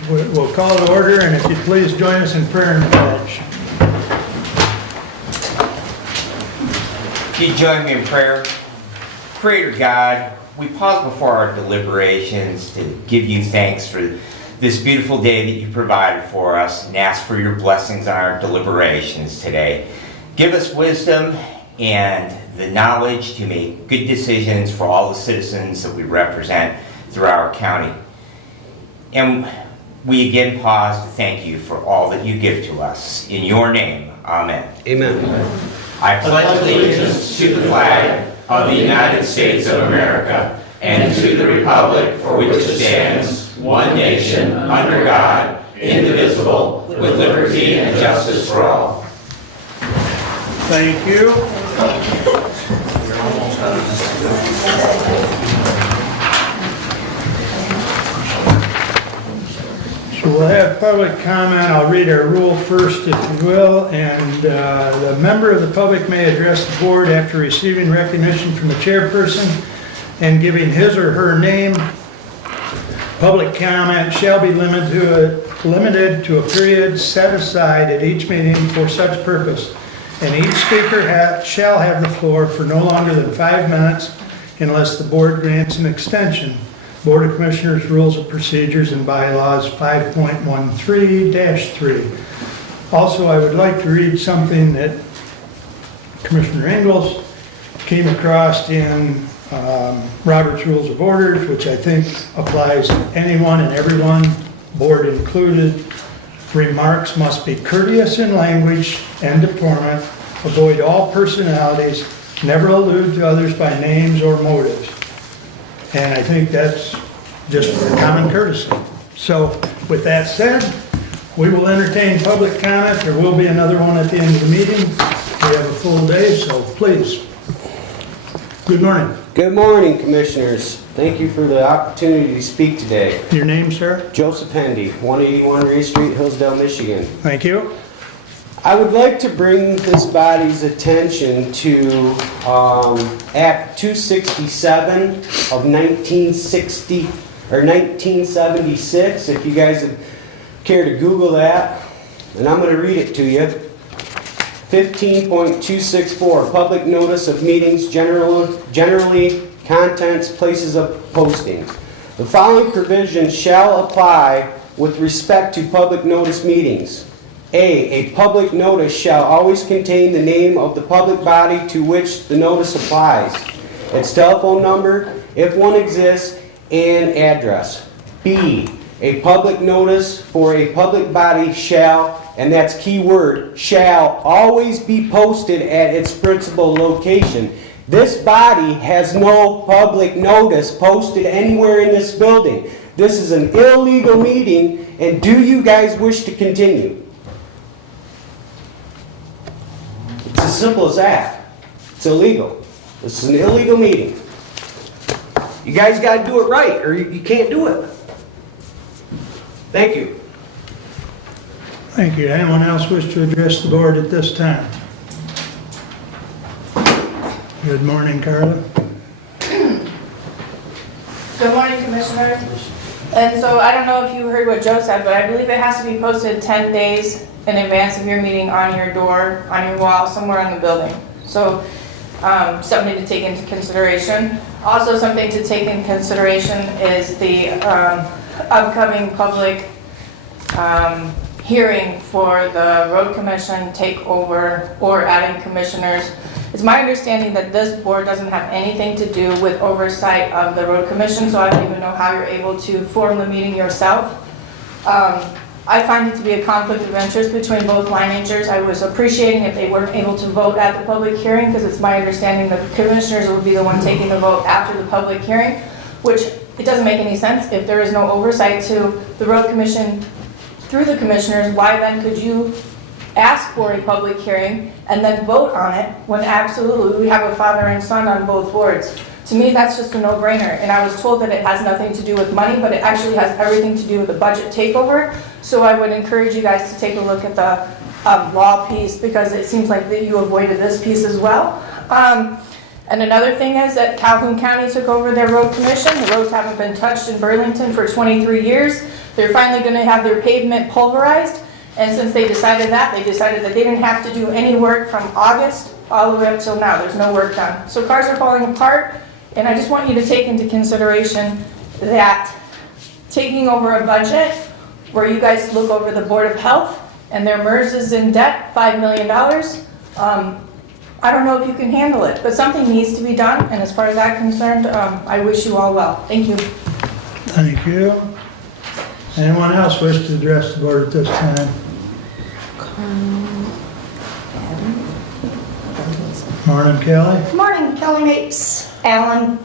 which we'll call to order, and if you please join us in prayer and pledge. If you join me in prayer. Creator God, we pause before our deliberations to give you thanks for this beautiful day that you provided for us and ask for your blessings on our deliberations today. Give us wisdom and the knowledge to make good decisions for all the citizens that we represent throughout our county. And we again pause to thank you for all that you give to us. In your name, amen. Amen. I pledge allegiance to the flag of the United States of America and to the republic for which it stands, one nation, under God, indivisible, with liberty and justice for all. Thank you. So we'll have public comment. I'll read our rule first, if you will. And the member of the public may address the board after receiving recognition from the chairperson and giving his or her name. Public comment shall be limited to a period set aside at each meeting for such purpose. And each speaker shall have the floor for no longer than 5 minutes unless the board grants an extension. Board of Commissioners Rules of Procedures and Bylaws 5.13-3. Also, I would like to read something that Commissioner Ingalls came across in Robert's Rules of Orders, which I think applies to anyone and everyone, board included. Remarks must be courteous in language and deportment, avoid all personalities, never allude to others by names or motives. And I think that's just common courtesy. So with that said, we will entertain public comment. There will be another one at the end of the meeting. We have a full day, so please. Good morning. Good morning, Commissioners. Thank you for the opportunity to speak today. Your name, sir? Joseph Hendy, 181 Ray Street, Hillsdale, Michigan. Thank you. I would like to bring this body's attention to Act 267 of 1960 or 1976. If you guys would care to Google that, and I'm going to read it to you. 15.264, public notice of meetings, generally contents, places of postings. The following provisions shall apply with respect to public notice meetings. A public notice shall always contain the name of the public body to which the notice applies, its telephone number, if one exists, and address. B, a public notice for a public body shall, and that's key word, shall always be posted at its principal location. This body has no public notice posted anywhere in this building. This is an illegal meeting, and do you guys wish to continue? It's as simple as that. It's illegal. This is an illegal meeting. You guys got to do it right, or you can't do it. Thank you. Thank you. Anyone else wish to address the board at this time? Good morning, Carla. Good morning, Commissioners. And so I don't know if you heard what Joe said, but I believe it has to be posted 10 days in advance of your meeting on your door, on your wall, somewhere in the building. So something to take into consideration. Also something to take into consideration is the upcoming public hearing for the road commission takeover or adding commissioners. It's my understanding that this board doesn't have anything to do with oversight of the road commission, so I don't even know how you're able to form the meeting yourself. I find it to be a conflict of interest between both lineagers. I was appreciating if they weren't able to vote at the public hearing, because it's my understanding that the commissioners would be the one taking the vote after the public hearing, which it doesn't make any sense. If there is no oversight to the road commission through the commissioners, why then could you ask for a public hearing and then vote on it when absolutely we have a father and son on both boards? To me, that's just a no-brainer. And I was told that it has nothing to do with money, but it actually has everything to do with the budget takeover. So I would encourage you guys to take a look at the law piece, because it seems like that you avoided this piece as well. And another thing is that Calhoun County took over their road commission. The roads haven't been touched in Burlington for 23 years. They're finally gonna have their pavement pulverized, and since they decided that, they decided that they didn't have to do any work from August all the way up till now. There's no work done. So cars are falling apart, and I just want you to take into consideration that taking over a budget where you guys look over the Board of Health and their MERS is in debt, $5 million, I don't know if you can handle it, but something needs to be done, and as far as I'm concerned, I wish you all well. Thank you. Thank you. Anyone else wish to address the board at this time? Morning, Kelly. Morning, Kelly Mapes, Alan.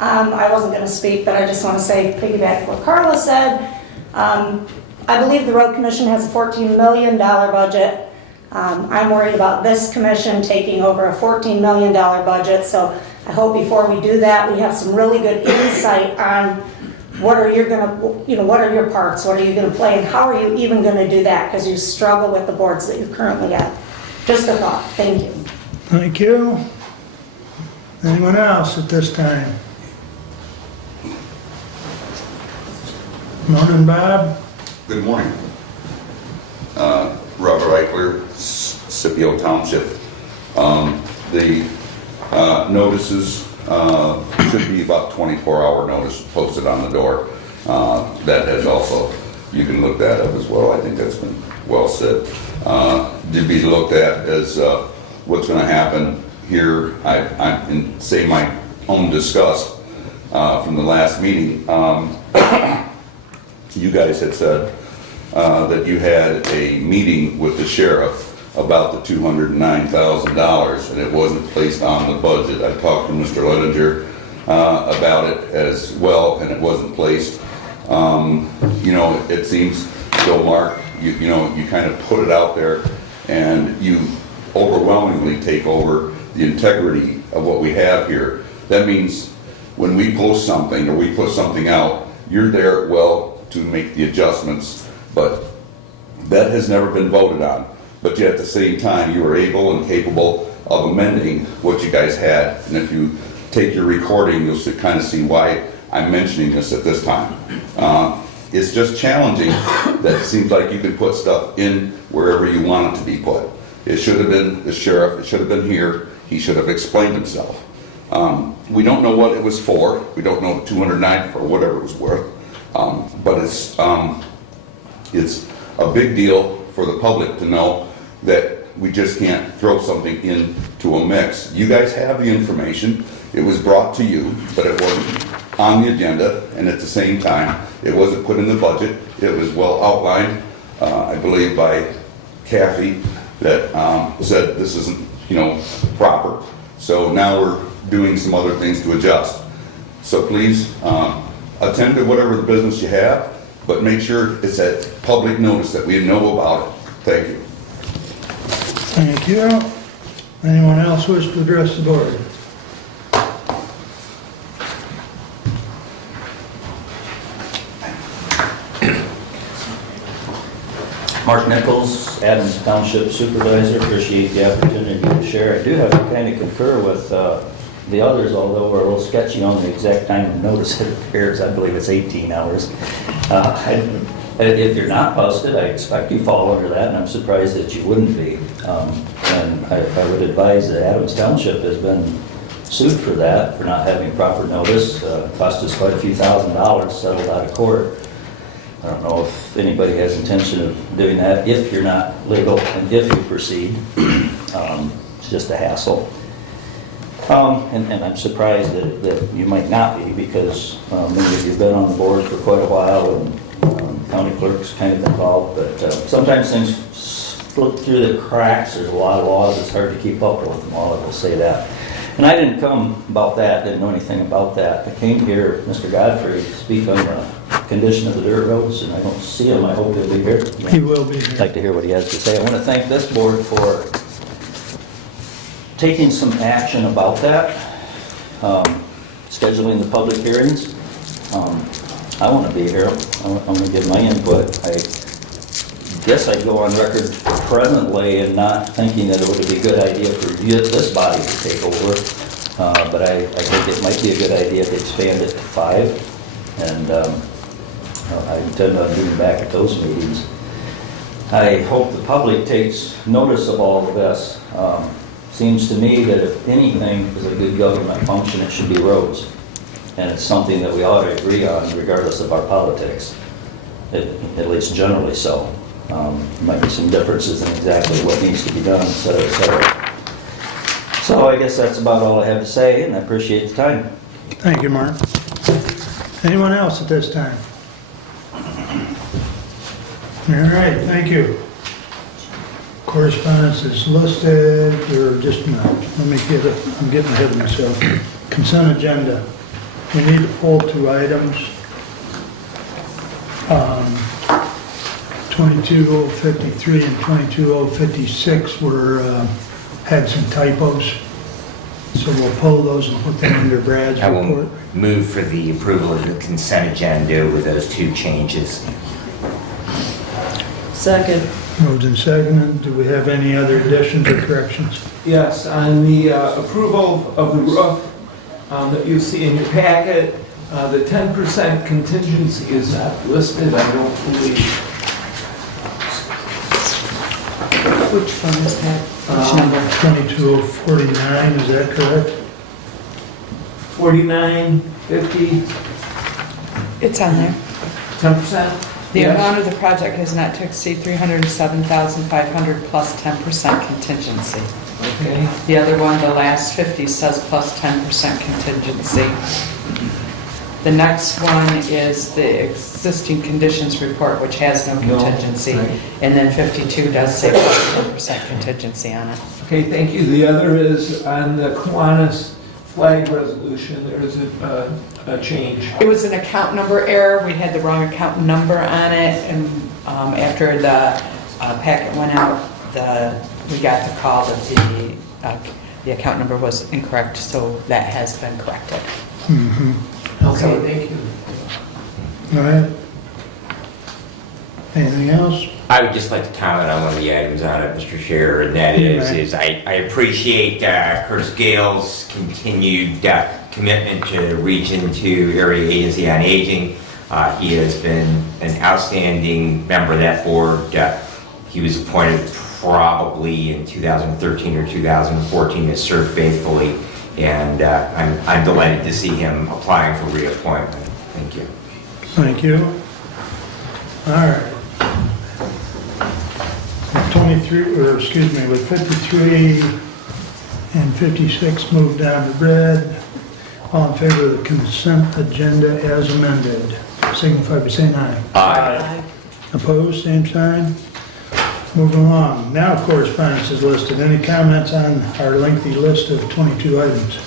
I wasn't going to speak, but I just want to say, piggyback what Carla said. I believe the road commission has a $14 million budget. I'm worried about this commission taking over a $14 million budget, so I hope before we do that, we have some really good insight on what are you going to, what are your parts, what are you going to play, and how are you even going to do that, because you struggle with the boards that you currently got. Just a thought. Thank you. Thank you. Anyone else at this time? Morning, Bob. Good morning. Robert Eichler, Scipio Township. The notices should be about 24-hour notice posted on the door. That has also, you can look that up as well. I think that's been well said. To be looked at as what's going to happen here. I can say my own disgust from the last meeting. You guys had said that you had a meeting with the sheriff about the $209,000 and it wasn't placed on the budget. I talked to Mr. Lettinger about it as well, and it wasn't placed. It seems, Bill Mark, you kind of put it out there and you overwhelmingly take over the integrity of what we have here. That means when we post something or we put something out, you're there, to make the adjustments, but that has never been voted on. But yet at the same time, you were able and capable of amending what you guys had. And if you take your recording, you'll kind of see why I'm mentioning this at this time. It's just challenging that it seems like you can put stuff in wherever you want it to be put. It should have been the sheriff, it should have been here, he should have explained himself. We don't know what it was for, we don't know the 209 for whatever it was worth. But it's a big deal for the public to know that we just can't throw something into a mix. You guys have the information. It was brought to you, but it wasn't on the agenda, and at the same time, it wasn't put in the budget. It was well outlined, I believe, by Kathy that said this isn't, proper. So now we're doing some other things to adjust. So please, attend to whatever the business you have, but make sure it's at public notice that we know about it. Thank you. Thank you. Anyone else wish to address the board? Mark Nichols, Adams Township Supervisor. Appreciate the opportunity to share. I do have to kind of concur with the others, although we're a little sketchy on the exact time of notice it appears. I believe it's 18 hours. If you're not posted, I expect you fall under that, and I'm surprised that you wouldn't be. And I would advise that Adams Township has been sued for that, for not having proper notice. Cost us quite a few $1,000s, settled out of court. I don't know if anybody has intention of doing that if you're not legal and if you proceed. It's just a hassle. And I'm surprised that you might not be, because many of you have been on the board for quite a while, and county clerk's kind of involved, but sometimes things slip through the cracks. There's a lot of laws, it's hard to keep up with them all, I will say that. And I didn't come about that, didn't know anything about that. I came here, Mr. Godfrey, to speak on the condition of the dirt roads, and I don't see him. I hope he'll be here. He will be I'd here. like to hear what he has to say. I want to thank this board for taking some action about that, scheduling the public hearings. I want to be here. I want to give my input. I guess I'd go on record presently and not thinking that it would be a good idea for this body to take over, but I think it might be a good idea to expand it to 5. And I intend on being back at those meetings. I hope the public takes notice of all of this. Seems to me that if anything is a good government function, it should be roads. And it's something that we ought to agree on regardless of our politics, at least generally so. There might be some differences in exactly what needs to be done, et cetera, et cetera. So I guess that's about all I have to say, and I appreciate the time. Thank you, Mark. Anyone else at this time? All right, thank you. Correspondence is listed, or just a minute, let me get it, I'm getting ahead of myself. Consent agenda. We need to pull 2 items. 22053 and 22056 had some typos. So we'll pull those and put them under Brad's I will report. move for the approval of the consent agenda with those 2 changes. Second. Moved and seconded. Do we have any other additions or corrections? Yes, on the approval of the roof that you see in your packet, the 10% contingency is not listed, I don't believe. Which one is that? Which number? 22049, is that correct? 49, 50, It's on there. 10%? The Yes. amount of the project is not to exceed $307,500 plus 10% contingency. Okay. The other one, the last 50, says plus 10% contingency. The next one is the existing conditions report, which has no contingency. right. And then 52 does say plus 10% contingency on it. Okay, thank you. The other is on the Kiwanis flag resolution, there is a change. It was an account number error. We had the wrong account number on it, and after the packet went out, we got the call that the account number was incorrect, so that has been corrected. Okay, thank you. All right. Anything else? I would just like to comment on one of the items on it, Mr. Chair, and that is I appreciate Curtis Gale's continued commitment to Region 2 Area Agency on Aging. He has been an outstanding member of that board. He was appointed probably in 2013 or 2014, has served faithfully, and I'm delighted to see him applying for reappointment. Thank you. Thank you. All right. With 53 and 56 moved down to Brad. All in favor of the consent agenda as amended, signify by saying aye. Aye. Opposed, same sign. Moving along. Now correspondence is listed. Any comments on our lengthy list of 22 items?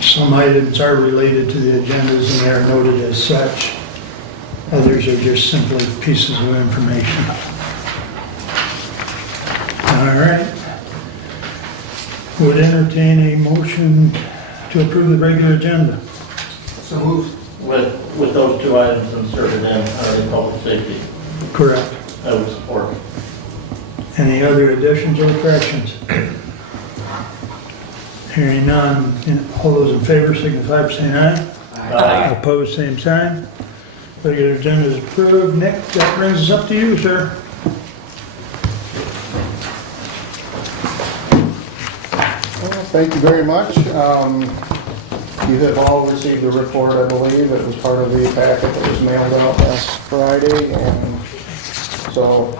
Some items are related to the agendas and they are noted as such. Others are just simply pieces of information. All right. Would entertain a motion to approve the regular agenda. So moved. With those 2 items inserted in, the public safety, Correct. I would support. Any other additions or corrections? Hearing none, all those in favor signify by saying aye. Aye. Opposed, same sign. Regular agenda is approved. Nick, that brings us up to you, sir. Thank you very much. You have all received the report, I believe. It was part of the packet that was mailed out last Friday. And so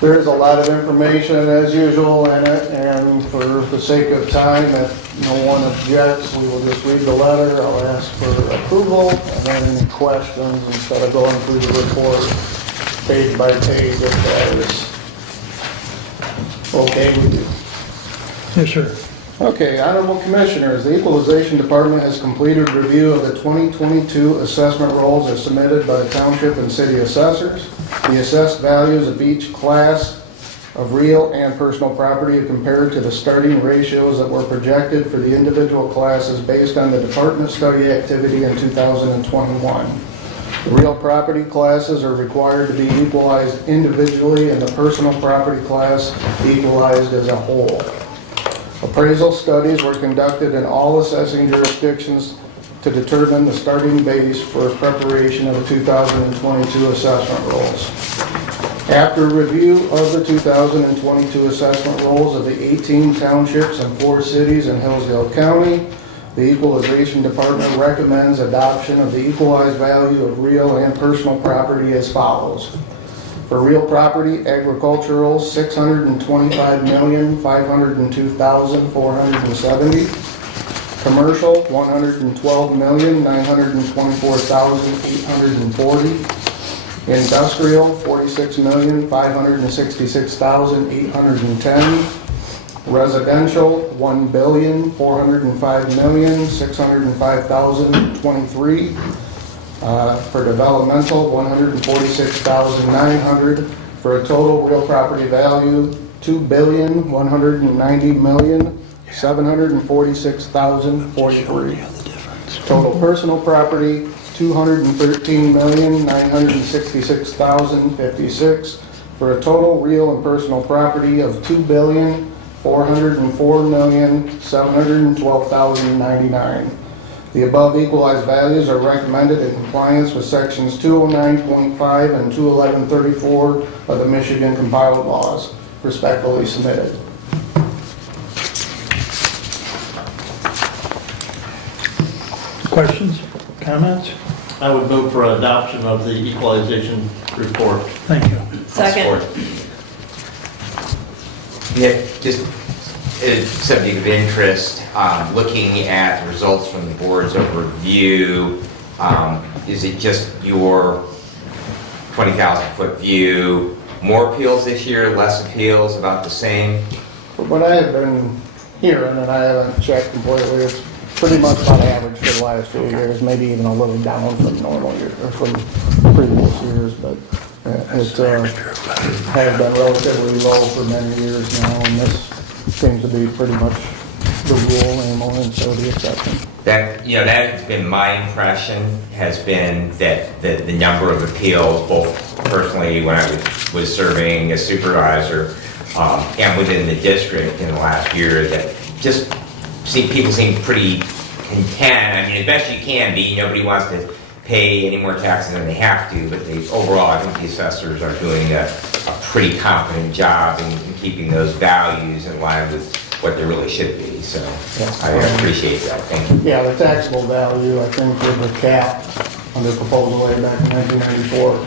there's a lot of information as usual in it. And for the sake of time, if no one objects, we will just read the letter. I'll ask for approval and then any questions instead of going through the report page by page if that is okay with you. Yes, sir. Okay, Honorable Commissioners, the Equalization Department has completed review of the 2022 assessment rolls as submitted by the Township and City Assessors. The assessed values of each class of real and personal property are compared to the starting ratios that were projected for the individual classes based on the Department study activity in 2021. The real property classes are required to be equalized individually and the personal property class equalized as a whole. Appraisal studies were conducted in all assessing jurisdictions to determine the starting base for preparation of the 2022 assessment rolls. After review of the 2022 assessment rolls of the 18 townships and 4 cities in Hillsdale County, the Equalization Department recommends adoption of the equalized value of real and personal property as follows. For real property, agricultural, $625,502,470. Commercial, $112,924,840. Industrial, $46,566,810. Residential, $1,405,605,023. For developmental, $146,900, for a total real property value, $2,190,746,043. Total personal property, $213,966,056, for a total real and personal property of $2,404,712,099. The above equalized values are recommended in compliance with sections 209.5 and 211.34 of the Michigan compiled laws. Respectfully submitted. Questions, comments? I would move for adoption of the equalization report. Thank you. Second. Yeah, just a subject of interest, looking at the results from the board's overview, is it just your 20,000-foot view? More appeals this year, less appeals, about the same? From what I have been hearing, and I haven't checked completely, it's pretty much about average for the last few years, maybe even a little down from normal years, or from previous years, but it has been relatively low for many years now, and this seems to be pretty much the rule anymore, and so the exception. That has been my impression, has been that the number of appeals, both personally when I was serving as supervisor and within the district in the last year, that just people seem pretty content. I mean, as best you can be, nobody wants to pay any more taxes than they have to, but overall, I think the assessors are doing a pretty competent job in keeping those values in line with what they really should be. So I appreciate that. Thank you. Yeah, the taxable value, I think, with the cap under proposal A back in 1994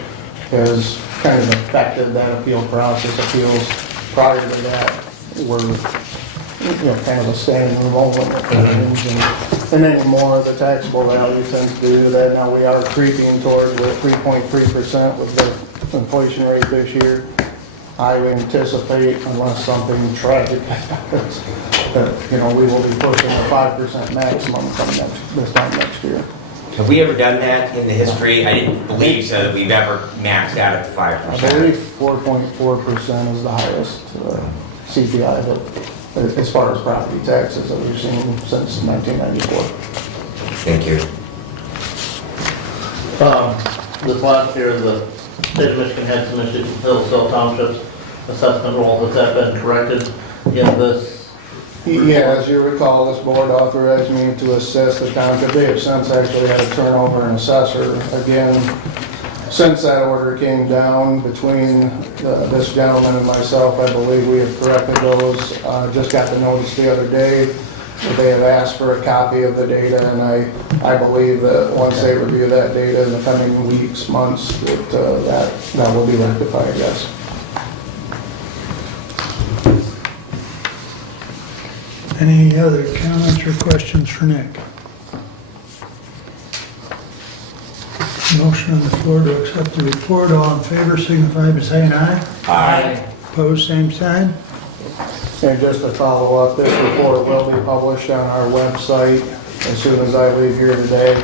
has kind of affected that appeal process. Appeals prior to that were kind of a standing room only and anymore the taxable value tends to do that. Now we are creeping towards the 3.3% with the inflation rate this year. I would anticipate, unless something tragic happens, that we will be pushing a 5% maximum this time next year. Have we ever done that in the history? I didn't believe so that we've ever maxed out at 5%. I believe 4.4% is the highest CPI that, as far as property taxes that we've seen since 1994. Thank you. This last year, the state of Michigan had some issues with Hillsdale Township's assessment roll. Has that been corrected in this? Yeah, as you recall, this board authorized me to assess the township. They have since actually had a turnover in assessor. Again, since that order came down between this gentleman and myself, I believe we have corrected those. Just got the notice the other day that they have asked for a copy of the data, and I believe that once they review that data in the coming weeks, months, that will be rectified, yes. Any other comments or questions for Nick? Motion on the floor to accept the report. All in favor signify by saying aye. Aye. Opposed, same sign. And just to follow up, this report will be published on our website as soon as I leave here today.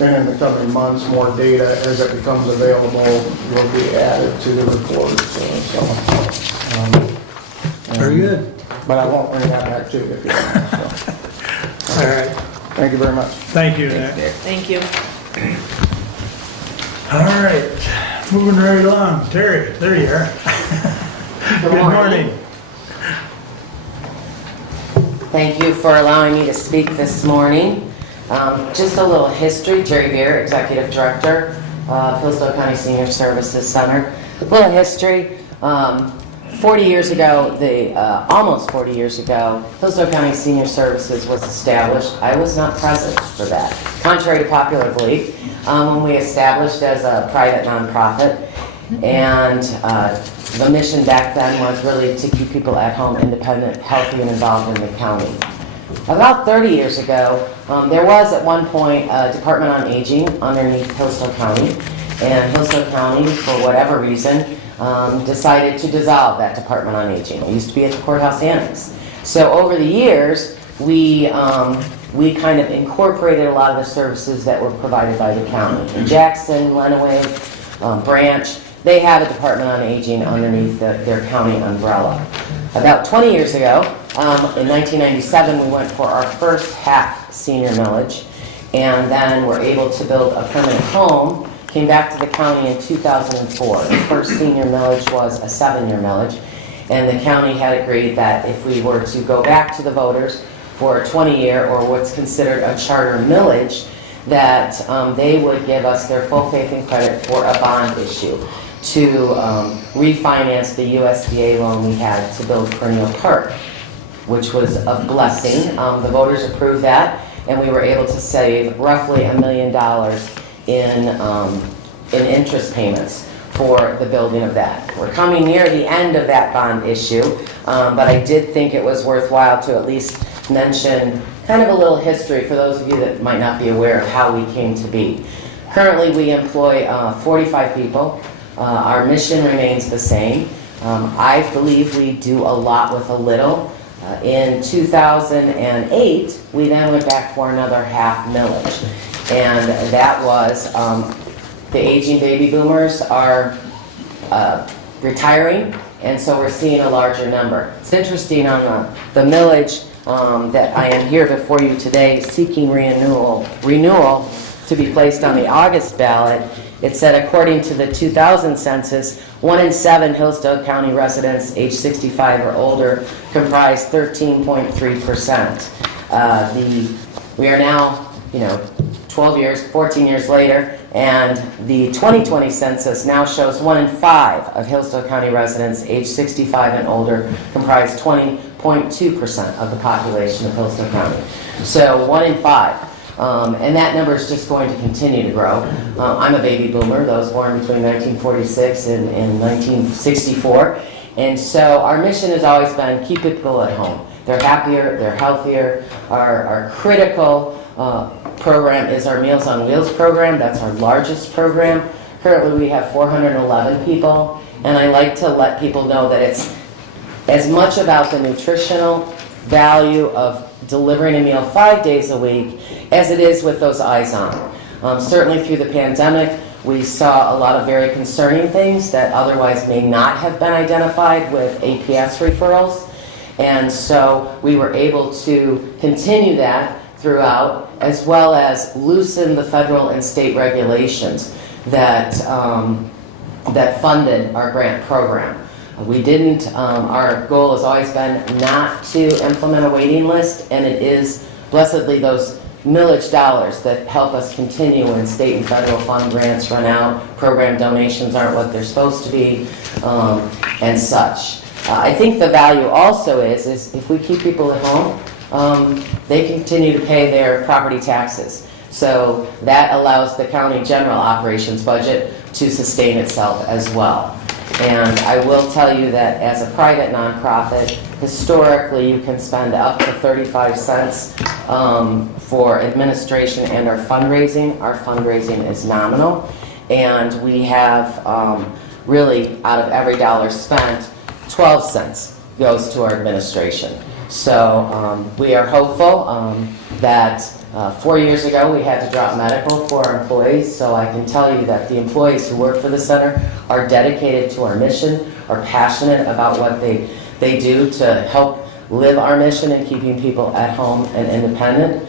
And in the coming months, more data as it becomes available will be added to the report. Very good. But I won't bring that back to you if you want. So. All right. Thank you very much. Thank you, Nick. Thank you. All right, moving right along. Terry, there you are. Good morning. Thank you for allowing me to speak this morning. Just a little history. Jerry Beer, Executive Director of Hillsdale County Senior Services Center. A little history. 40 years ago, almost 40 years ago, Hillsdale County Senior Services was established. I was not present for that, contrary to popular belief, when we established as a private nonprofit. And the mission back then was really to keep people at home, independent, healthy, and involved in the county. About 30 years ago, there was at one point a Department on Aging underneath Hillsdale County, and Hillsdale County, for whatever reason, decided to dissolve that Department on Aging. It used to be at the courthouse annex. So over the years, we kind of incorporated a lot of the services that were provided by the county. In Jackson, Lenawee, Branch, they have a Department on Aging underneath their county umbrella. About 20 years ago, in 1997, we went for our first half senior millage, and then were able to build a permanent home. Came back to the county in 2004. The first senior millage was a 7-year millage, and the county had agreed that if we were to go back to the voters for a 20-year, or what's considered a charter millage, that they would give us their full faith and credit for a bond issue to refinance the USDA loan we had to build Perennial Park, which was a blessing. The voters approved that, and we were able to save roughly $1 million in interest payments for the building of that. We're coming near the end of that bond issue, but I did think it was worthwhile to at least mention kind of a little history for those of you that might not be aware of how we came to be. Currently, we employ 45 people. Our mission remains the same. I believe we do a lot with a little. In 2008, we then went back for another half millage. And that was, the aging baby boomers are retiring, and so we're seeing a larger number. It's interesting on the millage that I am here before you today seeking renewal to be placed on the August ballot. It said, according to the 2000 census, 1 in 7 Hillsdale County residents age 65 or older comprise 13.3%. We are now, 12 years, 14 years later, and the 2020 census now shows 1 in 5 of Hillsdale County residents age 65 and older comprise 20.2% of the population of Hillsdale County. So 1 in 5. And that number is just going to continue to grow. I'm a baby boomer, those born between 1946 and 1964. And so our mission has always been keep people at home. They're happier, they're healthier. Our critical program is our Meals on Wheels program. That's our largest program. Currently we have 411 people. And I like to let people know that it's as much about the nutritional value of delivering a meal 5 days a week as it is with those eyes on. Certainly through the pandemic, we saw a lot of very concerning things that otherwise may not have been identified with APS referrals. And so we were able to continue that throughout, as well as loosen the federal and state regulations that, that funded our grant program. We didn't, our goal has always been not to implement a waiting list, and it is blessedly those millage dollars that help us continue when state and federal fund grants run out, program donations aren't what they're supposed to be, and such. I think the value also is if we keep people at home, they continue to pay their property taxes. So that allows the county general operations budget to sustain itself as well. And I will tell you that as a private nonprofit, historically you can spend up to 35 cents for administration and our fundraising. Our fundraising is nominal. And we have really, out of every dollar spent, 12 cents goes to our administration. So we are hopeful that 4 years ago we had to drop medical for our employees, so I can tell you that the employees who work for the center are dedicated to our mission, are passionate about what they do to help live our mission in keeping people at home and independent.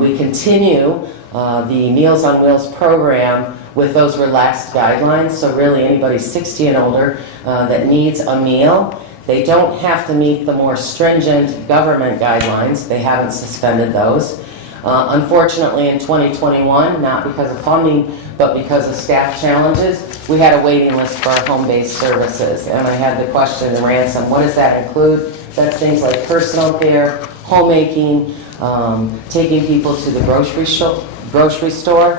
We continue the Meals on Wheels program with those relaxed guidelines, so really anybody 60 and older that needs a meal, They don't have to meet the more stringent government guidelines. They haven't suspended those. Unfortunately, in 2021, not because of funding, but because of staff challenges, we had a waiting list for our home-based services. And I had the question to Ransom, what does that include? That's things like personal care, homemaking, taking people to the grocery store.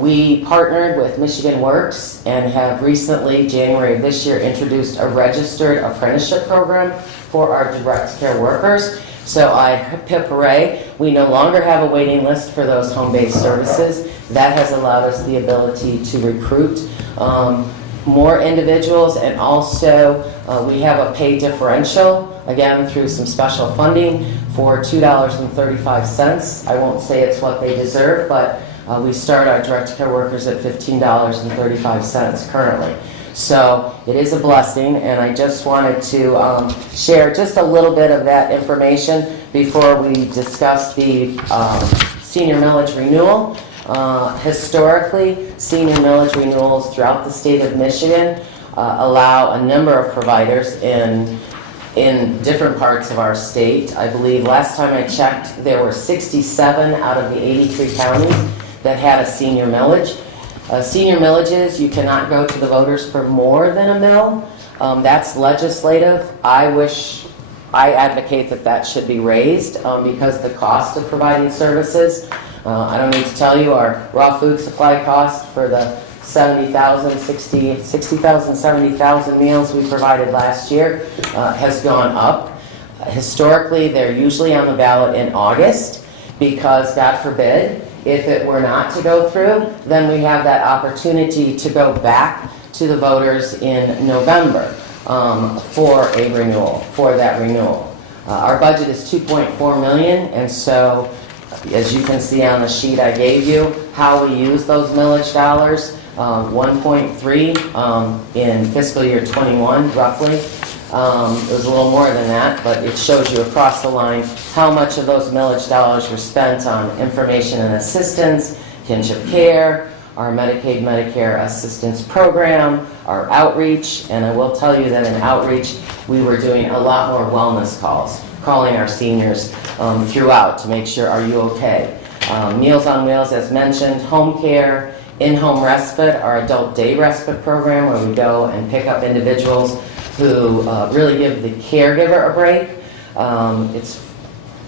We partnered with Michigan Works and have recently, January of this year, introduced a registered apprenticeship program for our direct care workers. So pip hooray, we no longer have a waiting list for those home-based services. That has allowed us the ability to recruit more individuals, and also we have a pay differential, again through some special funding, for $2.35. I won't say it's what they deserve, but we start our direct care workers at $15.35 currently. So it is a blessing, and I just wanted to share just a little bit of that information before we discuss the senior millage renewal. Historically, senior millage renewals throughout the state of Michigan allow a number of providers in different parts of our state. I believe last time I checked, there were 67 out of the 83 counties that had a senior millage. Senior millages, you cannot go to the voters for more than a mill. That's legislative. I advocate that should be raised because the cost of providing services, I don't need to tell you, our raw food supply cost for the 60,000, 70,000 meals we provided last year has gone up. Historically, they're usually on the ballot in August because, God forbid, if it were not to go through, then we have that opportunity to go back to the voters in November for a renewal, for that renewal. Our budget is $2.4 million, and so as you can see on the sheet I gave you, how we use those millage dollars, 1.3 in fiscal year 21, roughly. It was a little more than that, but it shows you across the line how much of those millage dollars were spent on information and assistance, kinship care, our Medicaid, Medicare assistance program, our outreach, and I will tell you that in outreach, we were doing a lot more wellness calls, calling our seniors throughout to make sure, are you okay? Meals on Wheels, as mentioned, home care, in-home respite, our adult day respite program, where we go and pick up individuals who really give the caregiver a break. It's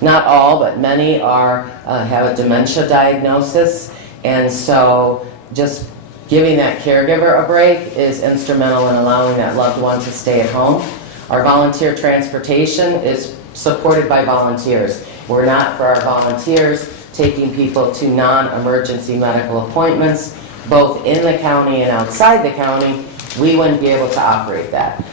not all, but many have a dementia diagnosis, and so just giving that caregiver a break is instrumental in allowing that loved one to stay at home. Our volunteer transportation is supported by volunteers. We're not, for our volunteers, taking people to non-emergency medical appointments, both in the county and outside the county. We wouldn't be able to operate that.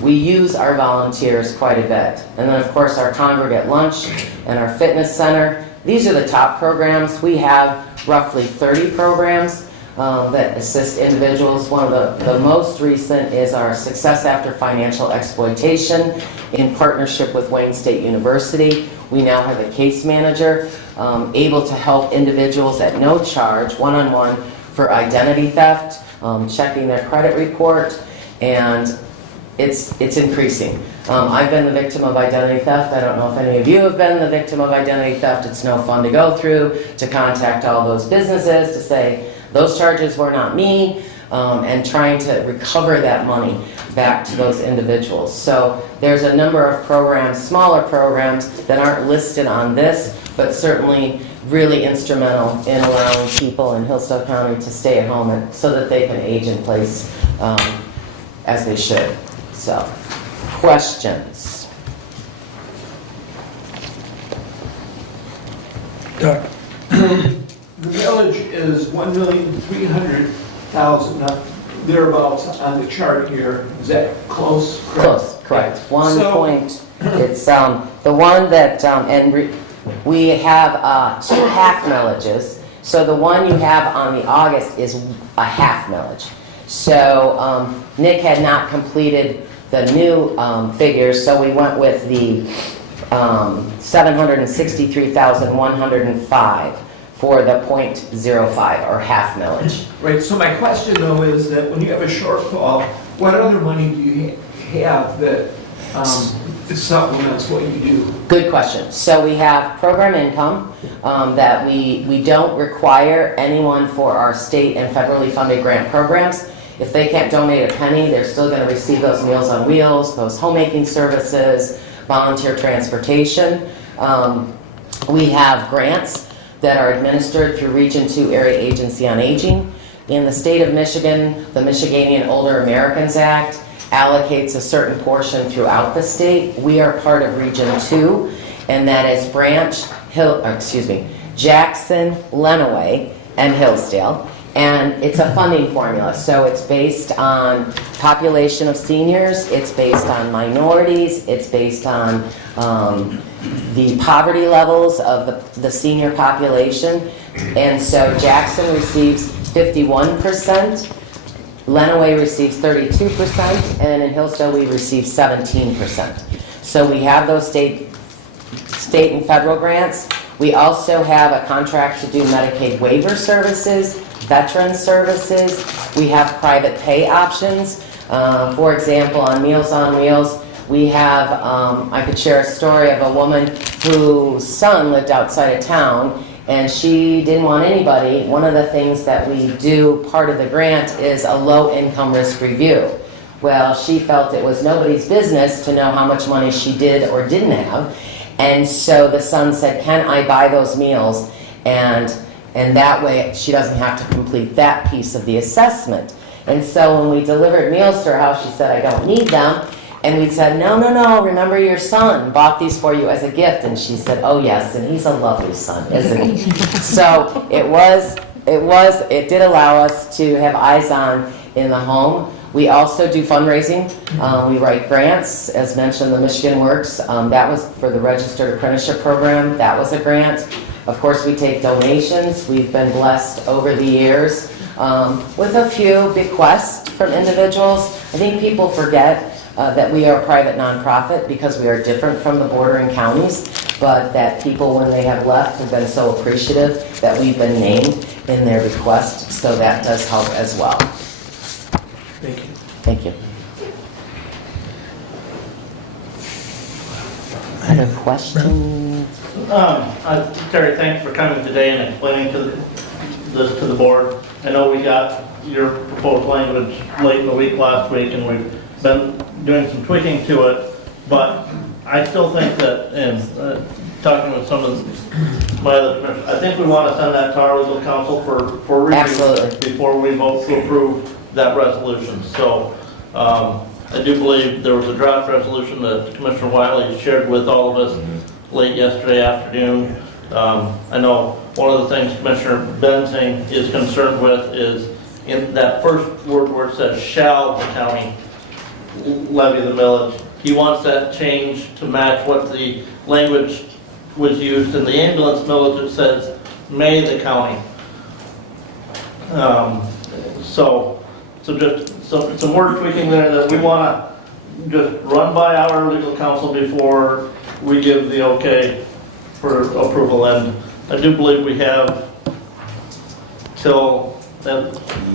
We use our volunteers quite a bit. And then, of course, our congregate lunch and our fitness center. These are the top programs. We have roughly 30 programs that assist individuals. One of the most recent is our Success After Financial Exploitation in partnership with Wayne State University. We now have a case manager able to help individuals at no charge, one-on-one, for identity theft, checking their credit report, and it's increasing. I've been the victim of identity theft. I don't know if any of you have been the victim of identity theft. It's no fun to go through, to contact all those businesses to say, those charges were not me, and trying to recover that money back to those individuals. So there's a number of programs, smaller programs, that aren't listed on this, but certainly really instrumental in allowing people in Hillsdale County to stay at home so that they can age in place as they should. So, questions? Doug? The millage is $1,300,000, thereabouts on the chart here. Is that close? Correct? Close, correct. It's the one that, we have 2 half millages. So the one you have on the August is a half millage. So Nick had not completed the new figures, so we went with the 763,105 for the 0.05 or half millage. Right, so my question though is that when you have a shortfall, what other money do you have that supplements what you do? Good question. So we have program income that we don't require anyone for our state and federally funded grant programs. If they can't donate a penny, they're still going to receive those Meals on Wheels, those homemaking services, volunteer transportation. We have grants that are administered through Region 2 Area Agency on Aging. In the state of Michigan, the Michiganian Older Americans Act allocates a certain portion throughout the state. We are part of Region 2, and that is Jackson, Lenawee, and Hillsdale. And it's a funding formula, so it's based on population of seniors, it's based on minorities, it's based on the poverty levels of the senior population. And so Jackson receives 51%, Lenawee receives 32%, and in Hillsdale we receive 17%. So we have those state and federal grants. We also have a contract to do Medicaid waiver services, veteran services. We have private pay options. For example, on Meals on Wheels, we have, I could share a story of a woman whose son lived outside of town, and she didn't want anybody. One of the things that we do, part of the grant, is a low income risk review. Well, she felt it was nobody's business to know how much money she did or didn't have. And so the son said, can I buy those meals? And that way she doesn't have to complete that piece of the assessment. And so when we delivered meals to her house, she said, I don't need them. And we said, no, remember your son bought these for you as a gift. And she said, oh yes, and he's a lovely son, isn't he? So it did allow us to have eyes on in the home. We also do fundraising. We write grants, as mentioned, the Michigan Works. That was for the Registered Apprenticeship Program. That was a grant. Of course, we take donations. We've been blessed over the years with a few bequests from individuals. I think people forget that we are a private nonprofit because we are different from the bordering counties, but that people, when they have left, have been so appreciative that we've been named in their bequest, so that does help as well. Thank you. Thank you. Other questions? Terry, thanks for coming today and explaining this to the board. I know we got your proposed language late in the week last week, and we've been doing some tweaking to it, but I still think that, and talking with some of my other commissioners, I think we want to send that to our legal counsel for review. Absolutely. Before we vote to approve that resolution. So I do believe there was a draft resolution that Commissioner Wiley shared with all of us late yesterday afternoon. I know one of the things Commissioner Bensing is concerned with is in that first word where it says shall the county levy the millage. He wants that changed to match what the language was used in the ambulance millage. It says may the county. So just some word tweaking there that we want to just run by our legal counsel before we give the okay for approval. And I do believe we have till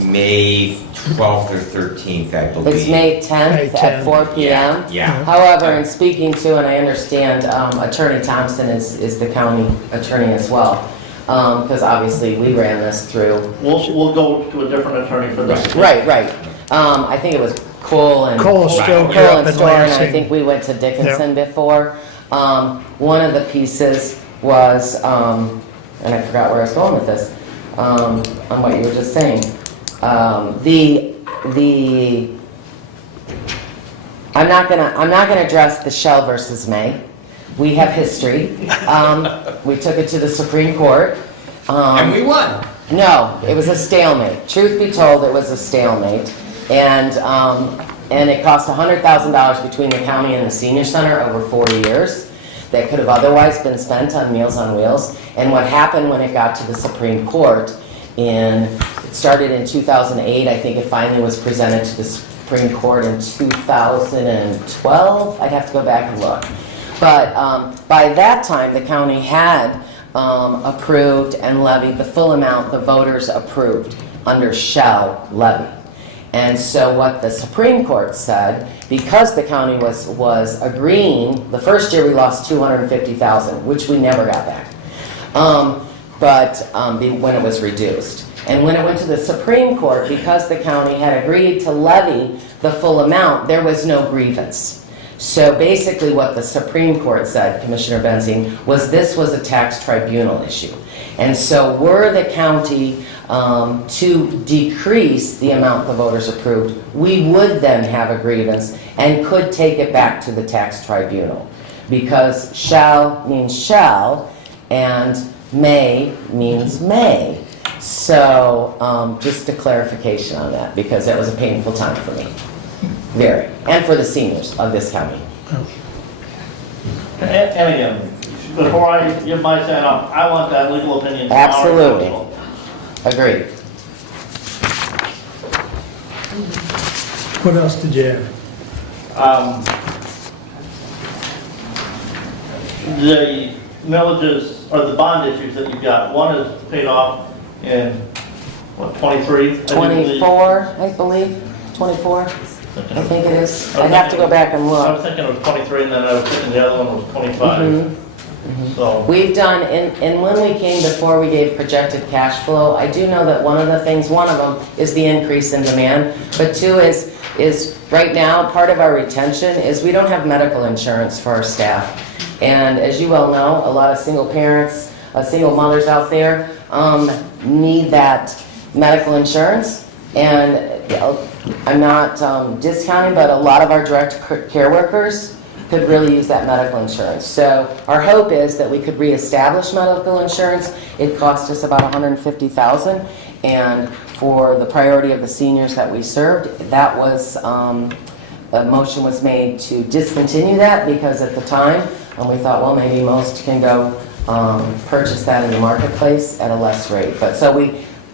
May 12th or 13th, I believe. It's May 10th at 4 p.m. Yeah. However, in speaking to, and I understand Attorney Thompson is the county attorney as well, because obviously we ran this through. We'll go to a different attorney for this. Right. I think it was Cole and Stoker up and in Store, and I Lansing. think we went to Dickinson before. One of the pieces was, and I forgot where I was going with this, on what you were just saying. I'm not gonna address the shall versus may. We have history. We took it to the Supreme Court. And we won. No, it was a stalemate. Truth be told, it was a stalemate. And it cost $100,000 between the county and the senior center over 4 years that could have otherwise been spent on Meals on Wheels. And what happened when it got to the Supreme Court it started in 2008. I think it finally was presented to the Supreme Court in 2012. I'd have to go back and look. But by that time, the county had approved and levied the full amount the voters approved under shall levy. And so what the Supreme Court said, because the county was agreeing, the first year we lost $250,000, which we never got back. When it was reduced. And when it went to the Supreme Court, because the county had agreed to levy the full amount, there was no grievance. So basically what the Supreme Court said, Commissioner Benzing, was this was a tax tribunal issue. And so were the county to decrease the amount the voters approved, we would then have a grievance and could take it back to the tax tribunal. Because shall means shall, and may means may. So just a clarification on that, because that was a painful time for me. Very. And for the seniors of this county. And again, before I give my sign off, I want that legal opinion from our Absolutely. counsel. Agreed. What else did you have? The millages, or the bond issues that you've got, one is paid off in, what, 23? 24, I believe. 24, I think it is. I'd have to go back and I look. was thinking it was 23, and then I was thinking the other one was 25. So, We've done, and when we came before we gave projected cash flow, I do know that one of them is the increase in demand, but two is right now, part of our retention is we don't have medical insurance for our staff. And as you well know, a lot of single parents, single mothers out there need that medical insurance. And I'm not discounting, but a lot of our direct care workers could really use that medical insurance. So our hope is that we could reestablish medical insurance. It cost us about $150,000, and for the priority of the seniors that we served, that was a motion was made to discontinue that, because at the time we thought, well, maybe most can go purchase that in the marketplace at a less rate. But so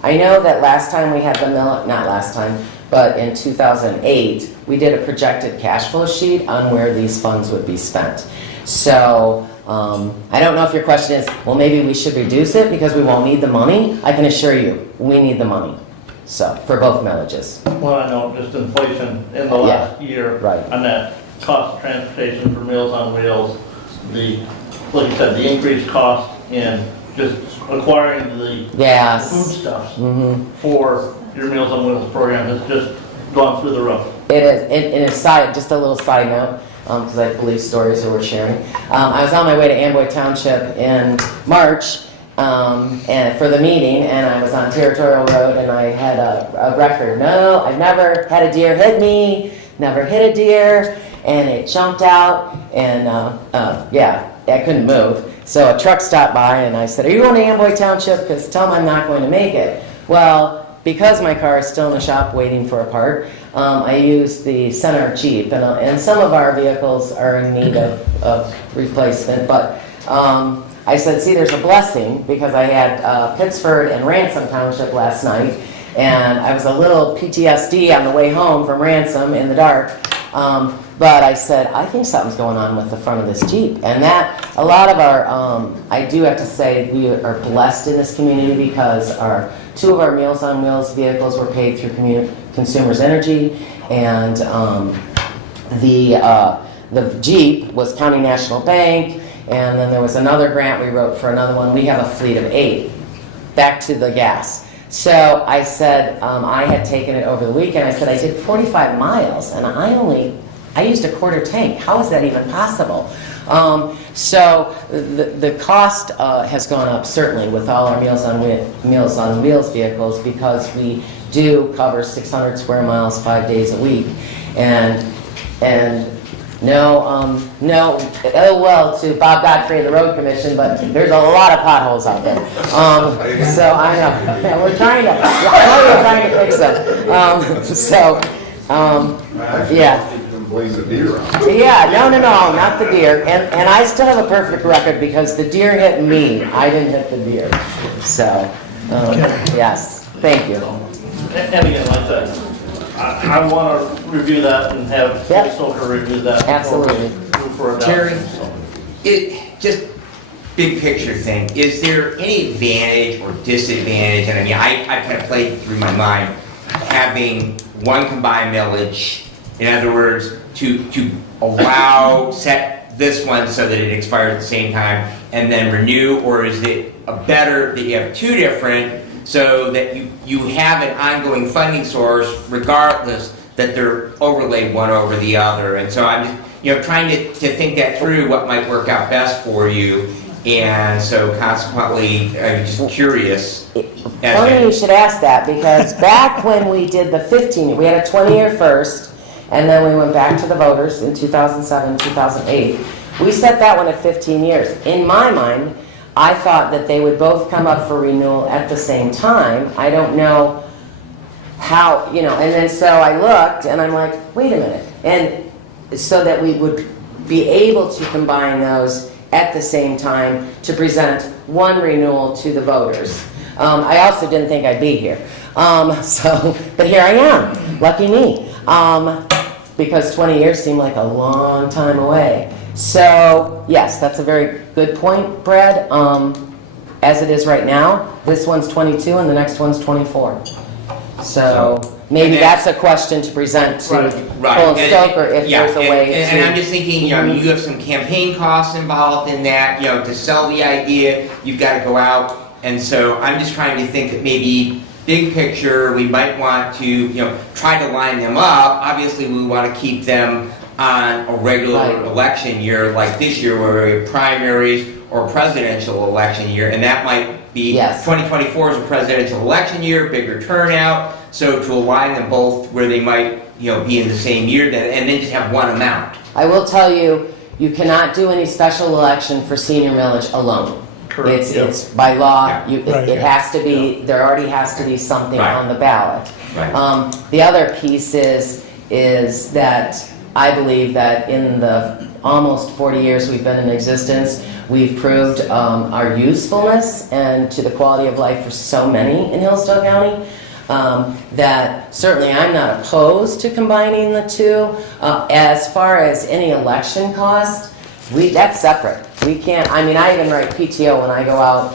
I know that last time we had not last time, but in 2008, we did a projected cash flow sheet on where these funds would be spent. So I don't know if your question is, well, maybe we should reduce it because we won't need the money. I can assure you, we need the money. So for both millages. well, I know just inflation in the last year. Right. On that cost of transportation for Meals on Wheels, like you said, the increased cost in just acquiring the Yes. foodstuffs for your Meals on Wheels program has just gone through the roof. It is. Just a little side note, because I believe stories are worth sharing. I was on my way to Amboy Township in March and for the meeting, and I was on Territorial Road, and I had a record. No, I've never had a deer hit me, never hit a deer, and it jumped out, and I couldn't move. So a truck stopped by, and I said, "Are you going to Amboy Township? Because tell them I'm not going to make it." Well, because my car is still in the shop waiting for a part, I used the Center Jeep, and some of our vehicles are in need of replacement, but I said, see, there's a blessing, because I had Pittsford and Ransom Township last night, and I was a little PTSD on the way home from Ransom in the dark, but I said, I think something's going on with the front of this Jeep, and that, a lot of our, I do have to say, we are blessed in this community, because two of our Meals on Wheels vehicles were paid through Consumers Energy, and the Jeep was County National Bank, and then there was another grant we wrote for another one. We have a fleet of 8. Back to the gas. So I said, I had taken it over the weekend. I said, I did 45 miles, and I used a quarter tank. How is that even possible? So the cost has gone up, certainly, with all our Meals on Wheels vehicles, because we do cover 600 square miles 5 days a week. And no ill will to Bob Godfrey and the Road Commission, but there's a lot of potholes out there. So I know. Yeah, we're trying to fix them. Yeah. Blame the deer on. Yeah, no, not the deer. And I still have a perfect record, because the deer hit me. I didn't hit the deer. So, yes, thank you. And again, like I said, I want to review that and have Soka review that. Absolutely. For a Terry, just big picture thing, is there any advantage or disadvantage, and I mean, I kind of played through my mind, having one combined millage? In other words, to allow, set this one so that it expires at the same time and then renew? Or is it better that you have two different so that you have an ongoing funding source regardless that they're overlaid one over the other? And so I'm just, trying to think that through, what might work out best for you. And so consequently, I'm just curious. Funny you should ask that, because back when we did the 15, we had a 20-year first, and then we went back to the voters in 2007, 2008. We set that one at 15 years. In my mind, I thought that they would both come up for renewal at the same time. I don't know how, and then so I looked and I'm like, wait a minute. And so that we would be able to combine those at the same time to present one renewal to the voters. I also didn't think I'd be here. But here I am, lucky me. Because 20 years seemed like a long time away. So, yes, that's a very good point, Brad. As it is right now, this one's 22 and the next one's 24. So maybe that's a question to present to Cole and Stoker if there's a way to... And I'm just thinking, you have some campaign costs involved in that, to sell the idea, you've got to go out. And so I'm just trying to think that maybe big picture, we might want to, try to line them up. Obviously, we want to keep them on a regular election year like this year, where we have primaries or presidential election year, and that might be 2024 is a presidential election year, bigger turnout. So to align them both where they might, be in the same year, and then just have one amount. I will tell you, you cannot do any special election for senior millage alone. Correct. It's by law. It has to be. There already has to be something on the ballot. Right. The other piece is that I believe that in the almost 40 years we've been in existence, we've proved our usefulness and to the quality of life for so many in Hillsdale County. That certainly I'm not opposed to combining the two. As far as any election cost, that's separate. We can't, I even write PTO when I go out,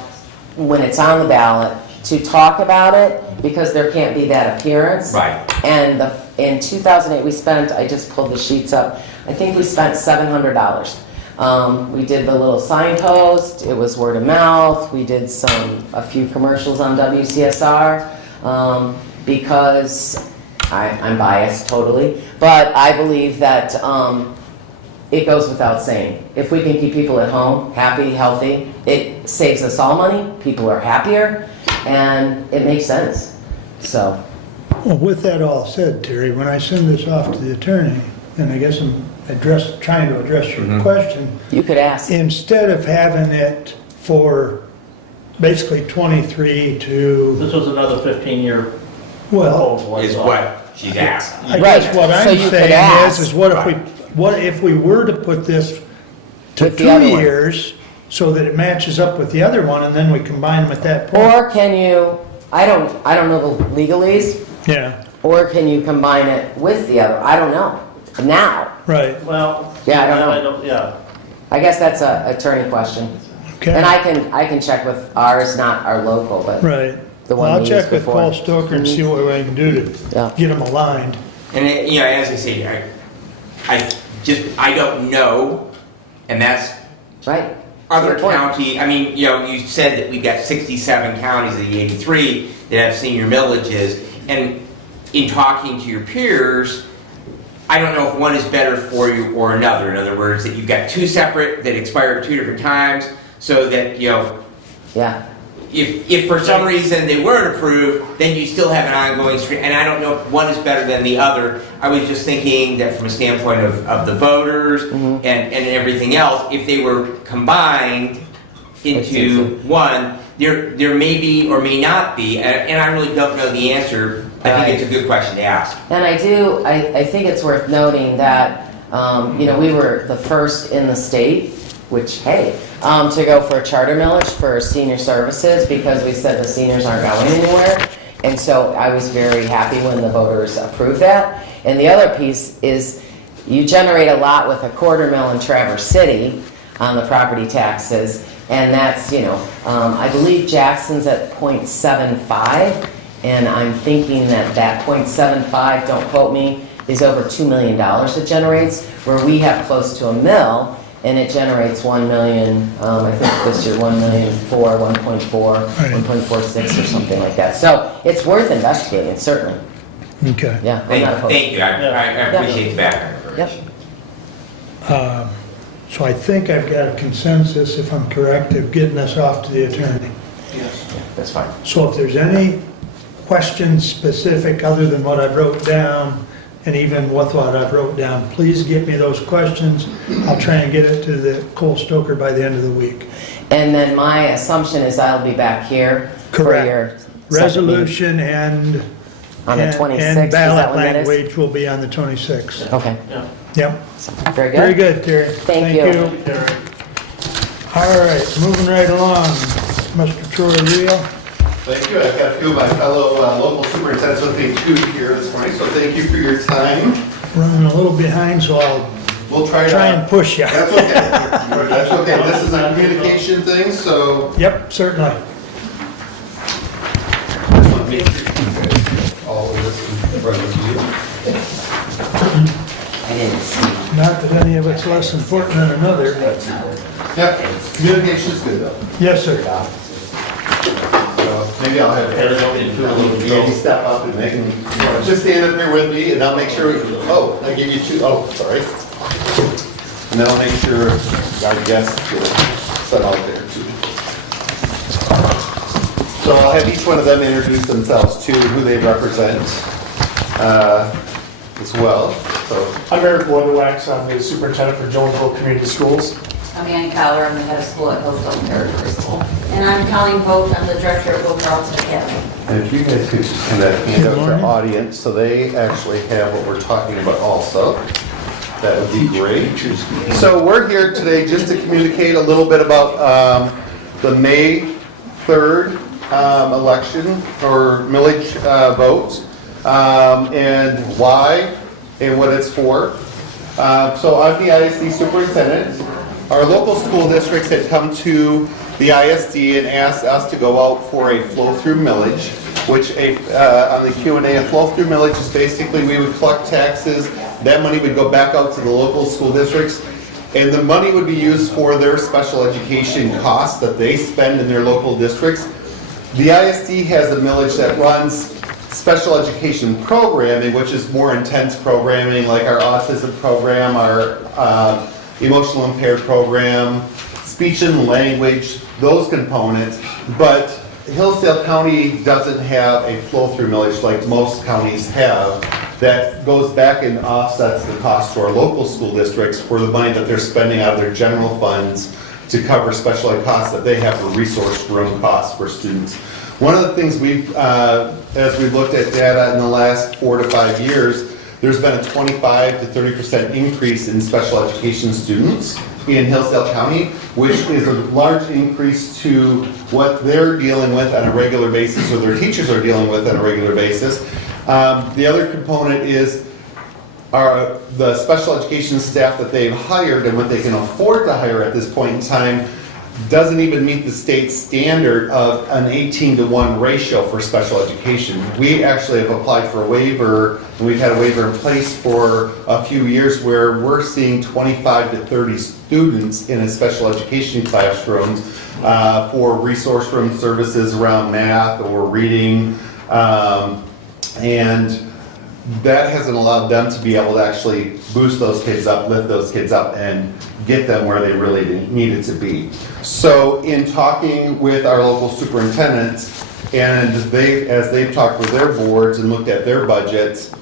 when it's on the ballot, to talk about it, because there can't be that appearance. Right. And in 2008 we spent, I just pulled the sheets up, I think we spent $700. We did the little signpost, it was word of mouth, we did a few commercials on WCSR. Because I'm biased totally, but I believe that it goes without saying. If we can keep people at home, happy, healthy, it saves us all money, people are happier, and it makes sense. So. Well, with that all said, Terry, when I send this off to the attorney, and I guess I'm trying to address your question. You could ask. Instead of having it for basically 23 to... This was another 15-year Well, proposal. Is what she's asked. I guess what I'm saying is Right. what if we were to put this to With the 2 other one. years so that it matches up with the other one, and then we combine them at that point? Or can you, I don't know the legalese, Yeah, or can you combine it with the other? I don't know. Now. right. Well, Yeah, I don't know. Yeah. I guess that's a attorney question. Okay. And I can check with ours, not our local, but Right. the Well, one I'll we check used with before. Paul Stoker and see what I can do to Yeah. get them aligned. And as I say, I don't know, and that's Right. other Good point. county. You said that we've got 67 counties of the 83 that have senior millages, and in talking to your peers, I don't know if one is better for you or another. In other words, that you've got two separate that expire at two different times, so that Yeah. if for some reason they weren't approved, then you still have an ongoing stream. And I don't know if one is better than the other. I was just thinking that from a standpoint of the voters and everything else, if they were combined into one, there may be or may not be, and I really don't know the answer. I think it's a good question to ask. And I think it's worth noting that, we were the first in the state, which, hey, to go for a charter millage for senior services, because we said the seniors aren't going anywhere. And so I was very happy when the voters approved that. And the other piece is you generate a lot with a quarter mill in Traverse City on the property taxes. And that's, I believe Jackson's at 0.75. and I'm thinking that that .75, don't quote me, is over $2 million it generates, where we have close to $1 million, and it generates 1 million, I think this year 1,000,004, 1.4, 1.46 or something like that. So it's worth investigating, certainly. Okay. Yeah, I'm not opposed. Thank you, I appreciate the background Yep. information. So I think I've got a consensus, if I'm correct, of getting this off to the attorney. That's fine. So if there's any questions specific other than what I wrote down, and even with what I wrote down, please get me those questions. I'll try and get it to the Cole Stoker by the end of the week. And then my assumption is I'll be back here for Correct. your second meeting. Resolution and On the 26th, is and that ballot when that is? language will be on the 26th. Okay, Yep. very good. Very good, Terry. Thank you. All right, moving right along. Mr. Troy Reel. Thank you. I've got a few of my fellow local superintendents with me too here this morning, so thank you for your time. Running a little behind, so I'll We'll try and push you. That's okay. That's okay. This is a communication thing, so. Yep, certainly. Just want to make sure you guys all of this in front of you. I didn't see. Not that any of it's less important than another, but Yep, communication is good though. yes, sir. So maybe I'll have Andy step up and they can, just stand up here with me and I'll make sure, I give you two, sorry. And then I'll make sure our guests get set out there too. So I'll have each one of them introduce themselves too, who they represent as well. So I'm Eric Wonderwax. I'm the superintendent for Jonesville Community Schools. I'm Ann Collar, I'm the head of school at Hillsdale Preparatory School. And I'm Colleen Vogt, I'm the director at Will Carlson Academy. And if you guys could just kind of hand out to our audience, so they actually have what we're talking about also, that would be great. So we're here today just to communicate a little bit about the May 3rd election or millage vote, and why and what it's for. So I'm the ISD superintendent. Our local school districts had come to the ISD and asked us to go out for a flow-through millage, which on the Q&A, a flow-through millage is basically we would collect taxes, that money would go back out to the local school districts, and the money would be used for their special education costs that they spend in their local districts. The ISD has a millage that runs special education programming, which is more intense programming, like our autism program, our emotional impaired program, speech and language, those components. But Hillsdale County doesn't have a flow-through millage like most counties have that goes back and offsets the cost to our local school districts for the money that they're spending out of their general funds to cover special ed costs that they have for resource room costs for students. One of the things as we've looked at data in the last 4 to 5 years, there's been a 25 to 30% increase in special education students in Hillsdale County, which is a large increase to what they're dealing with on a regular basis, or their teachers are dealing with on a regular basis. The other component is the special education staff that they've hired and what they can afford to hire at this point in time doesn't even meet the state standard of an 18-to-1 ratio for special education. We actually have applied for a waiver, and we've had a waiver in place for a few years where we're seeing 25 to 30 students in a special education classroom for resource room services around math or reading, and that hasn't allowed them to be able to actually boost those kids up, lift those kids up, and get them where they really needed to be. So in talking with our local superintendents, and as they've talked with their boards and looked at their budgets,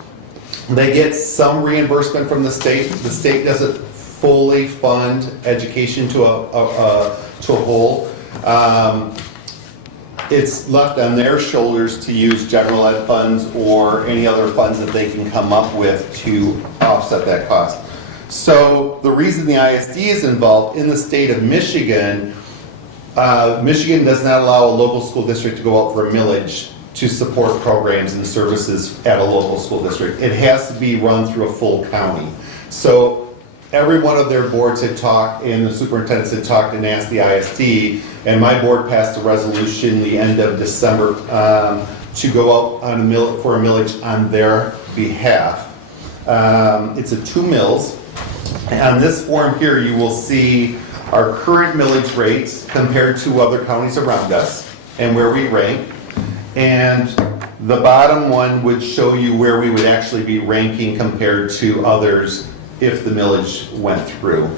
they get some reimbursement from the state. The state doesn't fully fund education to a whole. It's left on their shoulders to use general ed funds or any other funds that they can come up with to offset that cost. So the reason the ISD is involved in the state of Michigan, Michigan does not allow a local school district to go out for a millage to support programs and services at a local school district. It has to be run through a full county. So every one of their boards had talked, and the superintendents had talked and asked the ISD, and my board passed a resolution the end of December to go out on for a millage on their behalf. It's a 2 mills. On this form here, you will see our current millage rates compared to other counties around us and where we rank. And the bottom one would show you where we would actually be ranking compared to others if the millage went through.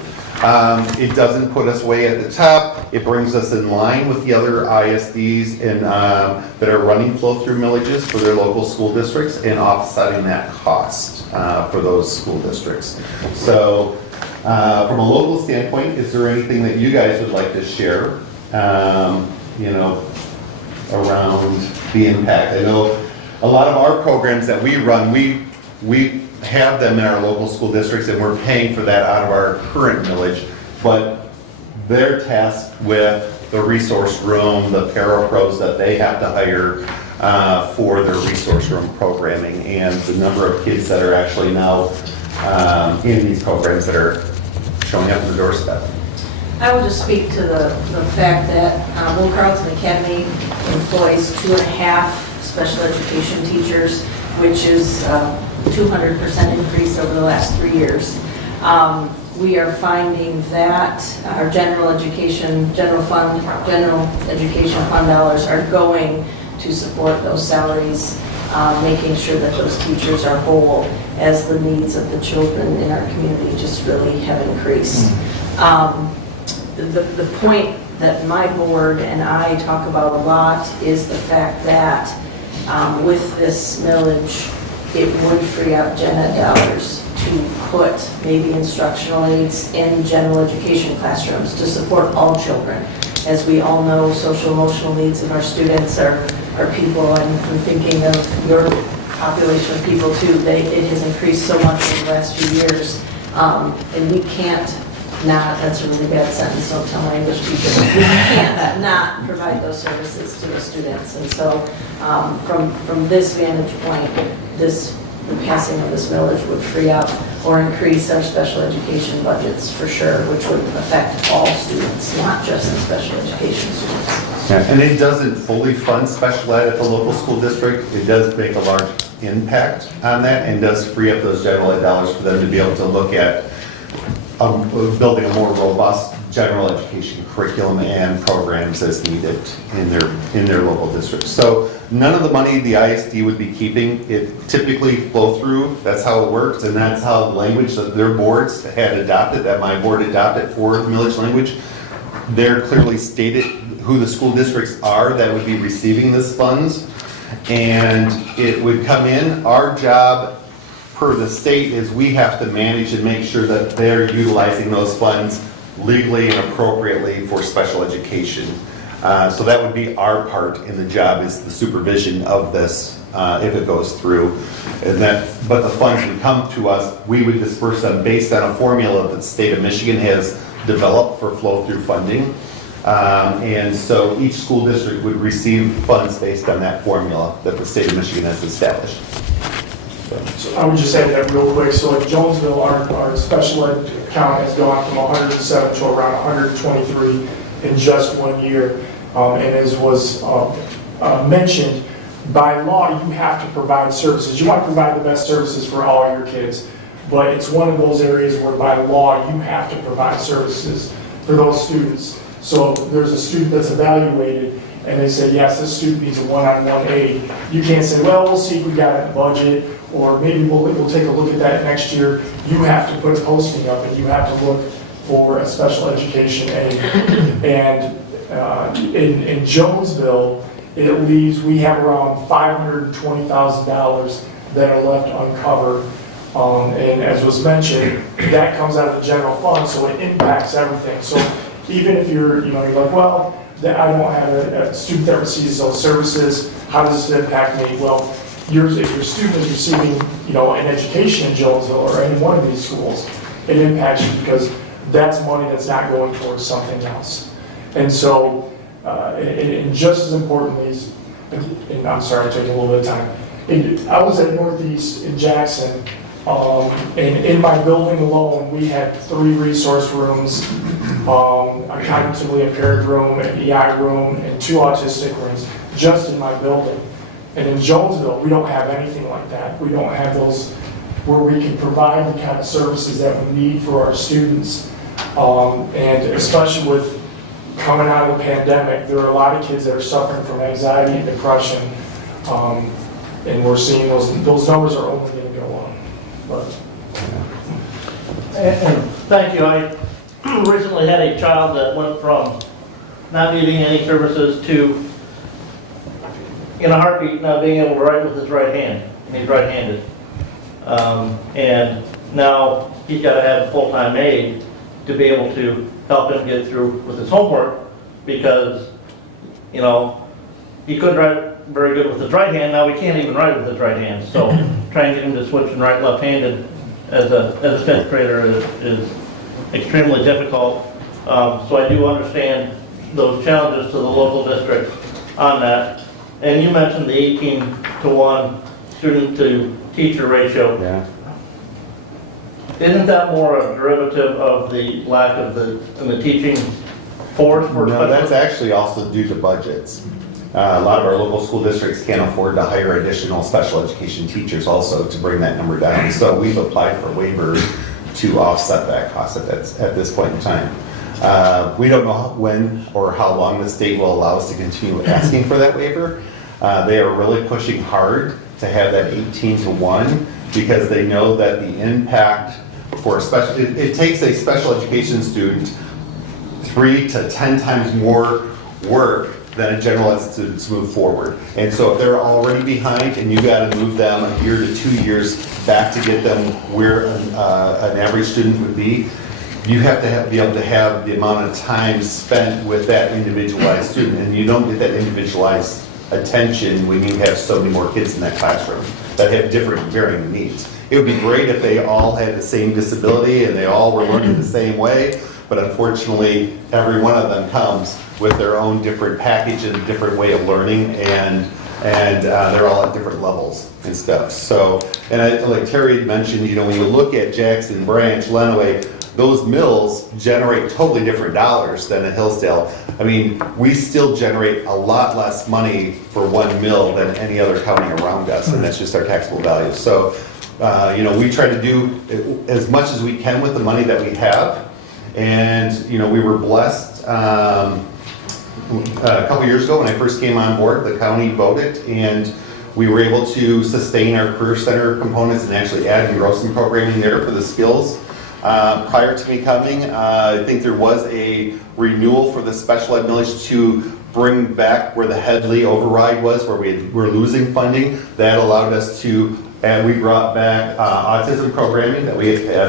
It doesn't put us way at the top. It brings us in line with the other ISDs that are running flow-through millages for their local school districts and offsetting that cost for those school districts. So from a local standpoint, is there anything that you guys would like to share, around the impact? I know a lot of our programs that we run, we have them in our local school districts and we're paying for that out of our current millage, but they're tasked with the resource room, the parapros that they have to hire for their resource room programming, and the number of kids that are actually now in these programs that are showing up on the doorstep. I will just speak to the fact that Will Carlson Academy employs 2.5 special education teachers, which is 200% increase over the last 3 years. We are finding that our general education fund dollars are going to support those salaries, making sure that those teachers are whole as the needs of the children in our community just really have increased. The point that my board and I talk about a lot is the fact that with this millage, it would free up gen ed dollars to put maybe instructional aids in general education classrooms to support all children. As we all know, social emotional needs of our students are people, and I'm thinking of your population of people too. It has increased so much in the last few years, and we can't not, that's a really bad sentence, don't tell my English teacher, we can't not provide those services to the students. And so from this vantage point, the passing of this millage would free up or increase our special education budgets for sure, which would affect all students, not just the special education students. Yeah, and it doesn't fully fund special ed at the local school district. It does make a large impact on that and does free up those general ed dollars for them to be able to look at building a more robust general education curriculum and programs as needed in their local districts. So none of the money the ISD would be keeping, it typically flow through, that's how it works, and that's how the language that their boards had adopted, that my board adopted for the millage language. They're clearly stated who the school districts are that would be receiving this funds, and it would come in. Our job per the state is we have to manage and make sure that they're utilizing those funds legally and appropriately for special education. So that would be our part in the job, is the supervision of this if it goes through. But the funds would come to us, we would disperse them based on a formula that the state of Michigan has developed for flow-through funding. And so each school district would receive funds based on that formula that the state of Michigan has established. So I would just say that real quick. So at Jonesville, our special ed count has gone from 107 to around 123 in just 1 year. And as was mentioned, by law, you have to provide services. You want to provide the best services for all your kids, but it's one of those areas where by law, you have to provide services for those students. So if there's a student that's evaluated and they say, yes, this student needs a one-on-one aid, you can't say, well, we'll see if we got it in the budget, or maybe we'll take a look at that next year. You have to put a posting up and you have to look for a special education aid. And in Jonesville, it leaves, we have around $520,000 that are left uncovered. And as was mentioned, that comes out of the general fund, so it impacts everything. So even if you're like, well, I don't have a student that receives those services, how does this impact me? Well, if your student is receiving, an education in Jonesville or any one of these schools, it impacts you because that's money that's not going towards something else. And so, and just as importantly, and I'm sorry, I'm taking a little bit of time. I was at Northeast in Jackson, and in my building alone, we had 3 resource rooms, a cognitively impaired room, an EI room, and 2 autistic rooms, just in my building. And in Jonesville, we don't have anything like that. We don't have those where we can provide the kind of services that we need for our students. And especially with coming out of the pandemic, there are a lot of kids that are suffering from anxiety and depression. And we're seeing those numbers are only going to go up. But And thank you. I recently had a child that went from not needing any services to, in a heartbeat, not being able to write with his right hand. He's right-handed. And now he's got to have a full-time aide to be able to help him get through with his homework because, you know, he couldn't write very good with his right hand. Now he can't even write with his right hand. So trying to get him to switch and write left-handed as a fifth grader is extremely difficult. So I do understand those challenges to the local districts on that. And you mentioned the 18-to-1 student to teacher ratio. Yeah. Isn't that more a derivative of the lack of the teaching force for No, that's actually also due to budgets. A lot of our local school districts can't afford to hire additional special education teachers also to bring that number down. So we've applied for waivers to offset that cost at this point in time. We don't know when or how long the state will allow us to continue asking for that waiver. They are really pushing hard to have that 18-to-1 because they know that the impact for it takes a special education student 3 to 10 times more work than a general ed student to move forward. And so if they're already behind and you got to move them a year to 2 years back to get them where an average student would be, you have to be able to have the amount of time spent with that individualized student, and you don't get that individualized attention when you have so many more kids in that classroom that have different varying needs. It would be great if they all had the same disability and they all were learning the same way, but unfortunately, every one of them comes with their own different package and different way of learning, and they're all at different levels and stuff. So, and like Terry had mentioned, you know, when you look at Jackson, Branch, Lenawee, those mills generate totally different dollars than at Hillsdale. I mean, we still generate a lot less money for one mill than any other county around us, and that's just our taxable value. So, you know, we try to do as much as we can with the money that we have. And, you know, we were blessed a couple years ago when I first came on board, the county voted, and we were able to sustain our career center components and actually add engrossing programming there for the skills. Prior to me coming, I think there was a renewal for the special ed millage to bring back where the Headley override was, where we're losing funding. That allowed us to, and we brought back autism programming that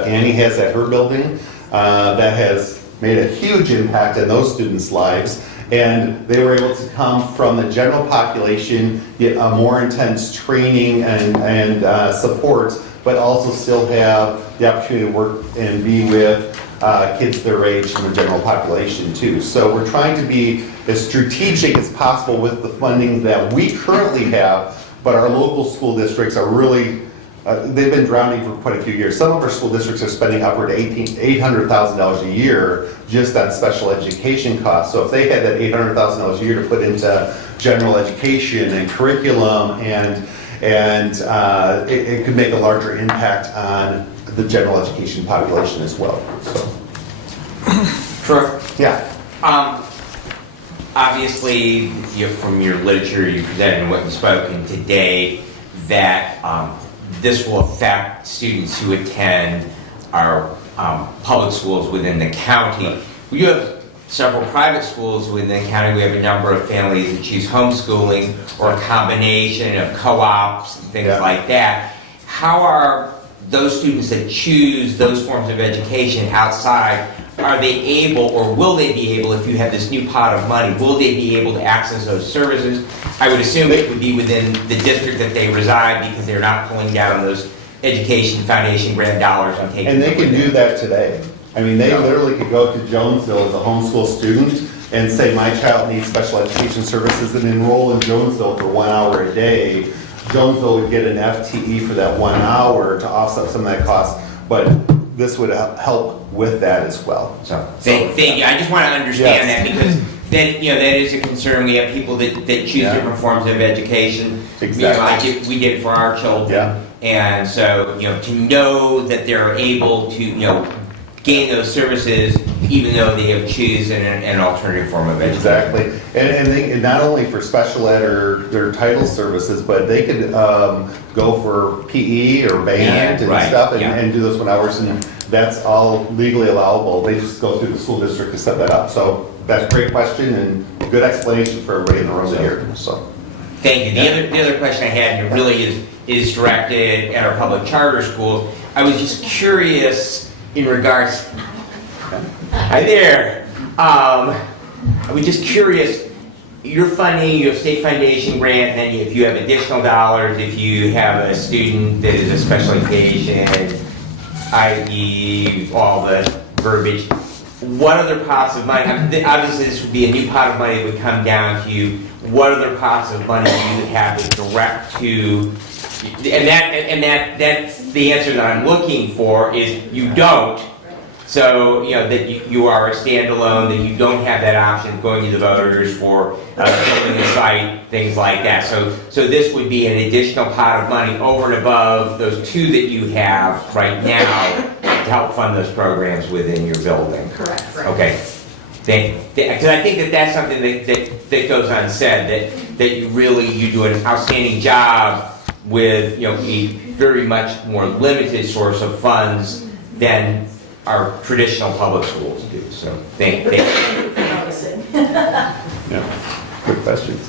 Annie has at her building. That has made a huge impact on those students' lives. And they were able to come from the general population, get a more intense training and support, but also still have the opportunity to work and be with kids their age in the general population too. So we're trying to be as strategic as possible with the funding that we currently have, but our local school districts are really, they've been drowning for quite a few years. Some of our school districts are spending upward to $800,000 a year just on special education costs. So if they had that $800,000 a year to put into general education and curriculum, and it could make a larger impact on the general education population as well. So. Sure. Yeah. Obviously, from your literature you presented and what you've spoken today, that this will affect students who attend our public schools within the county. We have several private schools within the county. We have a number of families that choose homeschooling or a combination of co-ops and things like that. How are those students that choose those forms of education outside, are they able, or will they be able, if you have this new pot of money, will they be able to access those services? I would assume it would be within the district that they reside because they're not pulling down those education foundation grant dollars on taking. And they can do that today. I mean, they literally could go to Jonesville as a homeschool student and say, my child needs special education services, and enroll in Jonesville for 1 hour a day. Jonesville would get an FTE for that 1 hour to offset some of that cost, but this would help with that as well. So, thank you. I just want to understand that, because that, that is a concern. We have people that choose Yeah. different forms of education. Exactly. We did for our children. Yeah. And so, to know that they're able to, gain those services even though they have chosen an alternative form of education. Exactly. And not only for special ed or their title services, but they could go for PE or band and right, stuff yeah. and do those 1 hours, and that's all legally allowable. They just go through the school district to set that up. So that's a great question and good explanation for everybody in the room here. So. Thank you. The other question I had, and it really is directed at our public charter schools. I was just curious in regards. Hi there. I was just curious. Your funding, you have state foundation grant, and then if you have additional dollars, if you have a student that is a special education, i.e., all the verbiage. What other pots of money? Obviously, this would be a new pot of money that would come down to you. What other pots of money do you have to direct to? And that's the answer that I'm looking for is you don't. So that you are a standalone, that you don't have that option of going to the voters for building the site, things like that. So this would be an additional pot of money over and above those two that you have right now to help fund those programs within your building. Correct. Right. Okay. Because I think that's something that goes unsaid, that you do an outstanding job with a very much more limited source of funds than our traditional public schools do. So thank you. Yeah. Good questions.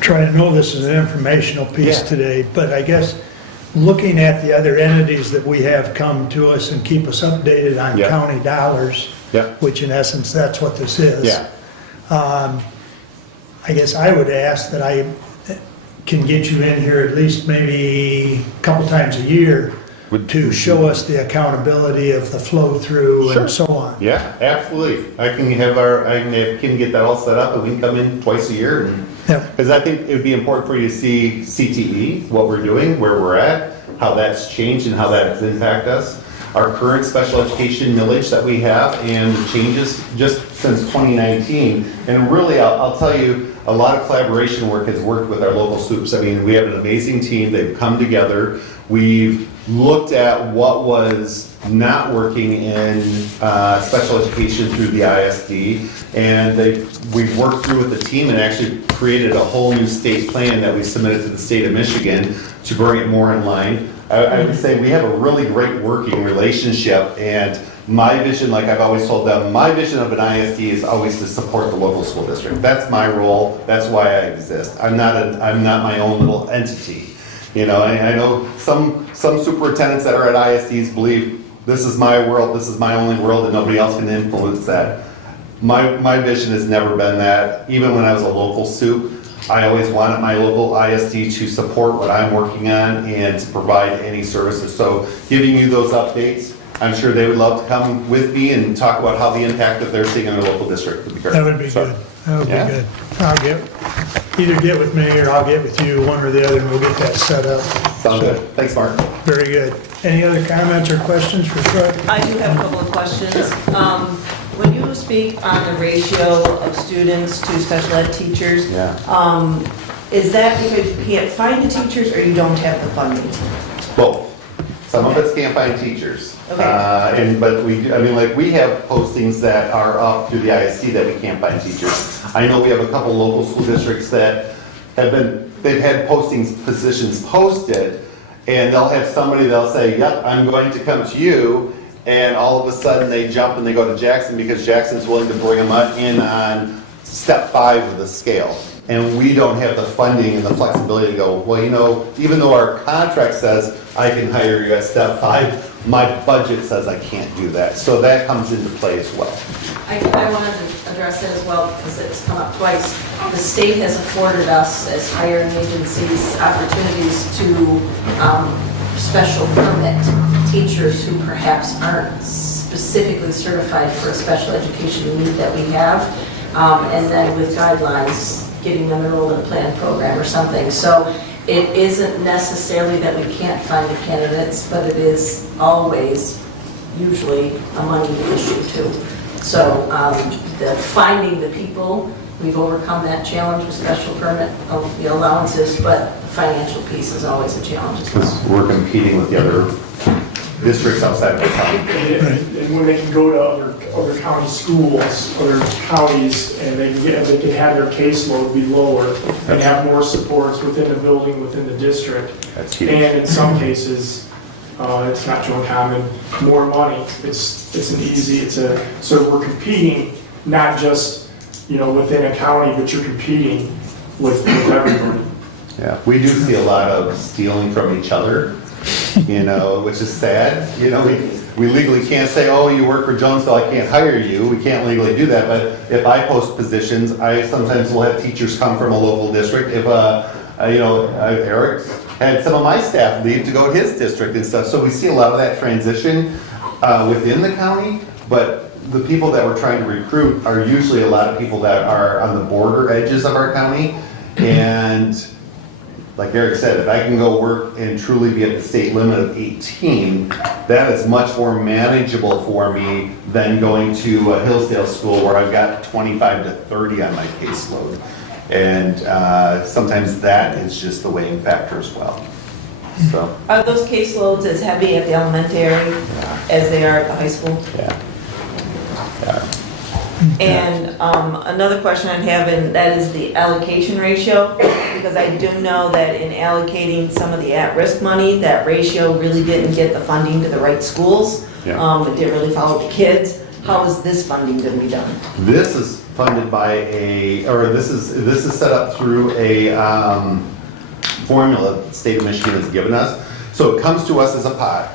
Trying to know this is an informational piece Yeah. today, but I guess looking at the other entities that we have come to us and keep us updated on Yeah. county dollars, Yeah. which in essence, that's what this is. Yeah. I guess I would ask that I can get you in here at least maybe a couple times a year to show us the accountability of the flow through Sure. and so on. Yeah, absolutely. I can get that all set up, and we can come in twice a year. Because I think it would be important for you to see CTE, what we're doing, where we're at, how that's changed and how that has impacted us. Our current special education millage that we have and the changes just since 2019. And really, I'll tell you, a lot of collaboration work has worked with our local SUPs. I mean, we have an amazing team. They've come together. We've looked at what was not working in special education through the ISD, and we've worked through with the team and actually created a whole new state plan that we submitted to the state of Michigan to bring it more in line. I would say we have a really great working relationship, and my vision, like I've always told them, my vision of an ISD is always to support the local school district. That's my role. That's why I exist. I'm not my own little entity. And I know some superintendents that are at ISDs believe this is my world, this is my only world, and nobody else can influence that. My vision has never been that. Even when I was a local SUP, I always wanted my local ISD to support what I'm working on and to provide any services. So giving you those updates, I'm sure they would love to come with me and talk about how the impact that they're seeing on their local district would be great. That would be good. That would be good. Either get with me or I'll get with you, one or the other, and we'll get that set up. Sounds good. Thanks, Mark. Very good. Any other comments or questions for Troy? I do have a couple of questions. When you speak on the ratio of students to special ed teachers, is that because you can't find the teachers or you don't have the funding? Both. Some of us can't find teachers. Okay. But we have postings that are up through the ISD that we can't find teachers. I know we have a couple local school districts that they've had positions posted, and they'll have somebody, they'll say, yep, I'm going to come to you, and all of a sudden they jump and they go to Jackson because Jackson's willing to bring them in on step 5 of the scale. And we don't have the funding and the flexibility to go, well, even though our contract says I can hire you at step 5, my budget says I can't do that. So that comes into play as well. I wanted to address that as well because it's come up twice. The state has afforded us as hiring agencies opportunities to special permit teachers who perhaps aren't specifically certified for a special education need that we have, and then with guidelines, getting them enrolled in a planned program or something. So it isn't necessarily that we can't find the candidates, but it is always usually a money issue too. So finding the people, we've overcome that challenge with special permit allowances, but the financial piece is always a challenge as well. Because we're competing with the other districts outside of the county. And when they can go to other county schools, other counties, and they can have their caseload be lower and have more supports within the building, within the district. That's huge. And in some cases, it's not too uncommon, more money. So we're competing not just, within a county, but you're competing with everybody. Yeah, we do see a lot of stealing from each other, which is sad. We legally can't say, oh, you work for Jonesville, I can't hire you. We can't legally do that. But if I post positions, I sometimes will have teachers come from a local district. If, Eric had some of my staff leave to go to his district and stuff. So we see a lot of that transition within the county. But the people that we're trying to recruit are usually a lot of people that are on the border edges of our county. And like Eric said, if I can go work and truly be at the state limit of 18, that is much more manageable for me than going to a Hillsdale school where I've got 25 to 30 on my caseload. And sometimes that is just the weighing factor as well. So. Are those caseloads as heavy at the elementary as they are at the high school? Yeah. And another question I have, and that is the allocation ratio, because I do know that in allocating some of the at-risk money, that ratio really didn't get the funding to the right schools. Yeah. It didn't really follow the kids. How is this funding going to be done? This is funded by this is set up through a formula the state of Michigan has given us. So it comes to us as a pot.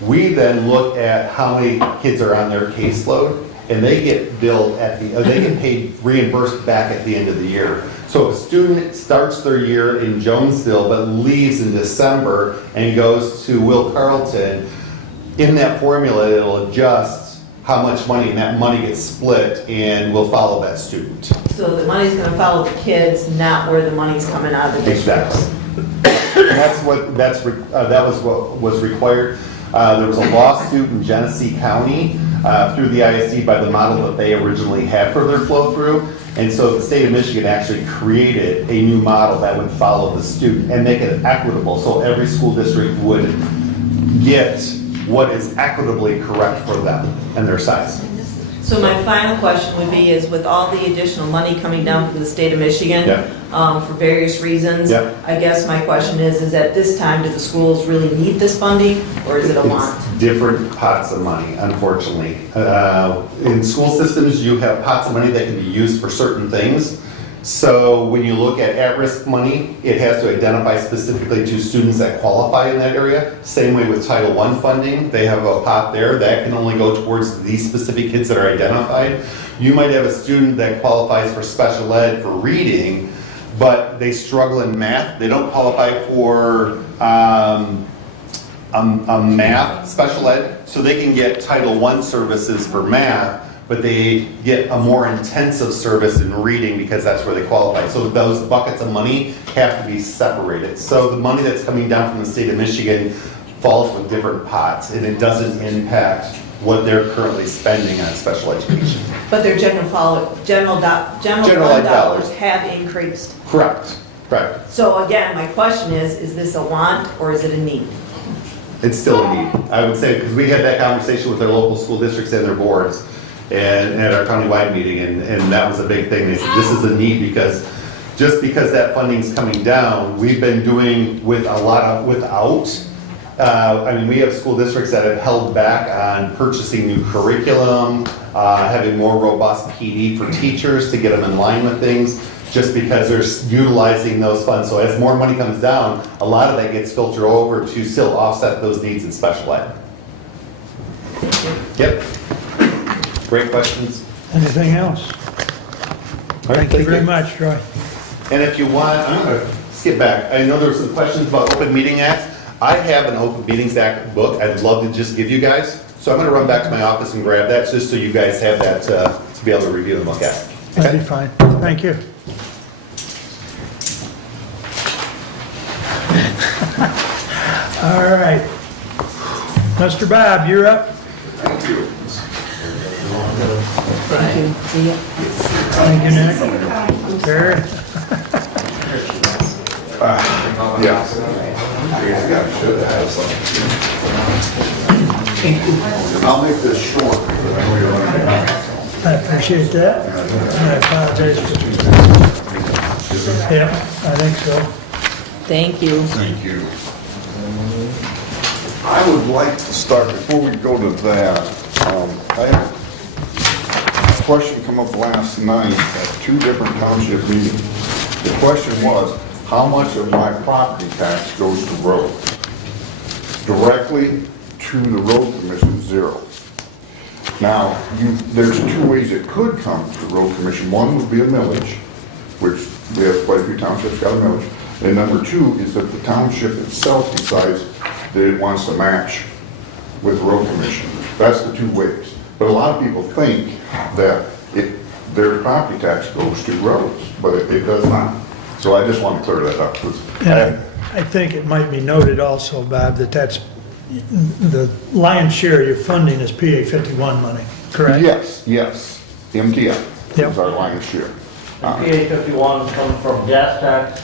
We then look at how many kids are on their caseload, and they get billed they get paid, reimbursed back at the end of the year. So if a student starts their year in Jonesville but leaves in December and goes to Will Carleton, in that formula it'll adjust how much money, and that money gets split and will follow that student. So the money's going to follow the kids, not where the money's coming out of the district. Exactly. And that was what was required. There was a lawsuit in Genesee County through the ISD by the model that they originally had for their flow through. And so the state of Michigan actually created a new model that would follow the student and make it equitable. So every school district would get what is equitably correct for them and their size. So my final question would be, is with all the additional money coming down from the state of Michigan, for various reasons, I guess my question is at this time, do the schools really need this funding, or is it a want? It's different pots of money, unfortunately. In school systems, you have pots of money that can be used for certain things. So when you look at-risk money, it has to identify specifically to students that qualify in that area. Same way with Title I funding, they have a pot there that can only go towards these specific kids that are identified. You might have a student that qualifies for special ed for reading, but they struggle in math. They don't qualify for a math special ed, so they can get Title I services for math, but they get a more intensive service in reading because that's where they qualify. So those buckets of money have to be separated. So the money that's coming down from the state of Michigan falls with different pots, and it doesn't impact what they're currently spending on special education. But their general fund dollars have increased. Correct. So again, my question is this a want or is it a need? It's still a need, I would say, because we had that conversation with their local school districts and their boards and at our countywide meeting, and that was a big thing. They said this is a need because just because that funding's coming down, we've been doing with a lot of without. We have school districts that have held back on purchasing new curriculum, having more robust PD for teachers to get them in line with things, just because they're utilizing those funds. So as more money comes down, a lot of that gets filtered over to still offset those needs in special ed. Yep. Great questions. Anything else? All right, Thank you very much, Troy. And if you want, I'm going to skip back. I know there were some questions about Open Meeting Act. I have an Open Meetings Act book I'd love to just give you guys. So I'm going to run back to my office and grab that just so you guys have that to be able to review and look at. That'd be fine. Thank you. All right. Mr. Bob, you're up. Thank you. Thank you. See ya. Thank you, Nick. Terry? Yeah. Yeah, should have something. I'll make this short, but I know you're running behind. I appreciate that. And I apologize for... Yeah, I think so. Thank you. Thank you. I would like to start, before we go to that, I had a question come up last night at 2 different township meetings. The question was, how much of my property tax goes to roads? Directly to the road commission, 0. Now, there's 2 ways it could come to the road commission. One would be a millage, which we have quite a few townships got a millage. And number 2 is that the township itself decides that it wants to match with the road commission. That's the 2 ways. But a lot of people think that their property tax goes to roads, but it does not. So I just want to clear that up. And I think it might be noted also, Bob, that that's the lion's share of your funding is PA 51 money, correct? Yes. MTF is our lion's share. PA 51 comes from gas tax.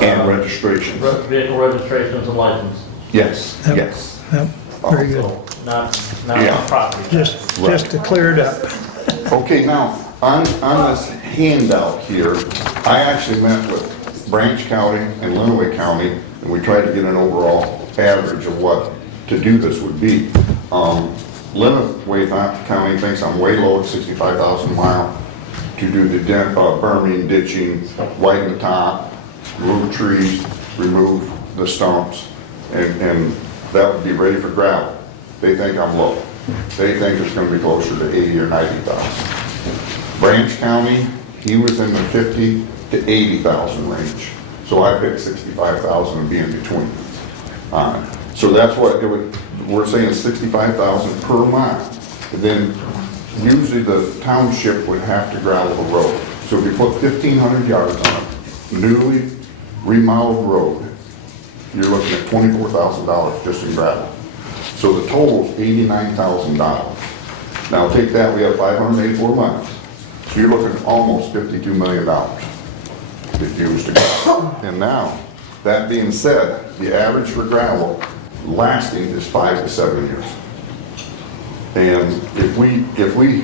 And registrations. Vehicle registrations and license. Yes. Yep, very good. So not Yeah. property tax. Just to clear it up. Okay, now, on this handout here, I actually met with Branch County and Lenawee County, and we tried to get an overall average of what to do this would be. Lenawee County thinks I'm way low at 65,000 a mile to do the berming, ditching, widen the top, remove trees, remove the stumps, and that would be ready for gravel. They think I'm low. They think it's going to be closer to 80 or 90,000. Branch County, he was in the 50 to 80,000 range. So I picked 65,000 and be in between. So that's what it would, we're saying 65,000 per mile. And then usually the township would have to gravel the road. So if you put 1,500 yards on a newly remodeled road, you're looking at $24,000 just in gravel. So the total is $89,000. Now take that, we have 584 miles. So you're looking at almost $52 million if you was to go. And now, that being said, the average for gravel lasting is 5 to 7 years. And if we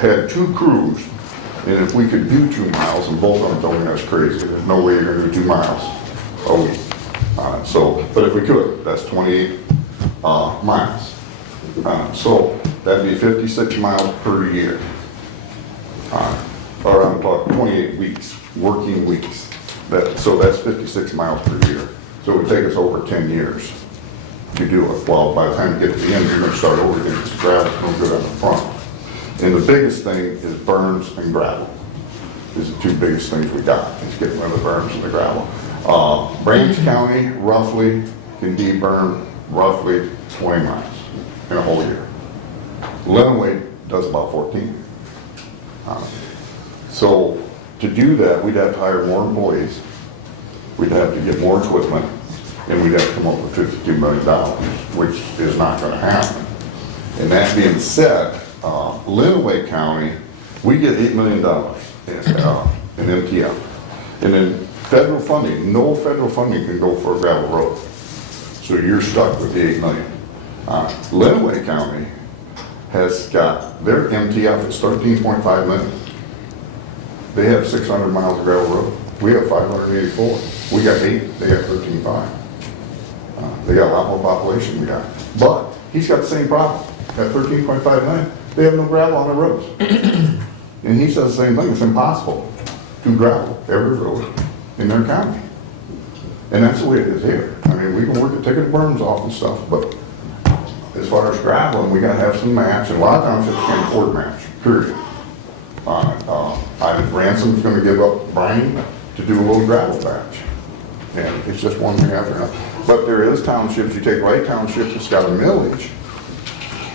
had 2 crews, and if we could do 2 miles, and both of them told me that's crazy, there's no way you're gonna do 2 miles a week. But if we could, that's 28 miles. So that'd be 56 miles per year. Or I'm talking 28 weeks, working weeks. So that's 56 miles per year. So it would take us over 10 years to do it. Well, by the time you get to the end, you're going to start over again. It's gravel, no good on the front. And the biggest thing is berms and gravel. These are the 2 biggest things we got, is getting rid of the berms and the gravel. Branch County roughly can be bermed roughly 20 miles in a whole year. Lenawee does about 14. So to do that, we'd have to hire more employees, we'd have to get more equipment, and we'd have to come up with $52 million, which is not going to happen. And that being said, Lenawee County, we get $8 million in MTF. And then federal funding, no federal funding can go for a gravel road. So you're stuck with the $8 million. Lenawee County has got, their MTF is $13.5 million. They have 600 miles of gravel road. We have 584. We got 8, they have 13.5. They got a lot more population than we got. But he's got the same problem. At 13.5 million, they have no gravel on the roads. And he says the same thing, it's impossible to gravel every road in their county. And that's the way it is here. I mean, we can work the ticket berms off and stuff, but as far as graveling, we gotta have some match, and a lot of times it's can't afford match, period. Ransom's gonna give up brine to do a little gravel patch. And it's just one thing after another. But there is townships, you take Wright Township that's got a millage,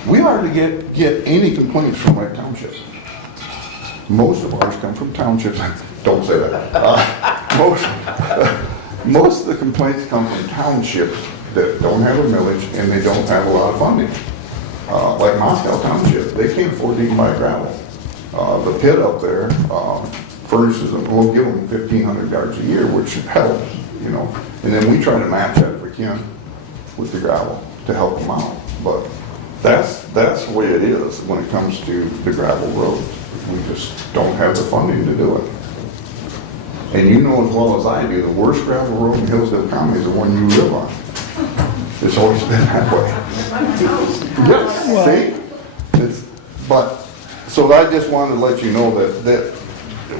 we hardly get any complaints from Wright Township. Most of ours come from townships, don't say that. Most of the complaints come from townships that don't have a millage and they don't have a lot of funding. Like Moscow Township, they can't afford to even buy gravel. The pit up there furnishes them, we'll give them 1,500 yards a year, which helps, you know. And then we try to match that if we can with the gravel to help them out. But that's the way it is when it comes to the gravel roads. We just don't have the funding to do it. And you know as well as I do, the worst gravel road in Hillsdale County is the one you live on. It's always been that way. Yes, see? So I just wanted to let you know that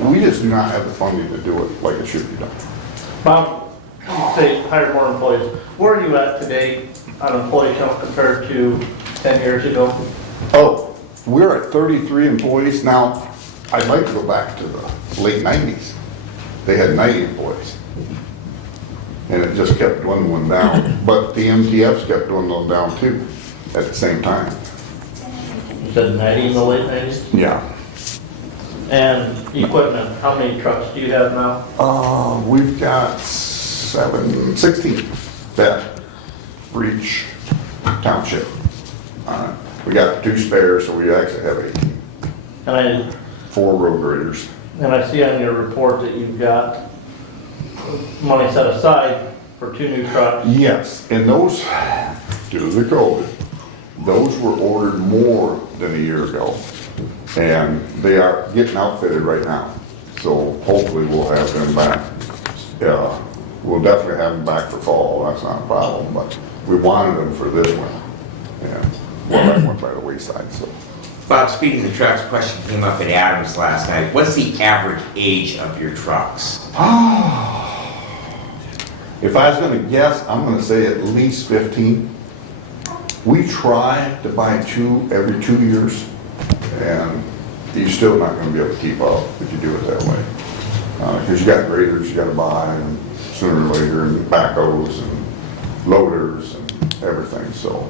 we just do not have the funding to do it like it should be done. Bob, you say hire more employees. Where are you at today on employee count compared to 10 years ago? Oh, we're at 33 employees now. I'd like to go back to the late 90s. They had 90 employees. And it just kept dwindling down. But the MTFs kept dwindling down too at the same time. You said 90 in the late 90s? Yeah. And equipment, how many trucks do you have now? We've got 16 that reach township. We got 2 spares, so we actually have 18. And 4 road graders. And I see on your report that you've got money set aside for 2 new trucks. Yes, and those, due to the COVID, those were ordered more than a year ago. And they are getting outfitted right now. So hopefully we'll have them back. We'll definitely have them back for fall, that's not a problem, but we wanted them for this one. And well, that went by the wayside, so. Bob, speaking of the trucks, question came up at Adams last night. What's the average age of your trucks? If I was gonna guess, I'm gonna say at least 15. We try to buy 2 every 2 years, and you're still not gonna be able to keep up if you do it that way. Because you got graders you gotta buy, and sooner or later, and backhoes, and loaders, and everything, so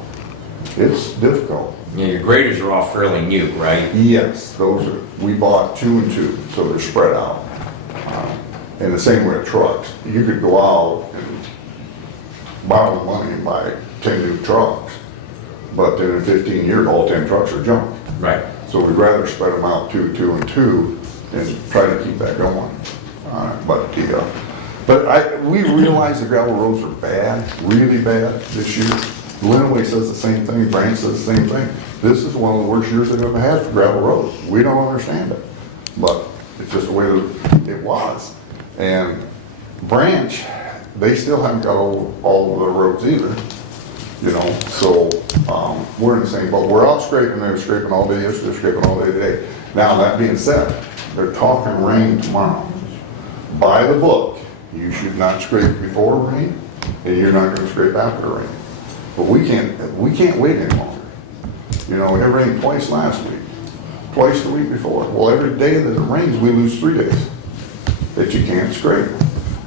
it's difficult. Yeah, your graders are all fairly new, right? Yes, those are, we bought 2 and 2, so they're spread out. And the same with trucks. You could go out and borrow money and buy 10 new trucks, but then in 15 years, all 10 trucks are junk. Right. So we'd rather spread them out 2, 2, and 2 and try to keep that going. We realize the gravel roads are bad, really bad this year. Linaway says the same thing, Branch says the same thing. This is one of the worst years they've ever had for gravel roads. We don't understand it, but it's just the way that it was. And Branch, they still haven't got all of the roads either, you know, so we're in the same boat. We're out scraping, they were scraping all day yesterday, scraping all day today. Now, that being said, they're talking rain tomorrow. By the book, you should not scrape before rain, and you're not gonna scrape after rain. But we can't wait any longer. You know, it rained twice last week, twice the week before. Well, every day that it rains, we lose 3 days that you can't scrape.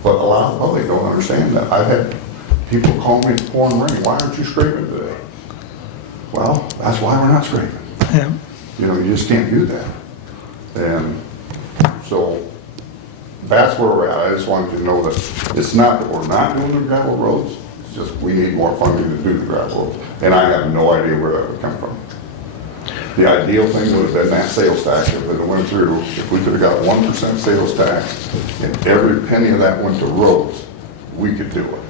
But a lot of the public don't understand that. I've had people call me, it's pouring rain, why aren't you scraping today? Well, that's why we're not scraping. Yeah. You know, you just can't do that. And so that's where we're at. I just wanted you to know that it's not that we're not doing the gravel roads, it's just we need more funding to do the gravel roads. And I have no idea where that would come from. The ideal thing would have been that sales tax if it went through. If we could have got 1% sales tax and every penny of that went to roads, we could do it.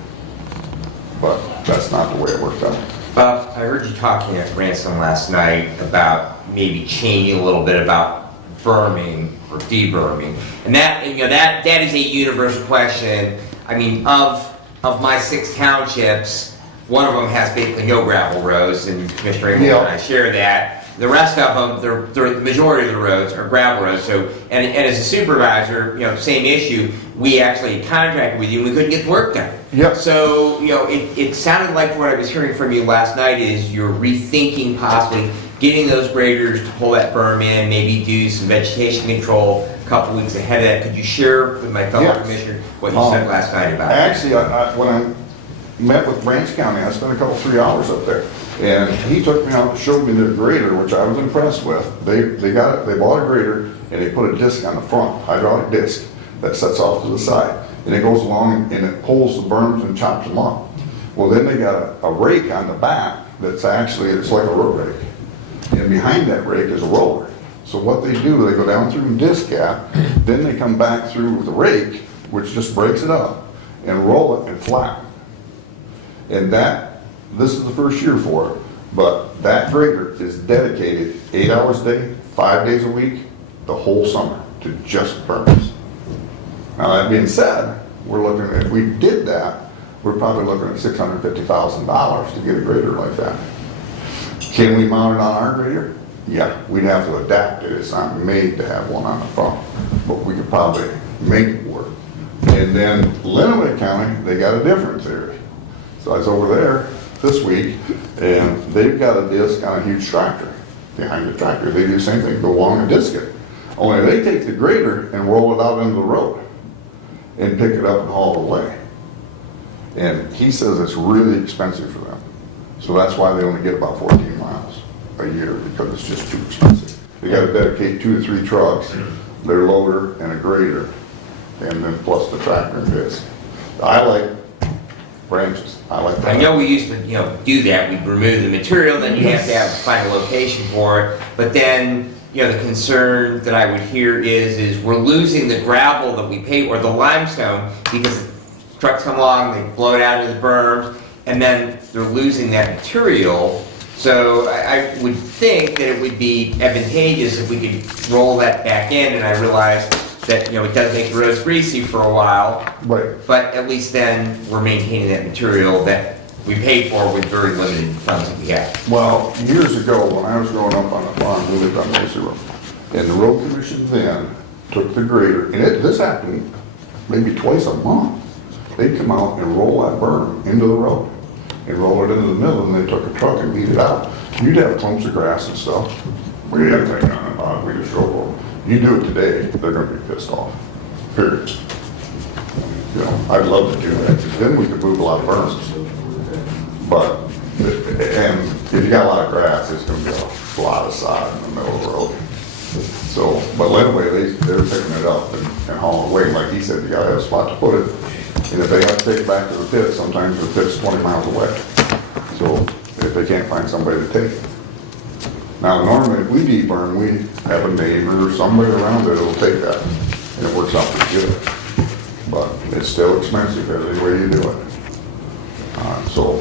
But that's not the way it worked out. Bob, I heard you talking at Ransom last night about maybe changing a little bit about berming or deberming. And that is a universal question. I mean, of my 6 townships, one of them has basically no gravel roads, and Commissioner Engel and I share that. The rest of them, the majority of the roads are gravel roads. So, and as a supervisor, same issue. We actually contracted with you, and we couldn't get the work done. Yeah. So, it sounded like what I was hearing from you last night is you're rethinking possibly getting those graders to pull that berm in, maybe do some vegetation control a couple weeks ahead of that. Could you share with my fellow commissioner what you said last night about it? Actually, when I met with Branch County, I spent 3 hours up there. And he took me out and showed me their grader, which I was impressed with. They bought a grader and they put a disc on the front, hydraulic disc, that sets off to the side. And it goes along and it pulls the berms and chops them up. Well, then they got a rake on the back that's actually, it's like a road rake. And behind that rake is a roller. So what they do, they go down through the disc gap, then they come back through the rake, which just breaks it up, and roll it and flatten. And that, this is the first year for it, but that grader is dedicated 8 hours a day, 5 days a week, the whole summer to just burns. Now that being said, we're looking, if we did that, we're probably looking at $650,000 to get a grader like that. Can we mount it on our grader? Yeah, we'd have to adapt it. It's not made to have one on the front, but we could probably make it work. And then Lenawee County, they got a different theory. So I was over there this week, and they've got a disc on a huge tractor. Behind the tractor, they do the same thing, go along and disc it. Only they take the grader and roll it out into the road and pick it up and haul it away. And he says it's really expensive for them. So that's why they only get about 14 miles a year, because it's just too expensive. They got to dedicate 2 to 3 trucks, their loader and a grader, and then plus the tractor and disc. I like branches. I like that. I know we used to, do that. We'd remove the material, then you have to find a location for it. But then, the concern that I would hear is we're losing the gravel that we pay, or the limestone, because trucks come along, they blow it out of the berms, and then they're losing that material. So I would think that it would be advantageous if we could roll that back in, and I realize that, it does make the roads greasy for a while. Right. But at least then we're maintaining that material that we paid for with very limited funds that we have. Well, years ago, when I was growing up on a farm, we lived on Macy Road, and the road commission then took the grader, and this happened maybe twice a month. They'd come out and roll that berm into the road, and roll it into the middle, and they took a truck and beat it out. You'd have clumps of grass and stuff. We didn't think nothing about it, we just drove over. You do it today, they're gonna be pissed off, period. I'd love to do that, because then we could move a lot of berms. But, and if you got a lot of grass, it's gonna be a lot of sod in the middle of the road. So, but anyway, they're picking it up and hauling away. Like he said, you gotta have a spot to put it. And if they have to take it back to the pit, sometimes the pit's 20 miles away. So if they can't find somebody to take it. Now, normally if we deburn, we have a neighbor or somebody around there that'll take that. And it works out pretty good. But it's still expensive every way you do it. So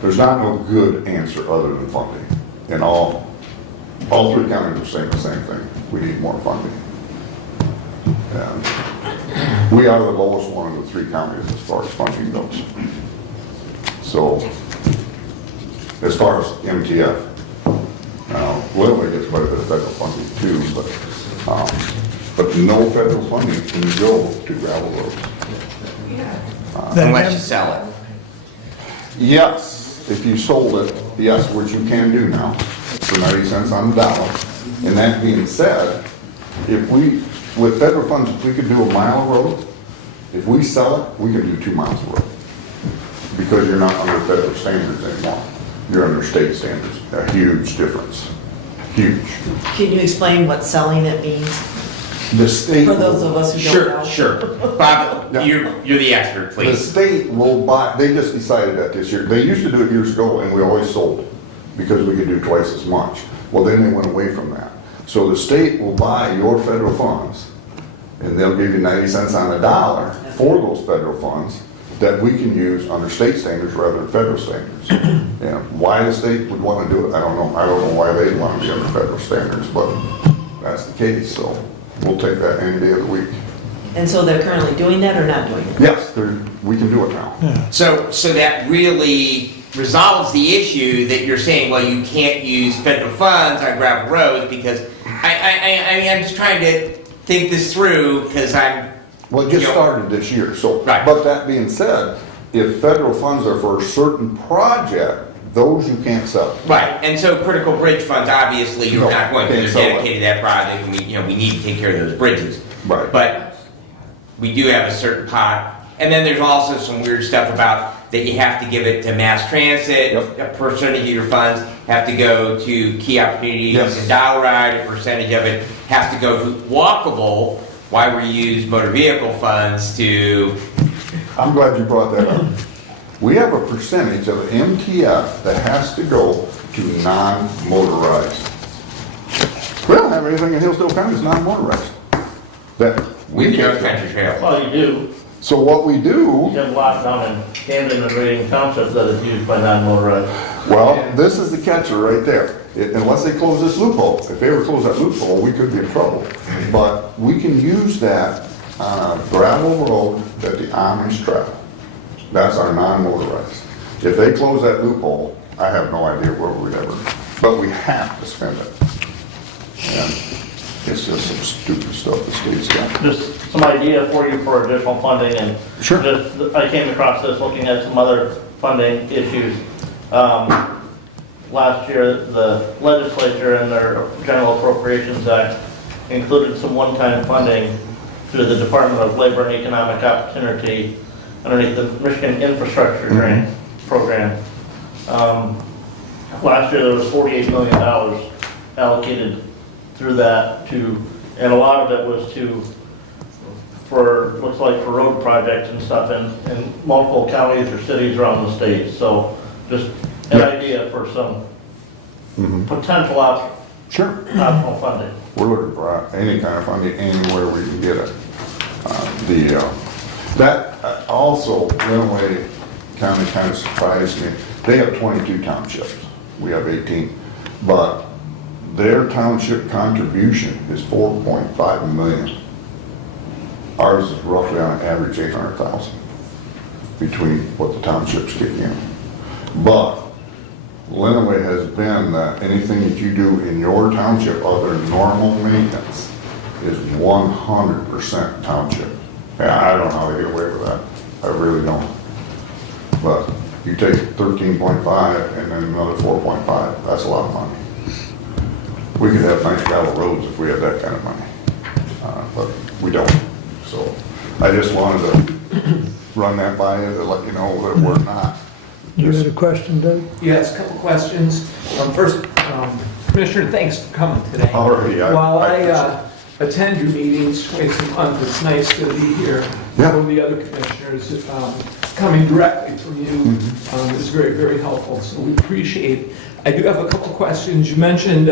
there's not no good answer other than funding. And all 3 counties are saying the same thing. We need more funding. And we are the lowest one of the 3 counties as far as funding goes. So as far as MTF, Little gets quite a bit of federal funding too, but no federal funding can go to gravel roads. Unless you sell it. Yes, if you sold it, yes, which you can do now for 90 cents on the dollar. And that being said, if we, with federal funds, if we could do a mile of road, if we sell it, we can do 2 miles of road. Because you're not under federal standards anymore. You're under state standards. A huge difference. Huge. Can you explain what selling it means? The state. For those of us who don't know. Sure. Bob, you're the expert, The please. state will buy, they just decided that this year. They used to do it years ago, and we always sold it because we could do twice as much. Well, then they went away from that. So the state will buy your federal funds, and they'll give you 90 cents on the dollar for those federal funds that we can use under state standards rather than federal standards. And why the state would want to do it, I don't know. I don't know why they'd want to be under federal standards, but that's the case. So we'll take that any day of the week. And so they're currently doing that or not doing it? Yes, we can do it now. So that really resolves the issue that you're saying, well, you can't use federal funds on gravel roads, because I'm just trying to think this through, because Well, it just started this year, so, Right. But that being said, if federal funds are for a certain project, those you can't sell. right, and so critical bridge funds, obviously, you're No, not going to can't be sell it. dedicated to that project, and we need to take care of those bridges. Right. But we do have a certain pot, and then there's also some weird stuff about that you have to give it to mass transit, Yep. a percentage of your funds have to go to key opportunities Yes. and Dollar Ride, a percentage of it has to go to walkable. Why we use motor vehicle funds to, I'm glad you brought that up. We have a percentage of MTF that has to go to non-motorized. We don't have anything in Hillsdale County that's non-motorized. That We do country trail. Well, you do. So what we do, You have a lot down in Camden and Reading Township that is used by non-motorized. well, this is the catcher right there. Unless they close this loophole, if they ever close that loophole, we could be in trouble. But we can use that on a gravel road that the Amish travel. That's our non-motorized. If they close that loophole, I have no idea where we'd ever, but we have to spend it. And it's just some stupid stuff the state's got. Just some idea for you for additional funding, and Sure. just, I came across this looking at some other funding issues. Last year, the legislature in their General Appropriations Act included some one-time funding through the Department of Labor and Economic Opportunity underneath the Michigan Infrastructure Grant Program. Last year, there was $48 million allocated through that and a lot of it was looks like for road projects and stuff in multiple counties or cities around the state. So just an idea for some potential optional funding. We're looking for any kind of funding anywhere we can get it. Also, Lenawee County kind of surprised me. They have 22 townships. We have 18. But their township contribution is 4.5 million. Ours is roughly on average 800,000 between what the townships kick in. But Lenawee has been that anything that you do in your township other than normal maintenance is 100% township. And I don't know how they get away with that. I really don't. But you take 13.5 and then another 4.5, that's a lot of money. We could have nice gravel roads if we had that kind of money, but we don't. So I just wanted to run that by you to let you know that we're not. You had a question, Doug? Yes, a couple questions. First, Commissioner, thanks for coming today. All right, While I attend your meetings twice a month, it's nice to be here. From the other commissioners, coming directly from you is very, very helpful, so we appreciate it. I do have a couple questions. You mentioned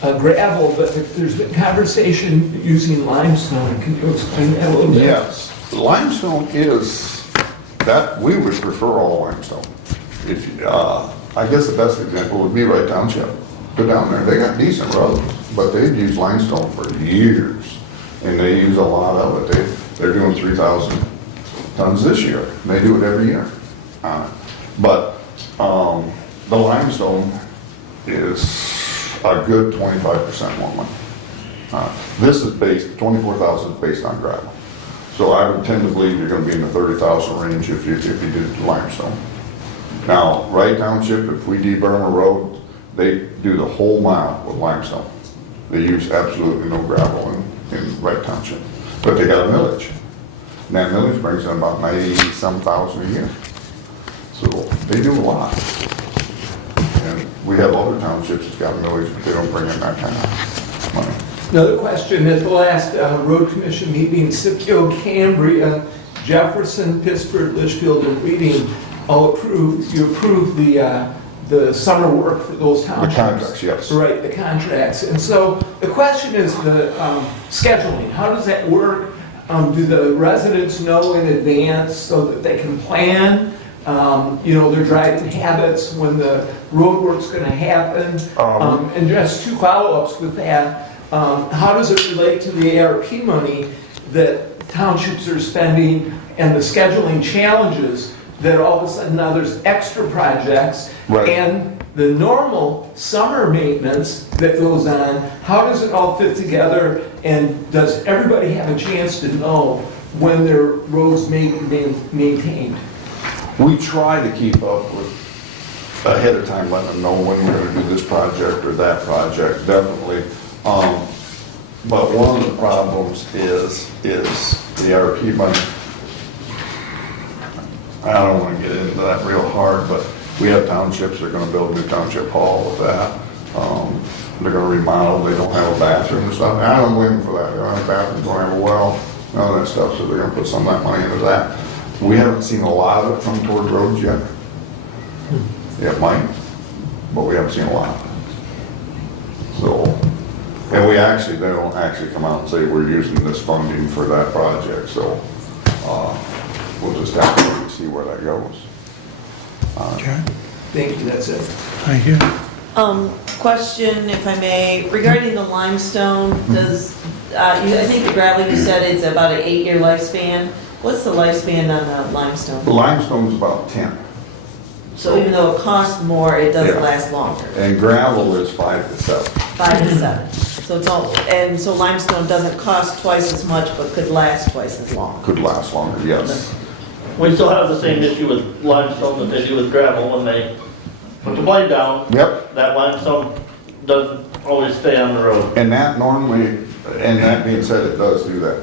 gravel, but there's been conversation using limestone. Can you explain that a little bit? Yes, limestone is, that we would prefer all limestone. If I guess the best example would be Wright Township. Go down there, they got decent roads, but they've used limestone for years, and they use a lot of it. They're doing 3,000 tons this year. They do it every year. But the limestone is a good 25% more money. This is based, 24,000 is based on gravel. So I would tend to believe you're going to be in the 30,000 range if you did limestone. Now, Wright Township, if we deberm a road, they do the whole mile with limestone. They use absolutely no gravel in Wright Township. But they got a millage. And that millage brings in about 90-some thousand a year. So they do a lot. And we have other townships that's got millage, but they don't bring in that kind of money. Another question. At the last road commission meeting, Scipio, Cambria, Jefferson, Pittsburgh, Litchfield, and Reading all approved. You approved the summer work for those townships. The contracts, yes. Right, the contracts. And so the question is the scheduling. How does that work? Do the residents know in advance so that they can plan, their driving habits when the road work's going to happen? And just two follow-ups with that. How does it relate to the ARP money that townships are spending and the scheduling challenges that all of a sudden now there's extra projects and the normal summer maintenance that goes on? How does it all fit together, and does everybody have a chance to know when their roads may be maintained? We try to keep up with, ahead of time, letting them know when we're going to do this project or that project, definitely. But one of the problems is the ARP money. I don't want to get into that real hard, but we have townships that are going to build a new township hall with that. They're going to remodel, they don't have a bathroom and stuff. I don't blame them for that. They don't have a bathroom, they don't have a well, none of that stuff, so they're going to put some of that money into that. We haven't seen a lot of it come toward roads yet. It might, but we haven't seen a lot. So, and they don't actually come out and say we're using this funding for that project, so, we'll just have to wait and see where that goes. Okay, Thank you, that's it. thank you. Question, if I may, regarding the limestone, does, I think the gravel, you said it's about an 8-year lifespan. What's the lifespan on the limestone? The limestone's about 10, So even though it costs more, it does Yeah. last longer, and gravel is 5 to 7. 5 to 7. So it's all, and so limestone doesn't cost twice as much, but could last twice as long. Could last longer, yes. We still have the same issue with limestone that they do with gravel when they put the blade down. Yep, That limestone doesn't always stay on the road. and that normally, and that being said, it does do that.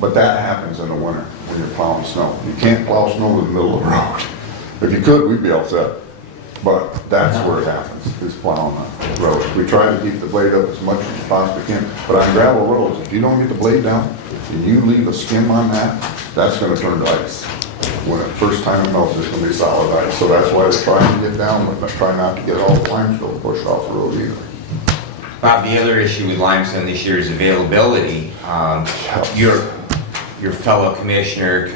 But that happens in the winter when you're plowing snow. You can't plow snow in the middle of the road. If you could, we'd be upset. But that's where it happens, is plowing the road. We try to keep the blade up as much as you possibly can. But on gravel roads, if you don't get the blade down and you leave a skim on that, that's gonna turn to ice. When the first time it melts, it's gonna be solid ice. So that's why they're trying to get down, but try not to get all the limestone pushed off the road either. Bob, the other issue with limestone this year is availability. Your fellow commissioner,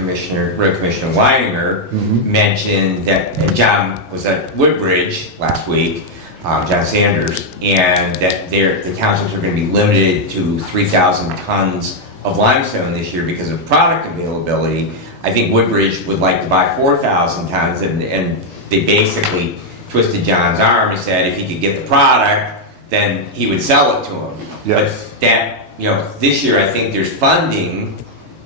Road Commissioner Leininger, mentioned that John was at Woodbridge last week, John Sanders, and that the townships are going to be limited to 3,000 tons of limestone this year because of product availability. I think Woodbridge would like to buy 4,000 tons, and they basically twisted John's arm and said if he could get the product, then he would sell it to him. Yes. But that, this year I think there's funding,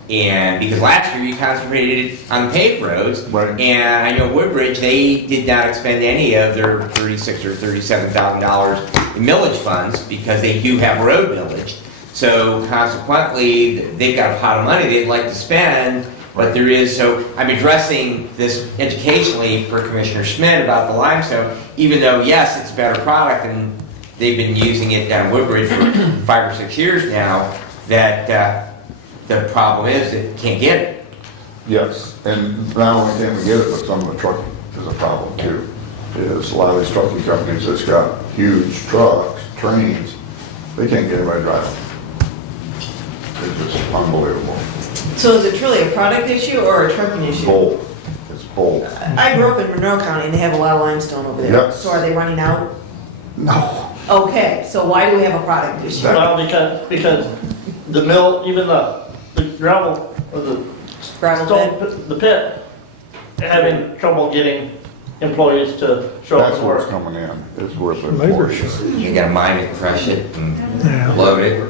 and because last year you concentrated on the paved roads, Right. and I know Woodbridge, they did not expend any of their $36,000 or $37,000 in millage funds because they do have road millage. So consequently, they've got a pot of money they'd like to spend, but there is, so I'm addressing this educationally for Commissioner Schmidt about the limestone, even though, yes, it's a better product and they've been using it down Woodbridge for 5 or 6 years now, that the problem is that you can't get it. Yes, and not only can't we get it, but some of the trucking is a problem too. Is a lot of these trucking companies that's got huge trucks, trains, they can't get anybody driving. It's just unbelievable. So is it truly a product issue or a trucking issue? Both, it's both. I grew up in Monroe County and they have a lot of limestone over there. Yes. So are they running out? No. Okay, so why do we have a product issue? Well, because the mill, even the gravel, or the Gravel stone, the pit, having trouble getting employees to show up That's and where it's work. coming in, is worth it. Labor shortage. You gotta mine it, crush it, and Yeah. load it.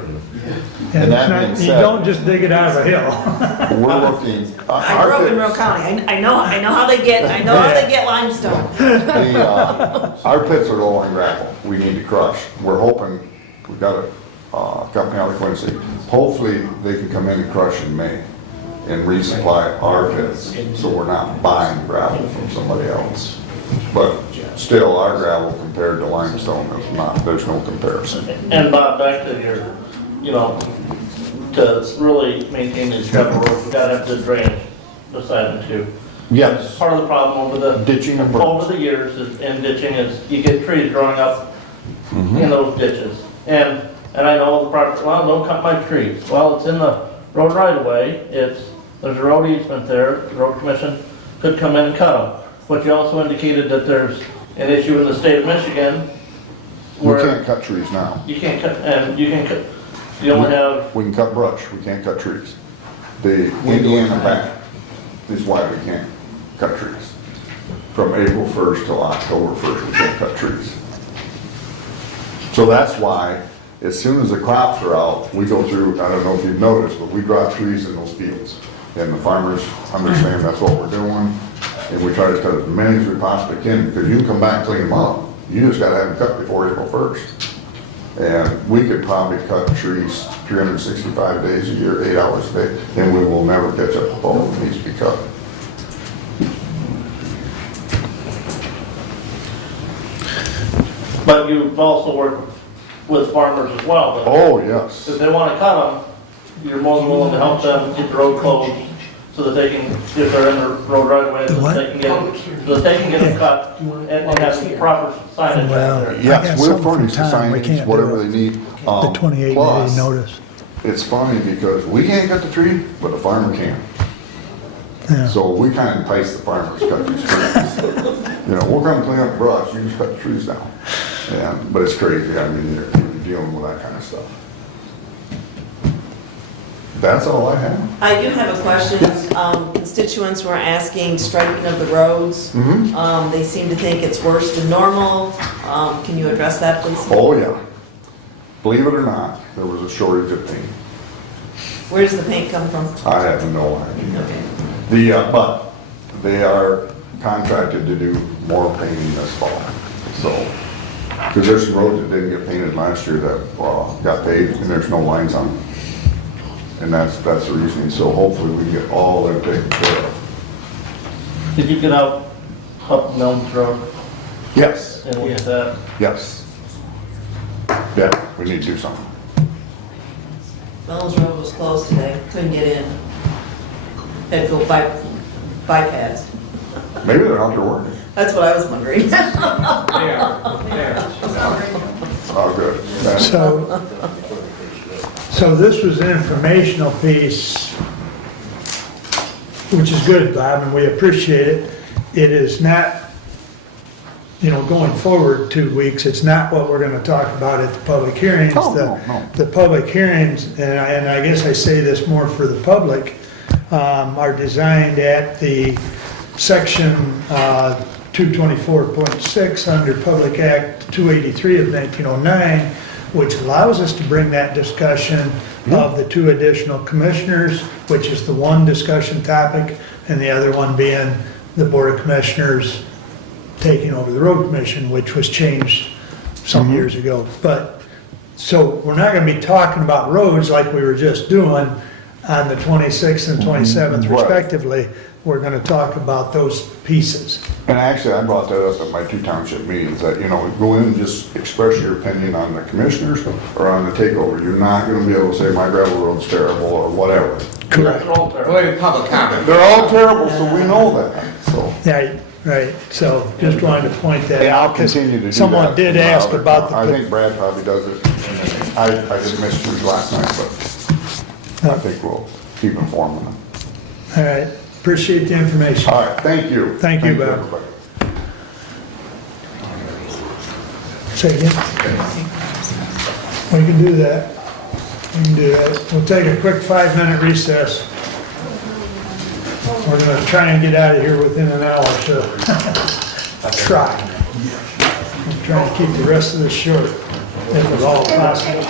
And And that it's not, being you said- don't just dig it out of a hill. We're looking. I grew up in Monroe County. I know how they get limestone. Our pits are low on gravel, we need to crush. We're hoping, we've got a company out of Quincy, hopefully they can come in and crush in May and resupply our pits, so we're not buying gravel from somebody else. But still, our gravel compared to limestone is not, there's no comparison. And Bob, back to your, to really maintain these gravel roads, we gotta have the drainage beside them too. Yes, Part of the problem over the ditching and burn. over the years in ditching is you get trees growing up in those ditches. And I know the project, well, don't cut my trees. Well, it's in the road right of way. There's a road easement there. The road commission could come in and cut them. But you also indicated that there's an issue in the state of Michigan We where can't cut trees now. you can't cut, and you can cut, you only have, We can cut brush, we can't cut trees. The Indiana back is why we can't cut trees. From April 1st till October 1st, we can't cut trees. So that's why, as soon as the crops are out, we go through, I don't know if you've noticed, but we drop trees in those fields. And the farmers understand that's what we're doing, and we try to cut as many as we possibly can, because you can come back and clean them up. You just gotta have them cut before April 1st. And we could probably cut trees 365 days a year, 8 hours a day, and we will never catch up with all that needs to be cut. but you've also worked with farmers as well. But Oh, yes. if they want to cut them, you're more than willing to help them get the road closed so that they can, if they're in the road right away, so that they can get them cut and have proper signage out there. Yes, we'll furnish the signage, whatever they need. The 28-day Plus, notice. it's funny because we can't cut the tree, but the farmer can. Yeah. So we kind of entice the farmers to cut these trees. You know, we'll come clean up the brush, you just cut the trees down. Yeah, but it's crazy, I mean, you're dealing with that kind of stuff. That's all I have. I do have a question. Constituents were asking striping of the roads. They seem to think it's worse than normal. Can you address that, please? Oh, yeah. Believe it or not, there was a shortage of paint. Where does the paint come from? I have no idea. Okay. But they are contracted to do more painting this fall. So, because there's some roads that didn't get painted last year that got paved and there's no lines on them. And that's the reasoning. So hopefully we can get all that taken care of. Did you get out up Mills Road Yes, and look at that? yes. Yeah, we need to do something. Melons Road was closed today. Couldn't get in. Had to go bypass. Maybe they're out there working. That's what I was wondering. Oh, good. So this was an informational piece, which is good, Bob, and we appreciate it. It is not, going forward 2 weeks, it's not what we're gonna talk about at the public hearings. Oh, no. The public hearings, and I guess I say this more for the public, are designed at the section 224.6 under Public Act 283 of 1909, which allows us to bring that discussion of the 2 additional commissioners, which is the one discussion topic, and the other one being the Board of Commissioners taking over the road commission, which was changed some years ago. But, so we're not gonna be talking about roads like we were just doing on the 26th and 27th Right. respectively. We're gonna talk about those pieces. And actually, I brought that up at my 2 township meetings, that, go in and just express your opinion on the commissioners or on the takeover. You're not gonna be able to say my gravel road's terrible or whatever. Correct. Wait, public comment. They're all terrible, so we know that, so. Yeah, right, so just wanted to point that Yeah, I'll out. 'cause continue to do that. Someone did ask about I the, think Brad probably does it. I didn't miss yours last night, but I think we'll keep informing them. all right, appreciate the information. All right, thank you. Thank you, Bob. everybody. Say again? We can do that. We can do that. We'll take a quick 5-minute recess. We're gonna try and get out of here within an hour, so try. I'm trying to keep the rest of this short, if at all possible.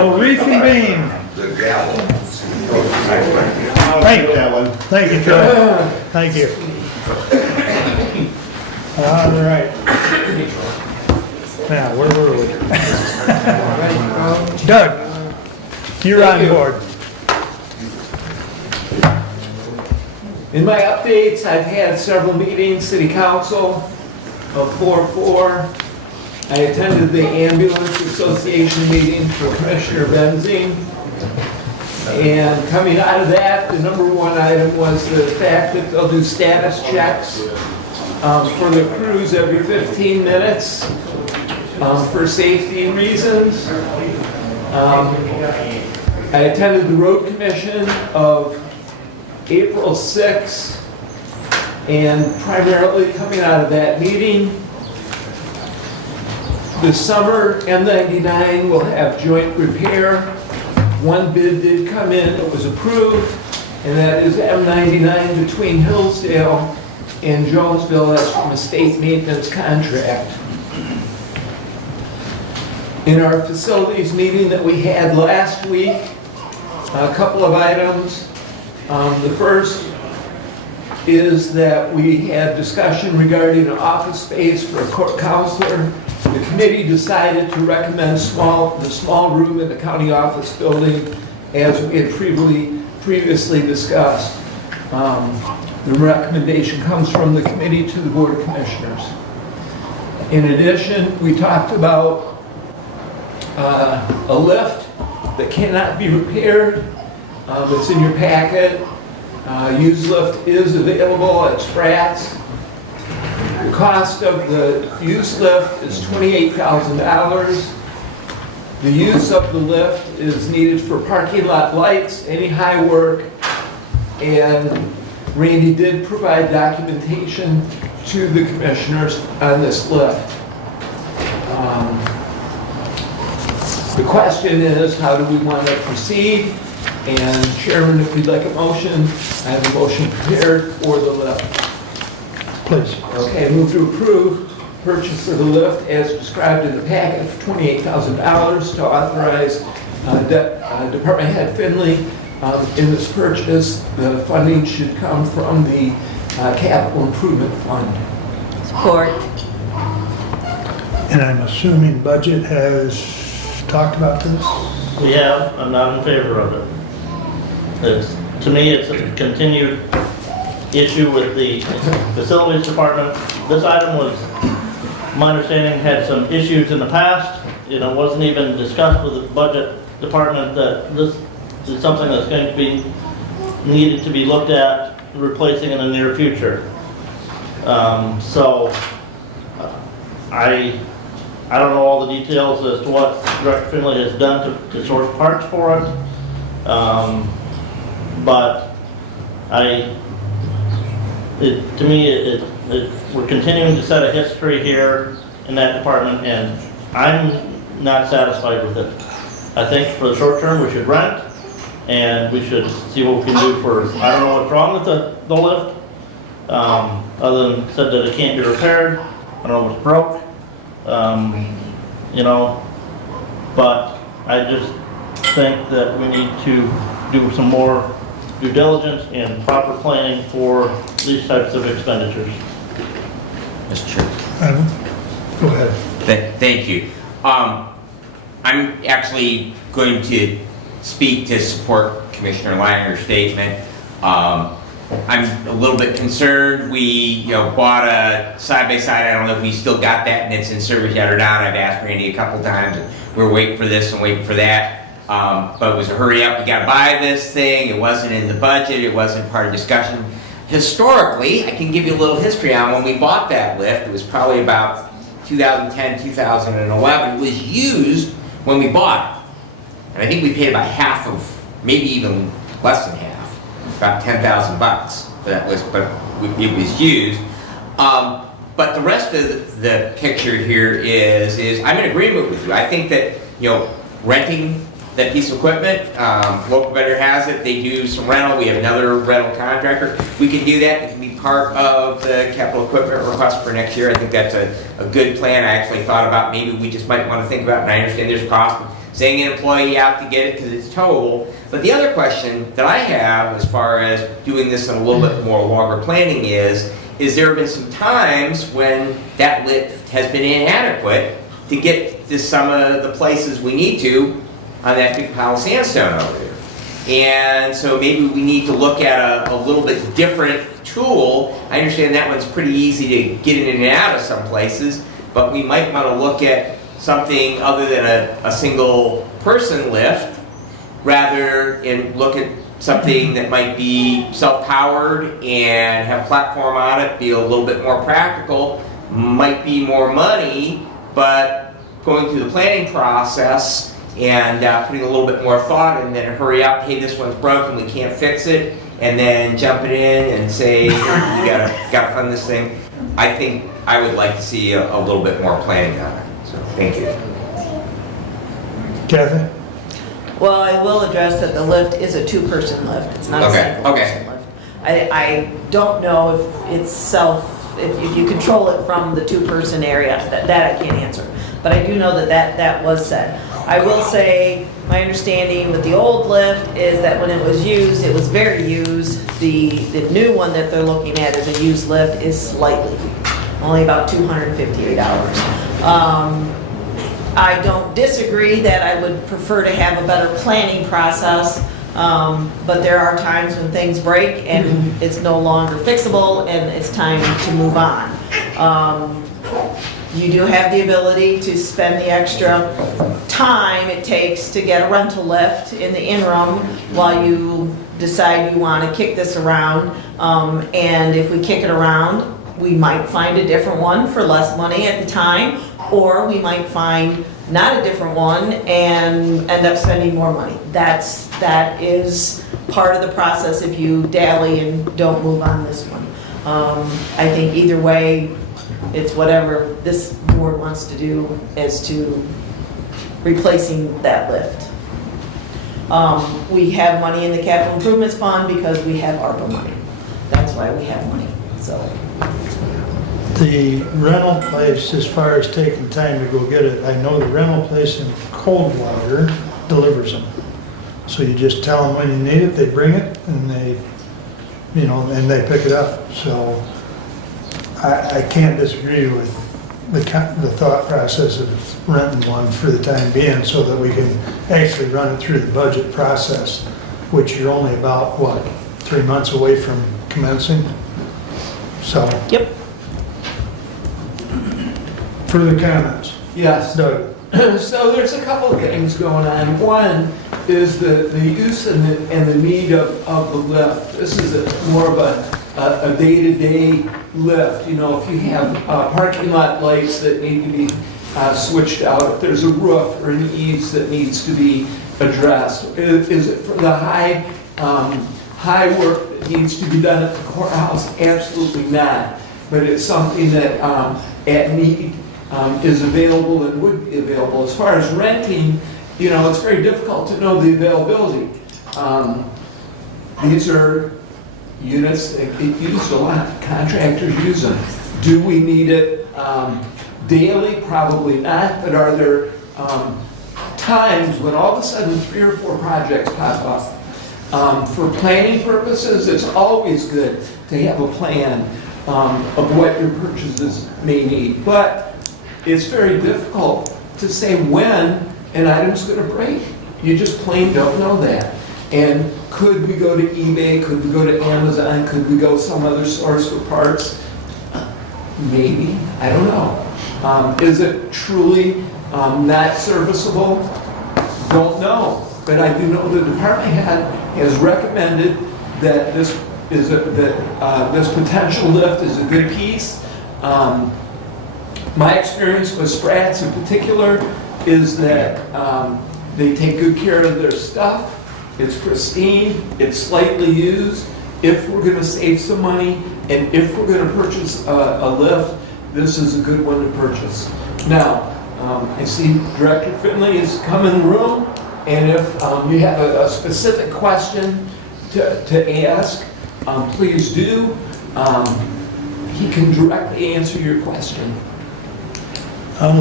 We'll reconvene. The gavel. Thank you, Troy. Thank you. All right. Now, where were we? Doug, you're on board. In my updates, I've had several meetings, city council of 4-4. I attended the ambulance association meeting for Commissioner Benzing. And coming out of that, the number one item was the fact that they'll do status checks for the crews every 15 minutes for safety reasons. I attended the road commission of April 6th, and primarily coming out of that meeting, this summer M99 will have joint repair. One bid did come in that was approved, and that is M99 between Hillsdale and Jonesville. That's from a state maintenance contract. In our facilities meeting that we had last week, a couple of items. The first is that we had discussion regarding an office space for a court counselor. The committee decided to recommend the small room in the county office building as we had previously discussed. The recommendation comes from the committee to the Board of Commissioners. In addition, we talked about a lift that cannot be repaired. That's in your packet. Used lift is available at Spratt's. The cost of the used lift is $28,000. The use of the lift is needed for parking lot lights, any high work, and Randy did provide documentation to the commissioners on this lift. The question is, how do we want to proceed? And Chairman, if you'd like a motion, I have a motion prepared for the lift. Please. Okay, move to approve purchase of the lift as described in the packet for $28,000 to authorize Department Head Finley in this purchase. The funding should come from the Capital Improvement Fund. Support. And I'm assuming budget has talked about this? We have, I'm not in favor of it. To me, it's a continued issue with the facilities department. This item was, my understanding, had some issues in the past. It wasn't even discussed with the budget department that this is something that's going to be needed to be looked at, replacing in the near future. I don't know all the details as to what Director Finley has done to source parts for it, but to me, we're continuing to set a history here in that department, and I'm not satisfied with it. I think for the short term, we should rent, and we should see what we can do for, I don't know what's wrong with the lift, other than said that it can't be repaired. I don't know what's broke. But I just think that we need to do some more due diligence and proper planning for these types of expenditures. Mr. Chair. Adam, go ahead. Thank you. I'm actually going to speak to support Commissioner Leiner's statement. I'm a little bit concerned. We bought a side-by-side. I don't know if we still got that and it's in service yet or not. I've asked Randy a couple times. We're waiting for this and waiting for that. But it was a hurry up. We got to buy this thing. It wasn't in the budget. It wasn't part of discussion. Historically, I can give you a little history on when we bought that lift. It was probably about 2010, 2011. It was used when we bought it. And I think we paid about half of, maybe even less than half, about $10,000 for that lift, but it was used. But the rest of the picture here is I'm in agreement with you. I think that, renting that piece of equipment, local vendor has it, they do some rental, we have another rental contractor. We can do that, it can be part of the capital equipment request for next year. I think that's a good plan. I actually thought about maybe we just might want to think about, and I understand there's cost, sending an employee out to get it because it's towable. But the other question that I have as far as doing this in a little bit more longer planning is there have been some times when that lift has been inadequate to get to some of the places we need to on that big pile of sandstone over there. And so maybe we need to look at a little bit different tool. I understand that one's pretty easy to get in and out of some places, but we might want to look at something other than a single person lift, rather and look at something that might be self-powered and have a platform on it, be a little bit more practical, might be more money, but going through the planning process and putting a little bit more thought and then hurry up, hey, this one's broken, we can't fix it, and then jumping in and say, you gotta fund this thing. I think I would like to see a little bit more planning on it. So, thank you. Kathy? Well, I will address that the lift is a two-person lift. It's not a single-person lift. I don't know if it's if you control it from the two-person area, that I can't answer. But I do know that was said. I will say, my understanding with the old lift is that when it was very used. The new one that they're looking at as a used lift is slightly, only about $258. I don't disagree that I would prefer to have a better planning process, but there are times when things break and it's no longer fixable and it's time to move on. You do have the ability to spend the extra time it takes to get a rental lift in the interim while you decide you want to kick this around. And if we kick it around, we might find a different one for less money at the time, or we might find not a different one and end up spending more money. That is part of the process if you dally and don't move on this one. I think either way, it's whatever this board wants to do as to replacing that lift. We have money in the capital improvements fund because we have ARPA money. That's why we have money, so. The rental place, as far as taking time to go get it, I know the rental place in Coldwater delivers them. So you just tell them when you need it, they bring it, and they pick it up. So I can't disagree with the thought process of renting one for the time being so that we can actually run it through the budget process, which you're only about, 3 months away from commencing? So. Yep. Further comments? Yes. Doug? So there's a couple of things going on. One is the use and the need of the lift. This is more of a day-to-day lift. You know, if you have parking lot lights that need to be switched out, if there's a roof or an eaves that needs to be addressed. Is it for the high work that needs to be done at the courthouse? Absolutely not. But it's something that at need is available and would be available. As far as renting, it's very difficult to know the availability. These are units that get used a lot. Contractors use them. Do we need it daily? Probably not. But are there times when all of a sudden 3 or 4 projects pop up? For planning purposes, it's always good to have a plan of what your purchases may need. But it's very difficult to say when an item's going to break. You just plain don't know that. And could we go to eBay? Could we go to Amazon? Could we go some other source for parts? Maybe. I don't know. Is it truly not serviceable? Don't know. But I do know the department head has recommended that this potential lift is a good piece. My experience with Sprats in particular is that they take good care of their stuff. It's pristine. It's slightly used. If we're going to save some money and if we're going to purchase a lift, this is a good one to purchase. Now, I see Director Finley has come in the room, and if you have a specific question to ask, please do. He can directly answer your question. I'll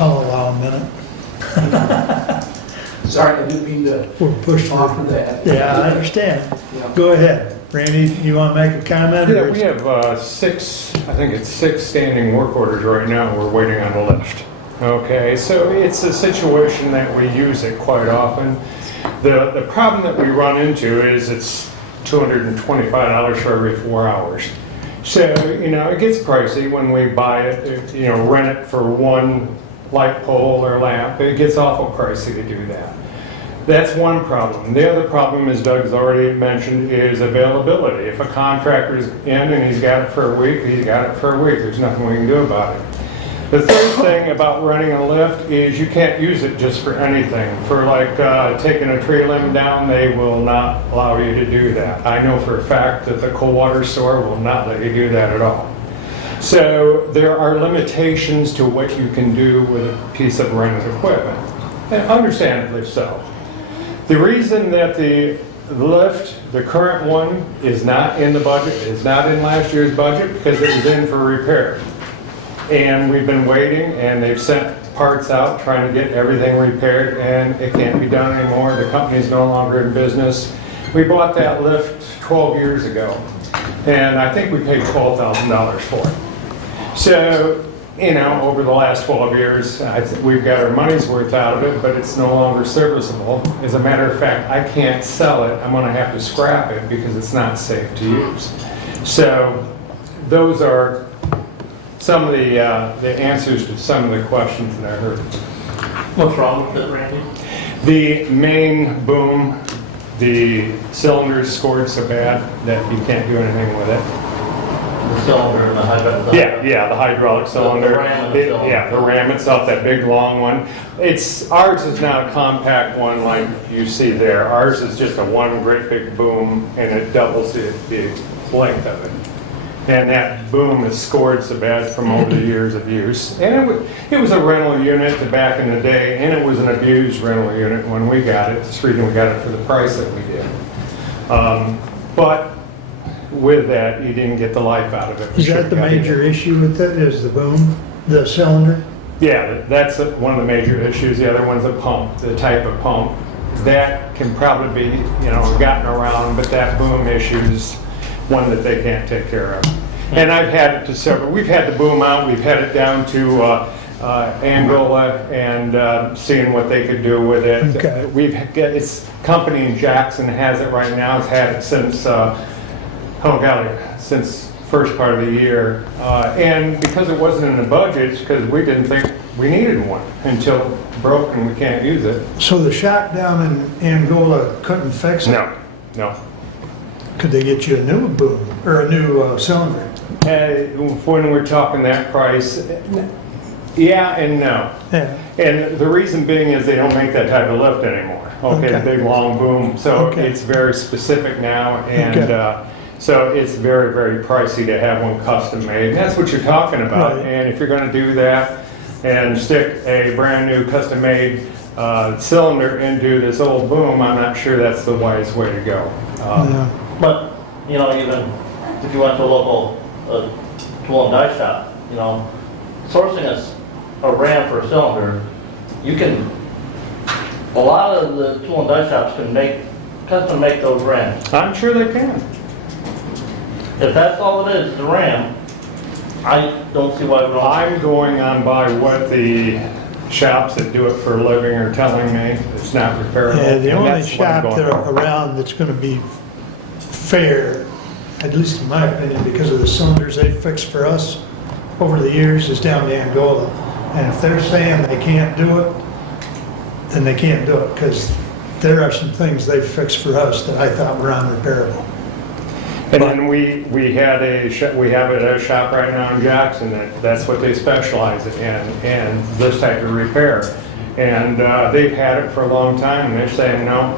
allow a minute. Sorry, I didn't mean to We're pushed offer that. Yeah, I understand. Yeah. Go ahead. Randy, you want to make a comment? Yeah, or we have I think it's six standing work orders right now. We're waiting on a lift. Okay, so it's a situation that we use it quite often. The problem that we run into is it's $225 for every 4 hours. So, it gets pricey when we buy it, rent it for one light pole or lamp. It gets awful pricey to do that. That's one problem. The other problem, as Doug's already mentioned, is availability. If a contractor's in and he's got it for a week, he's got it for a week. There's nothing we can do about it. The third thing about renting a lift is you can't use it just for anything. For taking a tree limb down, they will not allow you to do that. I know for a fact that the cold water store will not let you do that at all. So there are limitations to what you can do with a piece of rented equipment, and understandably so. The reason that the lift, the current one, is not in the budget, is not in last year's budget, because it was in for repair. And we've been waiting, and they've sent parts out trying to get everything repaired, and it can't be done anymore. The company's no longer in business. We bought that lift 12 years ago, and I think we paid $12,000 for it. So, over the last 12 years, we've got our money's worth out of it, but it's no longer serviceable. As a matter of fact, I can't sell it. I'm going to have to scrap it because it's not safe to use. So, those are some of the answers to some of the questions that I heard. What's wrong with it, Randy? The main boom, the cylinder's scored so bad that you can't do anything with it. The cylinder and the hydraulic. Yeah, the hydraulic cylinder. The ram itself. Yeah, the ram itself, that big long one. Ours is not a compact one like you see there. Ours is just a one great big boom, and it doubles the length of it. And that boom is scored so bad from over the years of use. And it was a rental unit back in the day, and it was an abused rental unit when we got it. That's the reason we got it for the price that we did. But with that, you didn't get the life out of it. Is that the major issue with it, is the boom, the cylinder? Yeah, that's one of the major issues. The other one's a pump, the type of pump. That can probably be, gotten around, but that boom issue's one that they can't take care of. And I've had it to several, we've had the boom out, we've had it down to Angola and seeing what they could do with it. Okay. It's company in Jackson has it right now. It's had it since, since first part of the year. And because it wasn't in the budget, it's because we didn't think we needed one until it broke and we can't use it. So the shop down in Angola couldn't fix it? No. Could they get you a new boom, or a new cylinder? When we're talking that price, yeah and no. Yeah. And the reason being is they don't make that type of lift anymore. Okay, the big long boom. So it's very specific now, and so it's very, very pricey to have one custom made. And that's what you're talking about. Right. And if you're going to do that and stick a brand new custom made cylinder into this old boom, I'm not sure that's the wise way to go. But, even if you went to a local tool and die shop, sourcing a ram for a cylinder, a lot of the tool and die shops can custom make those rams. I'm sure they can. If that's all it is, the ram, I don't see why we don't. I'm going on by what the shops that do it for a living are telling me. It's not repairable. Yeah, the and only that's what I'm shop going that for. around that's going to be fair, at least in my opinion, because of the cylinders they fixed for us over the years, is down to Angola. And if they're saying they can't do it, then they can't do it, because there are some things they've fixed for us that I thought were unrepairable. And then we have it at a shop right now in Jackson that's what they specialize in this type of repair. And they've had it for a long time, and they're saying no,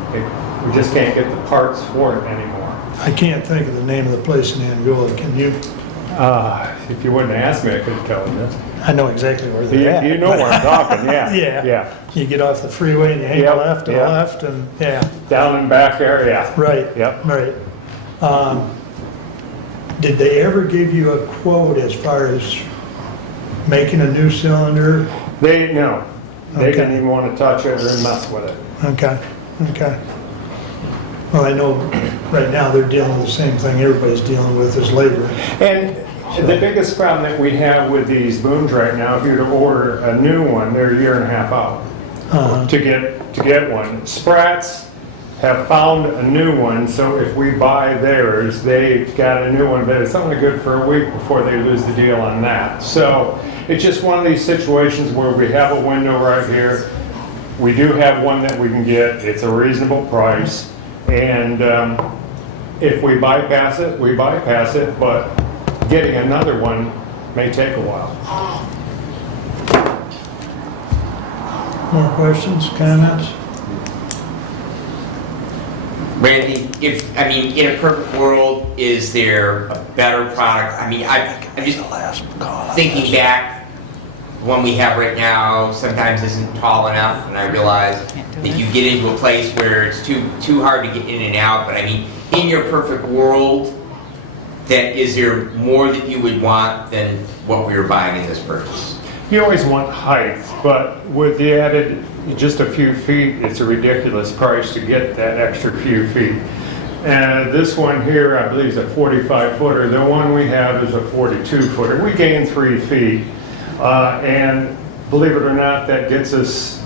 we just can't get the parts for it anymore. I can't think of the name of the place in Angola. Can you? If you wouldn't ask me, I could tell you. I know exactly where they're at. You know where I'm talking, yeah. Yeah. You get off the freeway and you hang left and left and, Down in back there, yeah. Right. Yep. Right. Did they ever give you a quote as far as making a new cylinder? No. They Okay. didn't even want to touch it or mess with it. Okay, okay. Well, I know right now they're dealing with the same thing everybody's dealing with is labor. And the biggest problem that we have with these booms right now, if you were to order a new one, they're a year and a half out to get one. Sprats have found a new one, so if we buy theirs, they got a new one, but it's only good for a week before they lose the deal on that. So it's just one of these situations where we have a window right here. We do have one that we can get. It's a reasonable price. And if we bypass it, we bypass it, but getting another one may take a while. More questions, comments? Randy, in a perfect world, is there a better product? I'm just thinking back, the one we have right now sometimes isn't tall enough, and I realize that you get into a place where it's too hard to get in and out, but in your perfect world, is there more that you would want than what we were buying in this purchase? You always want height, but with the added just a few feet, it's a ridiculous price to get that extra few feet. And this one here, I believe, is a 45-footer. The one we have is a 42-footer. We gain 3 feet, and believe it or not, that gets us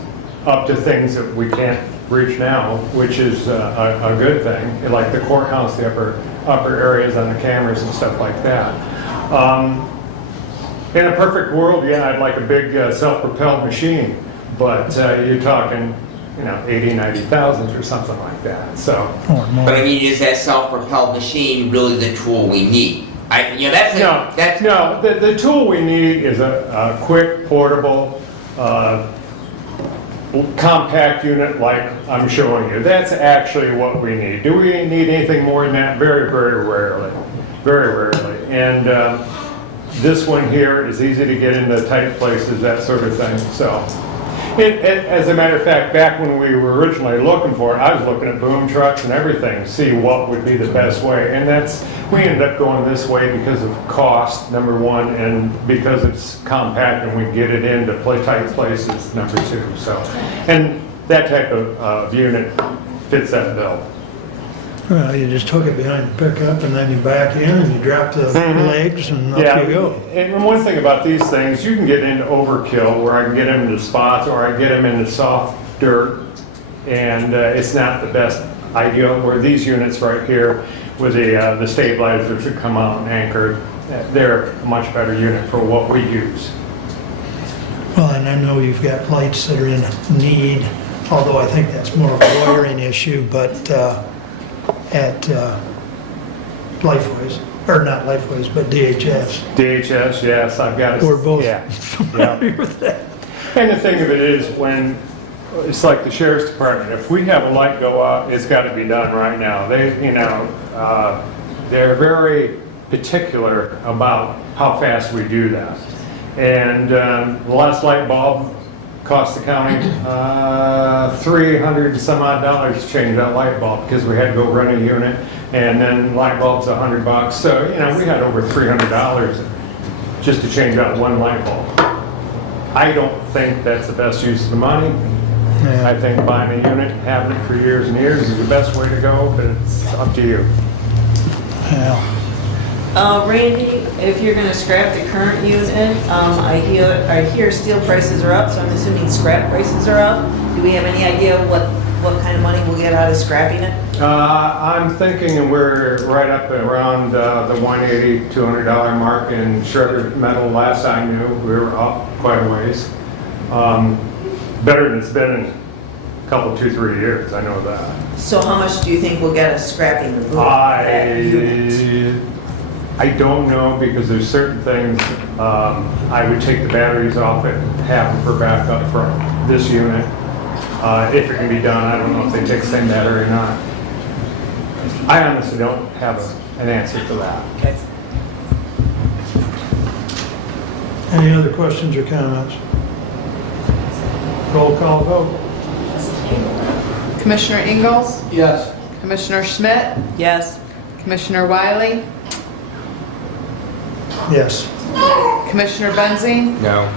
up to things that we can't reach now, which is a good thing, like the courthouse, the upper areas on the cameras and stuff like that. In a perfect world, yeah, I'd like a big self-propelled machine, but you're talking, 80, 90,000 or something like that. So, But is that self-propelled machine really the tool we need? The tool we need is a quick, portable, compact unit like I'm showing you. That's actually what we need. Do we need anything more than that? Very, very rarely. Very rarely. And this one here is easy to get into tight places, that sort of thing. So, as a matter of fact, back when we were originally looking for it, I was looking at boom trucks and everything to see what would be the best way. And we ended up going this way because of cost, number one, and because it's compact and we can get it into tight places, number two. So, and that type of unit fits that bill. Well, you just hook it behind the pickup and then you back in and you drop the legs and up you go. And one thing about these things, you can get into overkill where I can get them into spots or I get them into soft dirt, and it's not the best ideal. Where these units right here with the stabilizers that come out and anchored, they're a much better unit for what we use. Well, and I know you've got lights that are in need, although I think that's more of a wiring issue, but at Lifeways, or not Lifeways, but DHS. DHS, yes, I've got it. We're both familiar with that. And the thing of it is, when it's like the sheriff's department, if we have a light go out, it's got to be done right now. They're very particular about how fast we do that. And the last light bulb cost the county $300 and some odd to change that light bulb because we had to go rent a unit, and then light bulb's $100. So we had over $300 just to change out one light bulb. I don't think that's the best use of the money. Yeah. I think buying a unit and having it for years and years is the best way to go, but it's up to you. Yeah. Randy, if you're going to scrap the current unit, I hear steel prices are up, so I'm assuming scrap prices are up. Do we have any idea what kind of money we'll get out of scrapping it? I'm thinking we're right up around the $180, $200 mark in shredded metal. Last I knew, we were up quite a ways. Better than it's been in a couple, 2-3 years, I know that. So how much do you think we'll get us scrapping the boom? I don't know, because there's certain things, I would take the batteries off it, have them for backup for this unit. If it can be done, I don't know if they take the same battery or not. I honestly don't have an answer for that. Okay. Any other questions or comments? Roll call vote. Commissioner Ingalls? Yes. Commissioner Schmidt? Yes. Commissioner Wiley? Yes. Commissioner Benzing? No.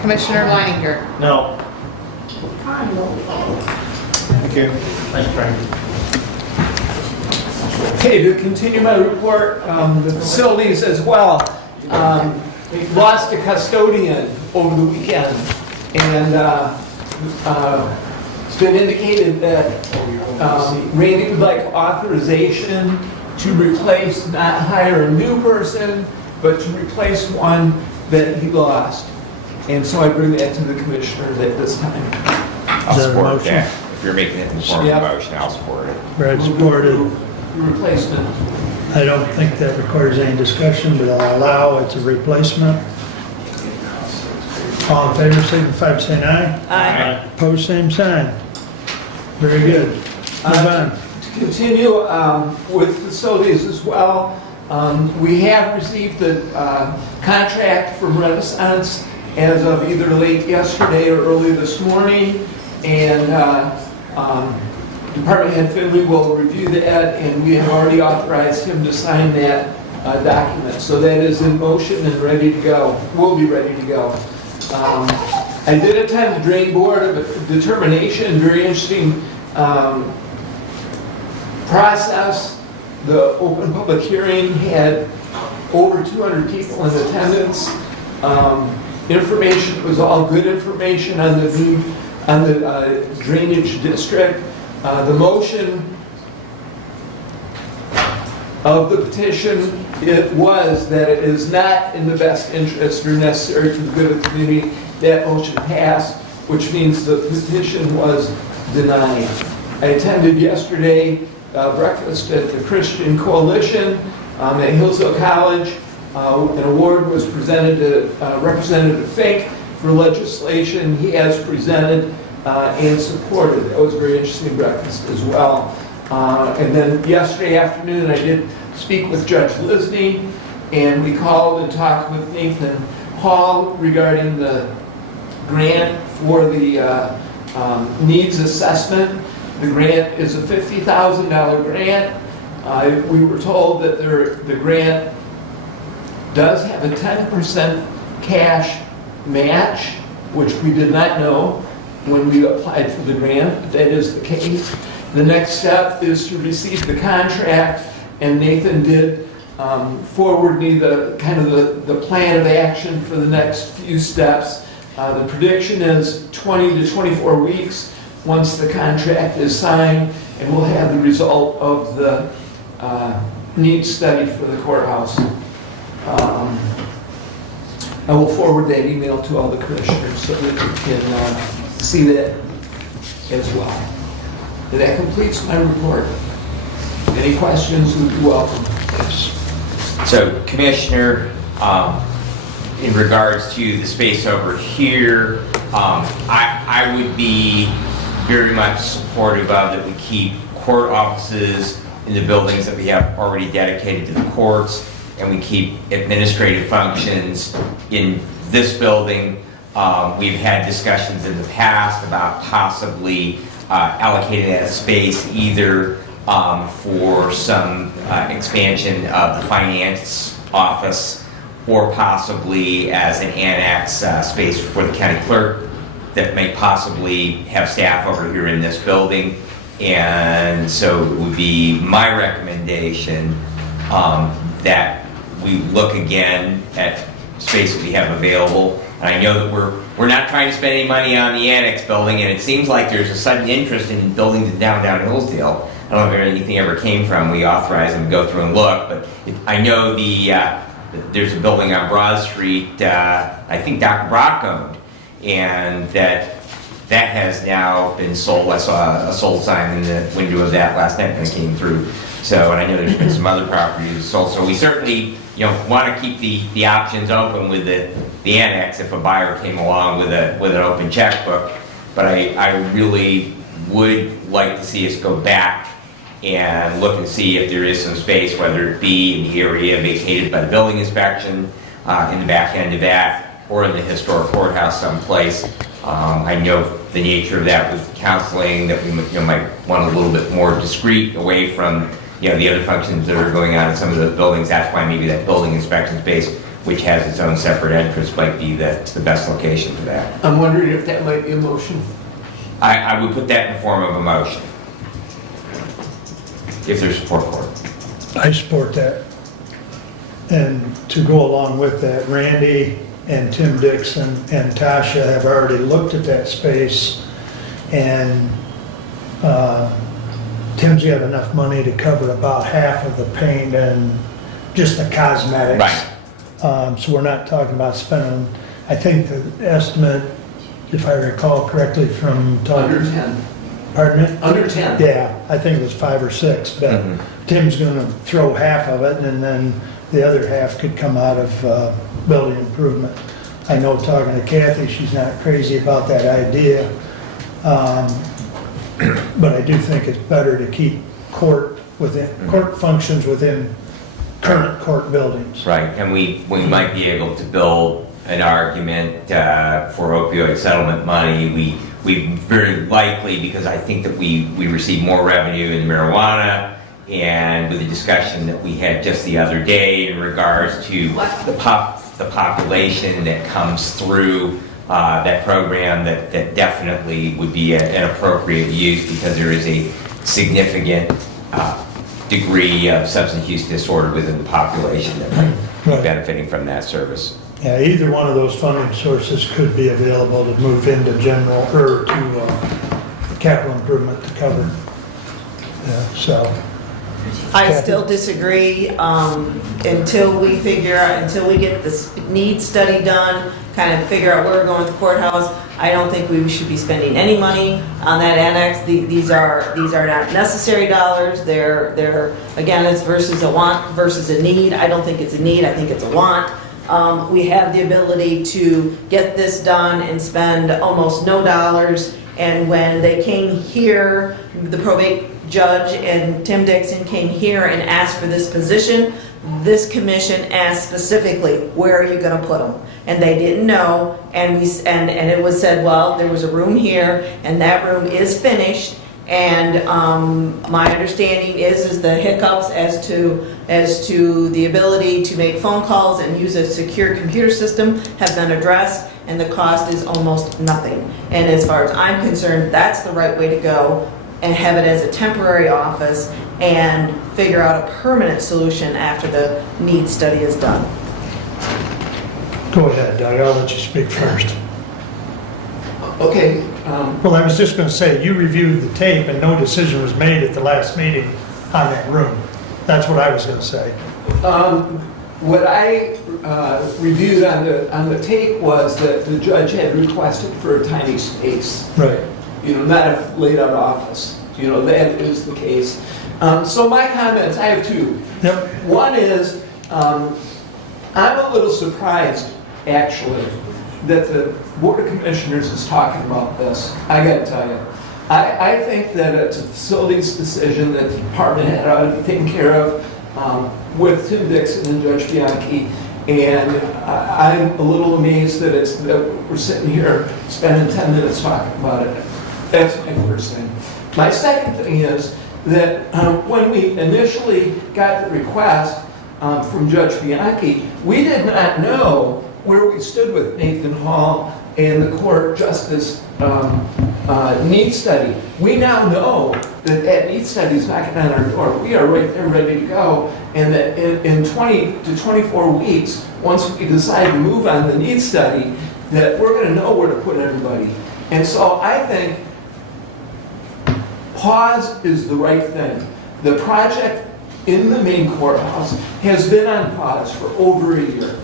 Commissioner Leininger? No. Thank you. Thanks, Frank. Okay, to continue my report, the facilities as well. Lost a custodian over the weekend, and it's been indicated that Randy would like authorization to replace, not hire a new person, but to replace one that he lost. And so I bring that to the commissioners at this time. I'll support that. If you're making it in the form of a motion, I'll support it. Brad supported. Replacement. I don't think that requires any discussion, but I'll allow it's a replacement. All in favor, signify by saying aye. Aye. Opposed, same sign. Very good. Move on. To continue with facilities as well, we have received the contract from Renaissance as of either late yesterday or early this morning, and Department Head Finley will review that, and we have already authorized him to sign that document. So that is in motion and ready to go. Will be ready to go. I did attend the Drain Board of Determination, very interesting process. The open public hearing had over 200 people in attendance. Information was all good information on the drainage district. The motion of the petition, it was that it is not in the best interest or necessary for the good of the community. That motion passed, which means the petition was denied. I attended yesterday breakfast at the Christian Coalition at Hillsdale College. An award was presented to Representative Fink for legislation he has presented and supported. That was a very interesting breakfast as well. And then yesterday afternoon, I did speak with Judge Lisney, and we called and talked with Nathan Hall regarding the grant for the needs assessment. The grant is a $50,000 grant. We were told that the grant does have a 10% cash match, which we did not know when we applied for the grant, but that is the case. The next step is to receive the contract, and Nathan did forward me the plan of action for the next few steps. The prediction is 20 to 24 weeks once the contract is signed, and we'll have the result of the needs study for the courthouse. I will forward that email to all the commissioners so that you can see that as well. And that completes my report. Any questions, would be welcome. Yes. So, Commissioner, in regards to the space over here, I would be very much supportive of that we keep court offices in the buildings that we have already dedicated to the courts, and we keep administrative functions in this building. We've had discussions in the past about possibly allocating that space either for some expansion of the finance office or possibly as an annex space for the county clerk that may possibly have staff over here in this building. And so it would be my recommendation that we look again at space that we have available. And I know that we're not trying to spend any money on the annex building, and it seems like there's a sudden interest in buildings in downtown Hillsdale. I don't know if anything ever came from. We authorized them to go through and look, but I know there's a building on Broad Street, I think Dr. Brock owned, and that has now been sold. I saw a sold sign in the window of that last night when I came through. So, and I know there's been some other properties sold. So we certainly, want to keep the options open with the annex if a buyer came along with an open checkbook. But I really would like to see us go back and look and see if there is some space, whether it be in the area vacated by the building inspection, in the back end of that, or in the historic courthouse someplace. I know the nature of that with counseling, that we might want a little bit more discreet away from the other functions that are going on in some of the buildings. That's why maybe that building inspection space, which has its own separate entrance, might be the best location for that. I'm wondering if that might be a motion. I would put that in the form of a motion, if there's support for it. I support that. And to go along with that, Randy and Tim Dixon and Tasha have already looked at that space, and Tim's got enough money to cover about half of the paint and just the cosmetics. Right. So we're not talking about spending, I think the estimate, if I recall correctly from Under 10. Pardon me? Under 10. Yeah, I think it was 5 or 6, but Tim's gonna throw half of it, and then the other half could come out of building improvement. I know, talking to Kathy, she's not crazy about that idea, but I do think it's better to keep court functions within current court buildings. Right, and we might be able to build an argument for opioid settlement money. We very likely, because I think that we receive more revenue in marijuana, and with the discussion that we had just the other day in regards to the population that comes through that program, that definitely would be an appropriate use, because there is a significant degree of substance use disorder within the population that might be benefiting from that service. Yeah, either one of those funding sources could be available to move into general, or to capital improvement to cover. Yeah, so. I still disagree, until we get this need study done, kind of figure out where we're going with the courthouse. I don't think we should be spending any money on that annex. These are not necessary dollars. They're again, it's versus a want versus a need. I don't think it's a need, I think it's a want. We have the ability to get this done and spend almost no dollars. And when they came here, the probate judge and Tim Dixon came here and asked for this position, this commission asked specifically, where are you going to put them? And they didn't know, and it was said, well, there was a room here, and that room is finished. And my understanding is the hiccups as to the ability to make phone calls and use a secure computer system have been addressed, and the cost is almost nothing. And as far as I'm concerned, that's the right way to go, and have it as a temporary office and figure out a permanent solution after the need study is done. Go ahead, Doug, I'll let you speak first. Okay. Well, I was just going to say, you reviewed the tape and no decision was made at the last meeting on that room. That's what I was going to say. What I reviewed on the tape was that the judge had requested for a tiny space. Right. Not a laid out office. That is the case. So my comments, I have two. Yep. One is, I'm a little surprised, actually, that the Board of Commissioners is talking about this. I got to tell you. I think that it's a facilities decision that the department had ought to be taken care of with Tim Dixon and Judge Bianchi. And I'm a little amazed that we're sitting here spending 10 minutes talking about it. That's my first thing. My second thing is that when we initially got the request from Judge Bianchi, we did not know where we stood with Nathan Hall and the court justice need study. We now know that need study is knocking on our door. We are right there ready to go, and that in 20 to 24 weeks, once we decide to move on the need study, that we're going to know where to put everybody. And so I think pause is the right thing. The project in the main courthouse has been on pause for over a year.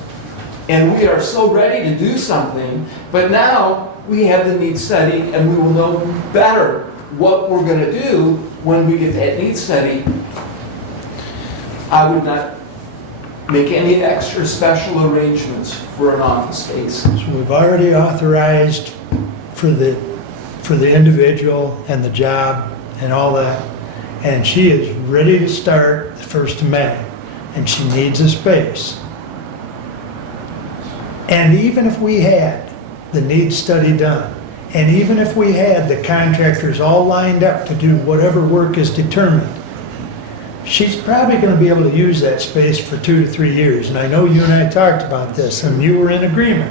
And we are so ready to do something, but now we have the need study and we will know better what we're going to do when we get that need study. I would not make any extra special arrangements for an office space. So we've already authorized for the individual and the job and all that, and she is ready to start the 1st of May, and she needs a space. And even if we had the need study done, and even if we had the contractors all lined up to do whatever work is determined, she's probably going to be able to use that space for 2 to 3 years. And I know you and I talked about this, and you were in agreement.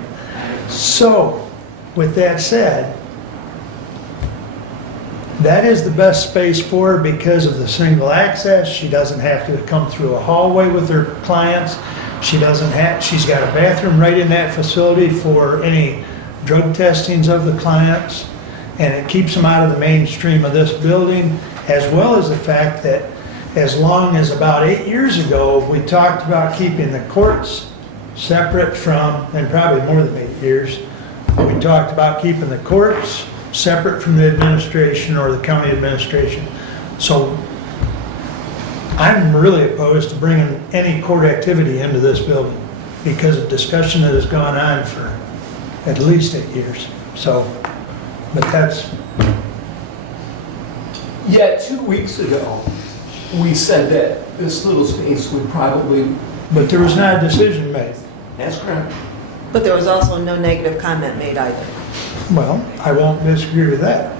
So, with that said, That is the best space for her because of the single access. She doesn't have to come through a hallway with her clients. She's got a bathroom right in that facility for any drug testings of the clients. And it keeps them out of the mainstream of this building, as well as the fact that as long as about 8 years ago, we talked about keeping the courts separate from, and probably more than 8 years, we talked about keeping the courts separate from the administration or the county administration. So I'm really opposed to bringing any court activity into this building because of discussion that has gone on for at least 8 years. So, but that's... Yet 2 weeks ago, we said that this little space would probably... But there was not a decision made. That's correct. But there was also no negative comment made either. Well, I won't disagree with that.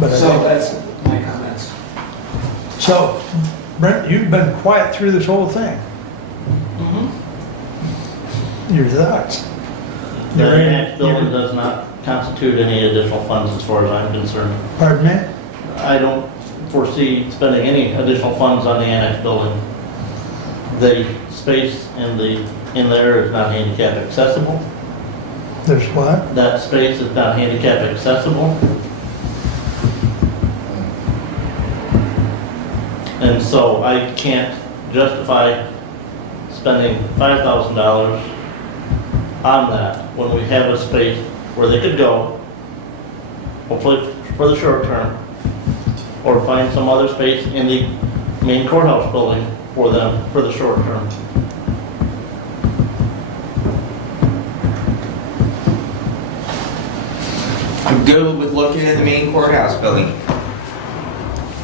But So that's my comments. So, Brent, you've been quiet through this whole thing. Your thoughts? The annex building does not constitute any additional funds as far as I'm concerned. Pardon me? I don't foresee spending any additional funds on the annex building. The space in there is not handicap accessible. There's what? That space is not handicap accessible. And so I can't justify spending $5,000 on that when we have a space where they could go, hopefully for the short term, or find some other space in the main courthouse building for them for the short term. I'm good with looking at the main courthouse building.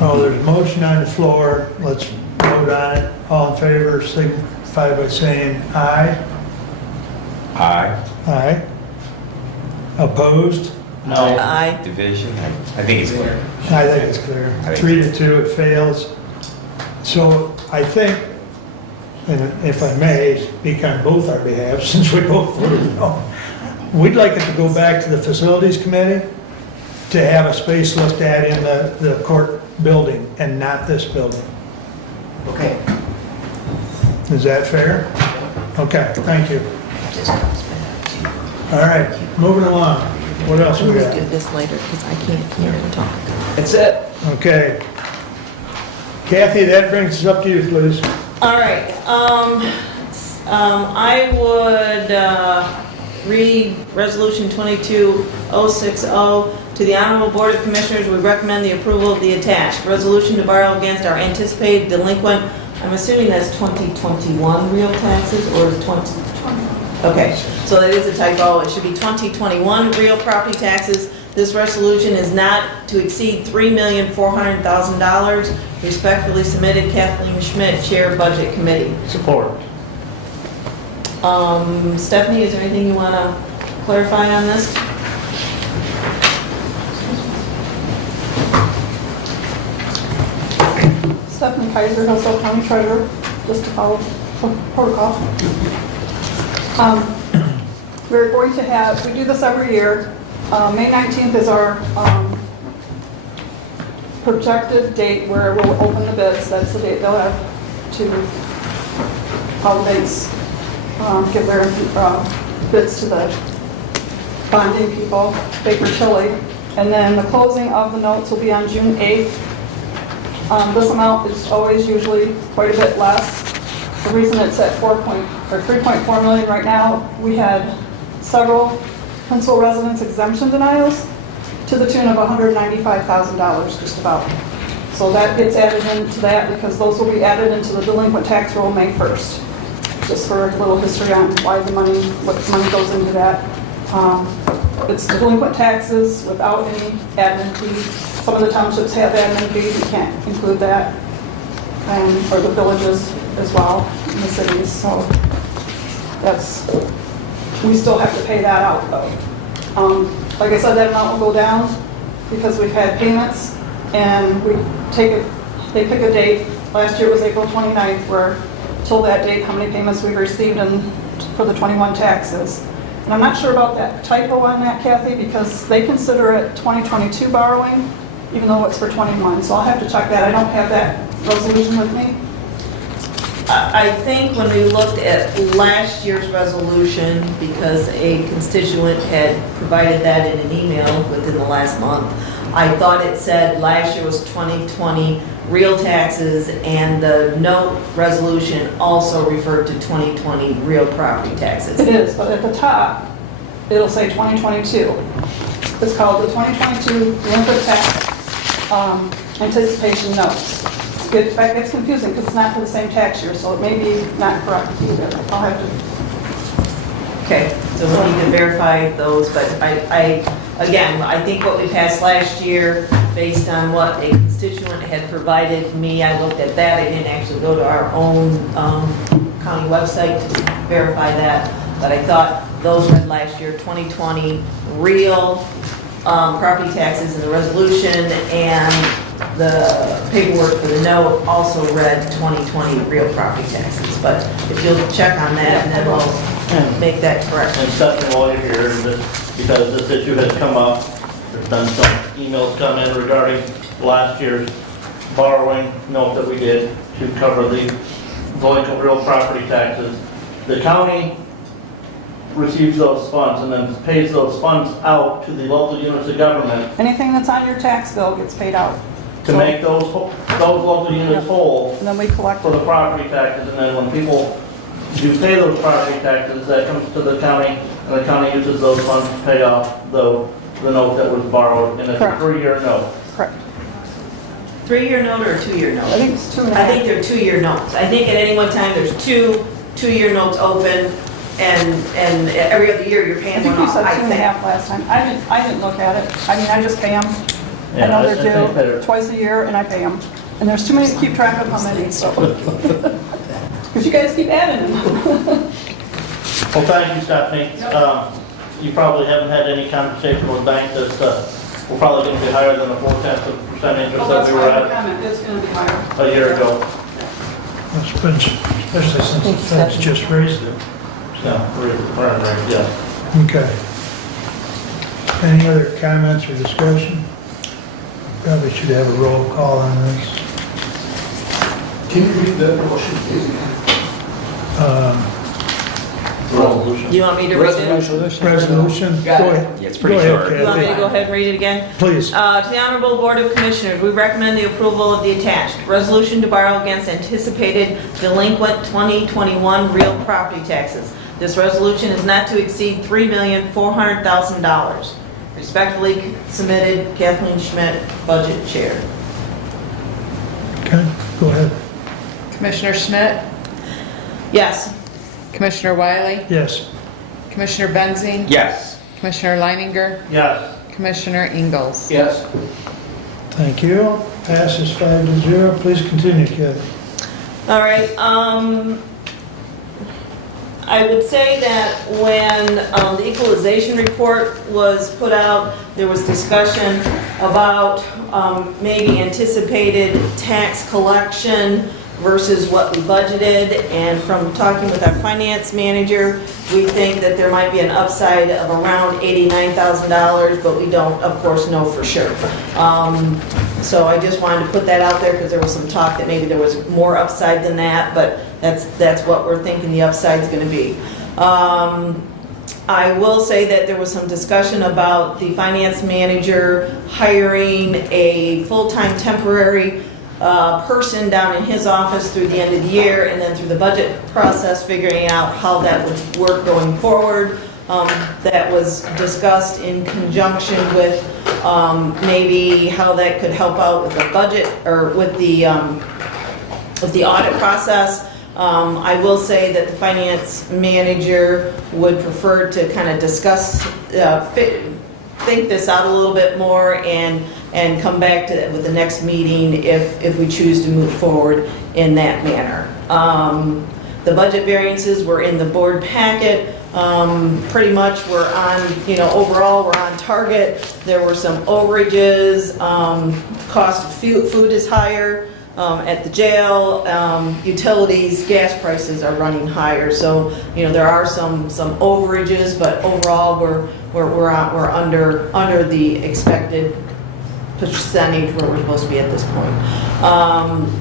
Oh, there's a motion on the floor. Let's vote on it. All in favor, signify by saying aye. Aye. Aye. Opposed? No. Aye. Division? I think it's clear. I think it's clear. 3-2, it fails. So I think, and if I may speak on both our behalf, since we both voted no, we'd like it to go back to the facilities committee to have a space looked at in the court building and not this building. Okay. Is that fair? Okay, thank you. All right, moving along. What else we We'll got? do this later because I can't hear and talk. That's it. Okay. Kathy, that brings us up to you, please. All right, I would read Resolution 22060 to the Honorable Board of Commissioners. We recommend the approval of the attached resolution to borrow against our anticipated delinquent, I'm assuming that's 2021 real taxes, or is 2020? Okay, so that is a typo. It should be 2021 real property taxes. This resolution is not to exceed $3,400,000. Respectfully submitted, Kathleen Schmidt, Chair, Budget Committee. Support. Stephanie, is there anything you want to clarify on this? Stephanie Kaiser, Hillsdale County Treasurer, just to follow protocol. We're going to have, we do this every year. May 19th is our projected date where we'll open the bids. That's the date they'll have to, all the bids, give their bids to the bonding people, Baker Tilly. And then the closing of the notes will be on June 8th. This amount is always usually quite a bit less. The reason it's at 3.4 million right now, we had several principal residence exemption denials to the tune of $195,000 just about. So that gets added into that because those will be added into the delinquent tax roll May 1st. Just for a little history on why the money, what money goes into that. It's delinquent taxes without any admin fees. Some of the townships have admin fees, you can't include that. Or the villages as well, in the cities, so that's, we still have to pay that out though. Like I said, that amount will go down because we've had payments and we take it, they pick a date. Last year it was April 29th, where till that date, how many payments we've received for the 21 taxes. And I'm not sure about that typo on that, Kathy, because they consider it 2022 borrowing, even though it's for 21. So I'll have to check that. I don't have that resolution with me. I think when we looked at last year's resolution, because a constituent had provided that in an email within the last month, I thought it said last year was 2020 real taxes, and the note resolution also referred to 2020 real property taxes. It is, but at the top, it'll say 2022. It's called the 2022 delinquent tax anticipation notes. In fact, it's confusing because it's not for the same tax year, so it may be not correct either. I'll have to. Okay, so we need to verify those, but again, I think what we passed last year, based on what a constituent had provided me, I looked at that. I didn't actually go to our own county website to verify that, but I thought those read last year, 2020 real property taxes in the resolution, and the paperwork for the note also read 2020 real property taxes. But if you'll check on that, and then we'll make that correct. And Stephanie, while you're here, because this issue has come up, there's been some emails come in regarding last year's borrowing note that we did to cover the delinquent real property taxes. The county receives those funds and then pays those funds out to the local units of government Anything that's on your tax bill gets paid out. to make those local units whole And then we collect for the property taxes, and then when people do pay those property taxes, that comes to the county, and the county uses those funds to pay off the note that was borrowed, and it's a Correct. 3-year note. Correct. 3-year note or a 2-year note? I think it's 2.5. I think they're 2-year notes. I think at any one time, there's 2-year notes open, and every other year, you're I paying think one you off. said I 2.5 think. last time. I didn't look at it. I mean, I just pay them. I Yeah, know I think they're they're- due twice a year, and I pay them. And there's too many to keep track of how many, so. Because you guys keep adding them. Well, thank you, Stephanie. You probably haven't had any conversation with banks that we're probably going to be higher than the 0.4% interest Well, that that's we were why the at comment is going to be higher. a year ago. Especially since the Fed's just raised it. Yeah, yeah. Okay. Any other comments or discussion? Probably should have a roll call on this. Can you read the motion, please? Resolution. Do you want me to read it? Resolution? Go Got it. ahead. Yeah, it's pretty Go ahead, short. You want me to Kathy. go ahead and read it again? Please. To the Honorable Board of Commissioners, we recommend the approval of the attached resolution to borrow against anticipated delinquent 2021 real property taxes. This resolution is not to exceed $3,400,000. Respectfully submitted, Kathleen Schmidt, Budget Chair. Okay, go ahead. Commissioner Schmidt? Yes. Commissioner Wiley? Yes. Commissioner Benzine? Yes. Commissioner Leininger? Yes. Commissioner Ingalls? Yes. Thank you. Passes 5-0. Please continue, Kathy. All right, I would say that when the equalization report was put out, there was discussion about maybe anticipated tax collection versus what we budgeted, and from talking with our finance manager, we think that there might be an upside of around $89,000, but we don't, of course, know for sure. So I just wanted to put that out there because there was some talk that maybe there was more upside than that, but that's what we're thinking the upside is going to be. I will say that there was some discussion about the finance manager hiring a full-time temporary person down in his office through the end of the year, and then through the budget process, figuring out how that would work going forward. That was discussed in conjunction with maybe how that could help out with the budget, or with the audit process. I will say that the finance manager would prefer to kind of discuss, think this out a little bit more, and come back to that with the next meeting if we choose to move forward in that manner. The budget variances were in the board packet. Pretty much we're on, overall we're on target. There were some overages, cost of food is higher. at the jail, utilities, gas prices are running higher. So, there are some overages, but overall, we're under the expected percentage where we're supposed to be at this point.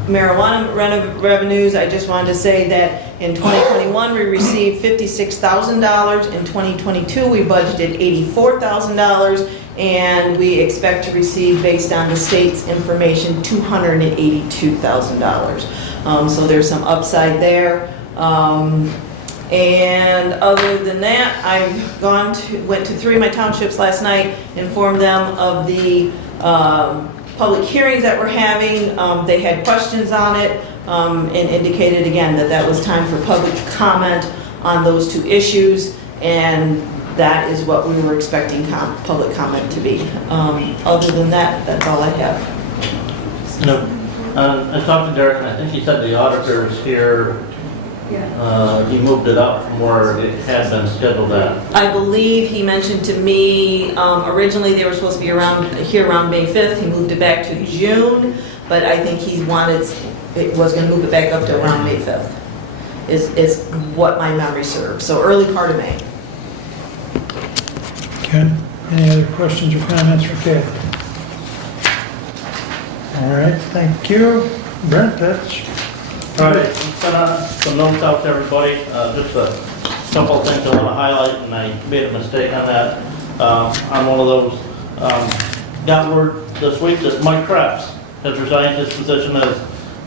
Marijuana revenues, I just wanted to say that in 2021, we received $56,000. In 2022, we budgeted $84,000, and we expect to receive, based on the state's information, $282,000. So there's some upside there. And other than that, I've went to 3 of my townships last night, informed them of the public hearings that we're having. They had questions on it, and indicated again that was time for public comment on those 2 issues, and that is what we were expecting public comment to be. Other than that, that's all I have. No. I talked to Derek, and I think he said the auditor's here. He moved it up from where it had been scheduled at. I believe he mentioned to me, originally they were supposed to be here around May 5th. He moved it back to June, but I think he was going to move it back up to around May 5th, is what my memory serves. So early part of May. Okay, any other questions or comments for Kathy? All right, thank you. Brent, that's... All right, I'm sending some notes out to everybody. Just a couple of things I want to highlight, and I made a mistake on that. I'm one of those, got word this week that Mike Krebs has resigned his position as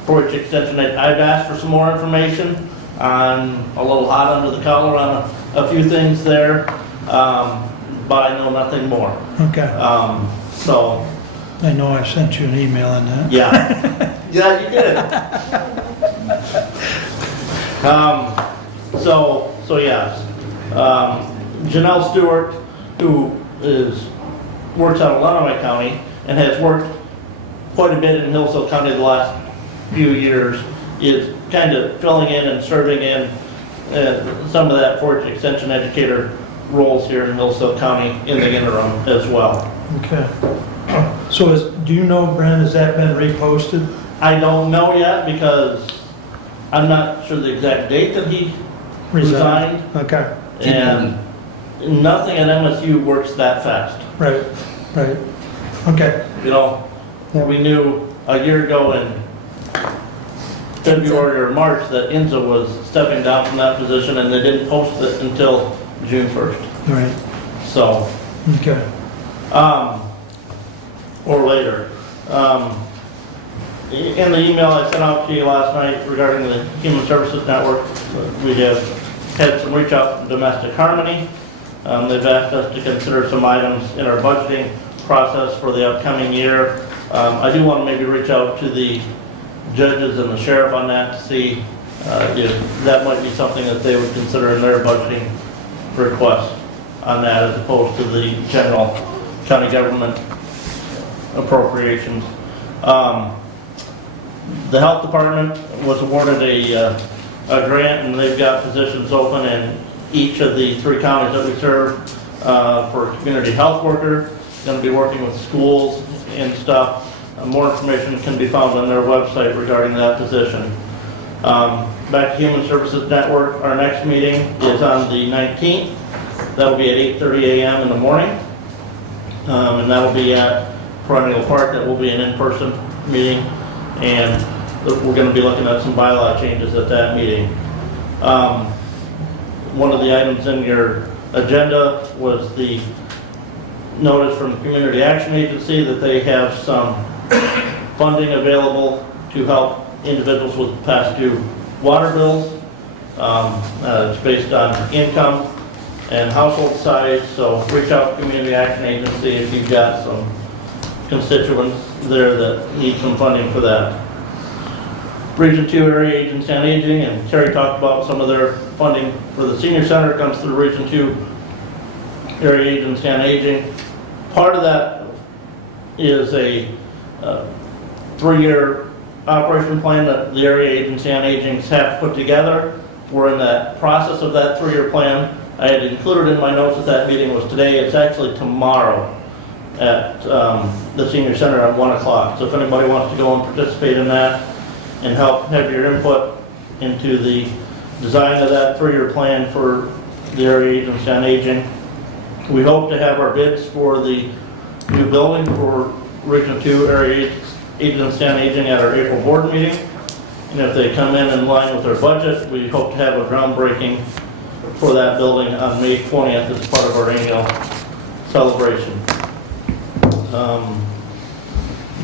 Portage Extension. I've asked for some more information. I'm a little hot under the collar on a few things there, but I know nothing more. Okay. So. I know I sent you an email on that. Yeah. Yeah, you did. So yes. Janelle Stewart, who works out of Lenawee County and has worked quite a bit in Hillsdale County the last few years, is kind of filling in and serving in some of that Portage Extension educator roles here in Hillsdale County in the interim as well. Okay. So do you know, Brent, has that been reposted? I don't know yet because I'm not sure the exact date that he resigned. Okay. And nothing at MSU works that fast. Right. Okay. We knew a year ago in February or March that Enzo was stepping down from that position, and they didn't post it until June 1st. Right. So. Okay. Or later. In the email I sent out to you last night regarding the Human Services Network, we have had some reach out from Domestic Harmony. They've asked us to consider some items in our budgeting process for the upcoming year. I do want to maybe reach out to the judges and the sheriff on that to see if that might be something that they would consider in their budgeting request on that, as opposed to the general county government appropriations. The health department was awarded a grant, and they've got positions open in each of the 3 counties that we serve for a community health worker. Going to be working with schools and stuff. More information can be found on their website regarding that position. Back to Human Services Network, our next meeting is on the 19th. That'll be at 8:30 a.m. in the morning, and that'll be at Perennial Park. That will be an in-person meeting, and we're going to be looking at some bylaw changes at that meeting. One of the items in your agenda was the notice from the Community Action Agency that they have some funding available to help individuals with past due water bills. It's based on income and household size, so reach out to Community Action Agency if you've got some constituents there that need some funding for that. Region 2 Area Agency on Aging, and Terry talked about some of their funding for the senior center comes through Region 2 Area Agency on Aging. Part of that is a 3-year operation plan that the Area Agency on Aging have put together. We're in that process of that 3-year plan. I had included in my notes that that meeting was today. It's actually tomorrow at the senior center at 1 o'clock. So if anybody wants to go and participate in that, and help have your input into the design of that 3-year plan for the area agency on aging. We hope to have our bids for the new building for Region 2 area agency on aging at our April board meeting. And if they come in line with our budget, we hope to have a groundbreaking for that building on May 20th as part of our annual celebration.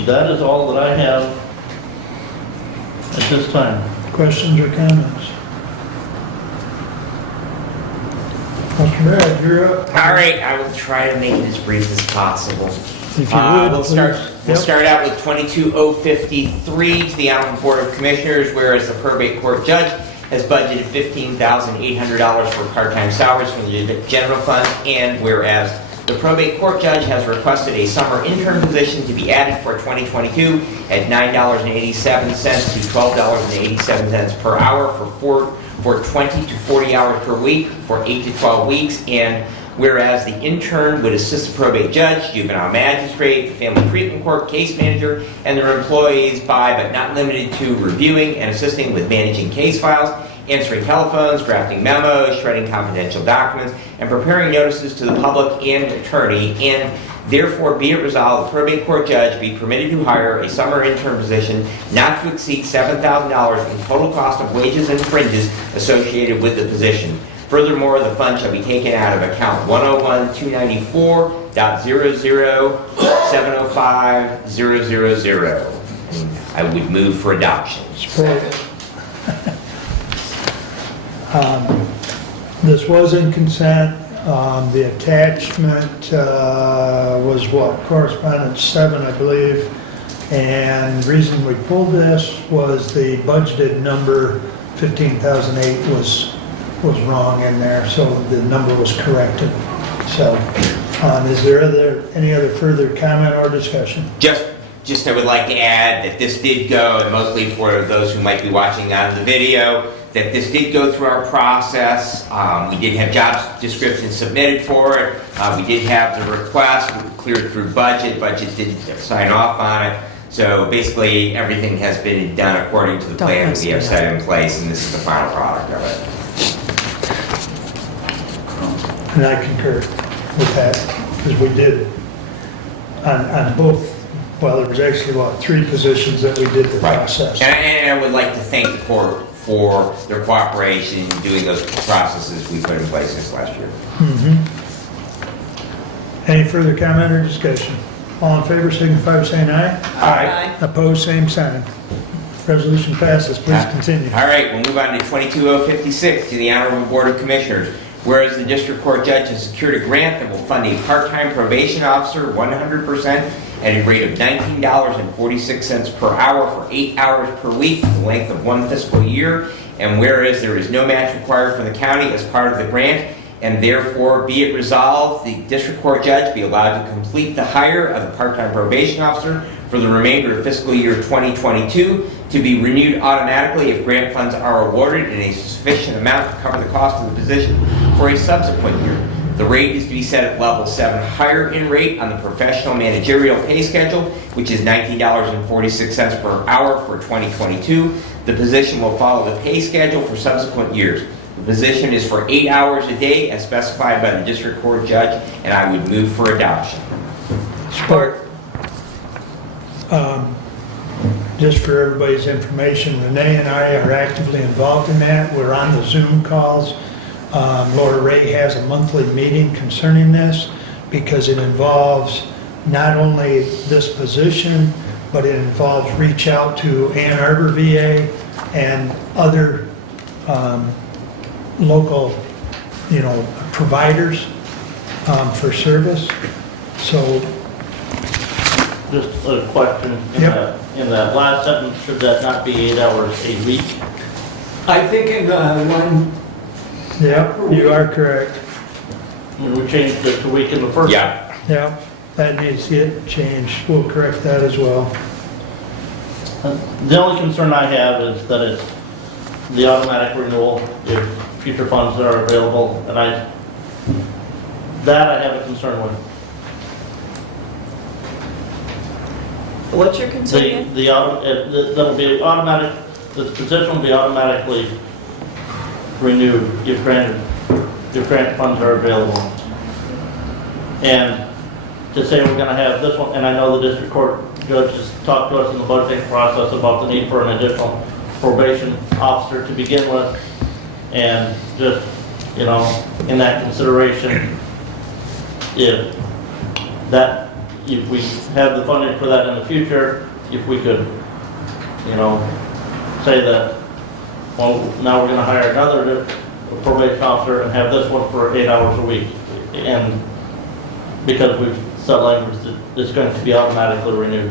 That is all that I have at this time. Questions or comments? Mr. Brad, you're up. All right, I will try to make it as brief as possible. If you would, We'll please. start out with 22053 to the Honorable Board of Commissioners, whereas the probate court judge has budgeted $15,800 for part-time salaries from the general fund, and whereas the probate court judge has requested a summer intern position to be added for 2022 at $9.87 to $12.87 per hour for 20 to 40 hours per week for 8 to 12 weeks, and whereas the intern would assist the probate judge, juvenile magistrate, the family treatment court, case manager, and their employees by, but not limited to, reviewing and assisting with managing case files, answering telephones, drafting memos, shredding confidential documents, and preparing notices to the public and attorney, and therefore be it resolved, the probate court judge be permitted to hire a summer intern position not to exceed $7,000 in total cost of wages and fringes associated with the position. Furthermore, the fund shall be taken out of account 101-294.00705-000. I would move for adoption. Support. This was in consent. The attachment was what? Correspondence 7, I believe. And the reason we pulled this was the budgeted number, 15,008, was wrong in there, so the number was corrected. So, is there any other further comment or discussion? Just I would like to add that this did go, and mostly for those who might be watching on the video, that this did go through our process. We did have job descriptions submitted for it. We did have the request cleared through budget. Budget didn't sign off on it. So basically, everything has been done according to the plan that we have set in place, and this is the final product of it. And I concur with that, because we did on both, well, there was actually, 3 positions that we did the process. And I would like to thank the court for their cooperation in doing those processes we put in place since last year. Any further comment or discussion? All in favor, signify by saying aye. Aye. Opposed, same sign. Resolution passes. Please continue. All right, we'll move on to 22056 to the Honorable Board of Commissioners. Whereas the district court judge has secured a grant that will fund a part-time probation officer 100% at a rate of $19.46 per hour for 8 hours per week for the length of 1 fiscal year. And whereas there is no match required from the county as part of the grant, and therefore be it resolved, the district court judge be allowed to complete the hire of the part-time probation officer for the remainder of fiscal year 2022 to be renewed automatically if grant funds are awarded in a sufficient amount to cover the cost of the position for a subsequent year. The rate is to be set at level 7 higher in rate on the professional managerial pay schedule, which is $19.46 per hour for 2022. The position will follow the pay schedule for subsequent years. The position is for 8 hours a day as specified by the district court judge, and I would move for adoption. Support. Just for everybody's information, Renee and I are actively involved in that. We're on the Zoom calls. Laura Ray has a monthly meeting concerning this because it involves not only this position, but it involves reach out to Ann Arbor VA and other local, providers for service. So, Just a question. In that last sentence, should that not be 8 hours a week? I think in one. yeah, you are correct. We changed it to week in the first. Yeah. Yeah, that needs to get changed. We'll correct that as well. The only concern I have is that it's the automatic renewal if future funds are available, and I have a concern with. What's your concern again? That'll be automatic, the position will be automatically renewed if grant funds are available. And to say we're gonna have this one, and I know the district court judge has talked to us in the budgeting process about the need for an additional probation officer to begin with, and just, you know, in that consideration, if we have the funding for that in the future, if we could, you know, say that, well, now we're gonna hire another probation officer and have this one for 8 hours a week, and because we've set language that it's going to be automatically renewed.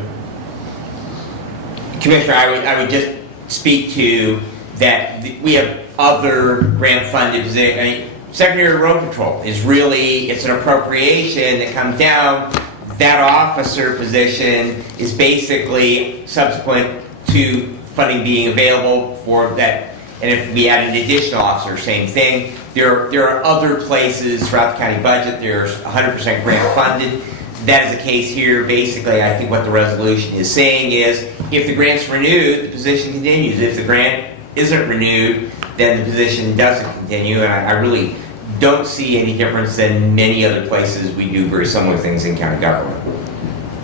Commissioner, I would just speak to that we have other grant funded positions. I mean, Secretary of Road Patrol is really, it's an appropriation that comes down. That officer position is basically subsequent to funding being available for that. And if we add an additional officer, same thing. There are other places throughout the county budget, there's 100% grant funded. That is the case here. Basically, I think what the resolution is saying is, if the grant's renewed, the position continues. If the grant isn't renewed, then the position doesn't continue. And I really don't see any difference than many other places we do very similar things in county government.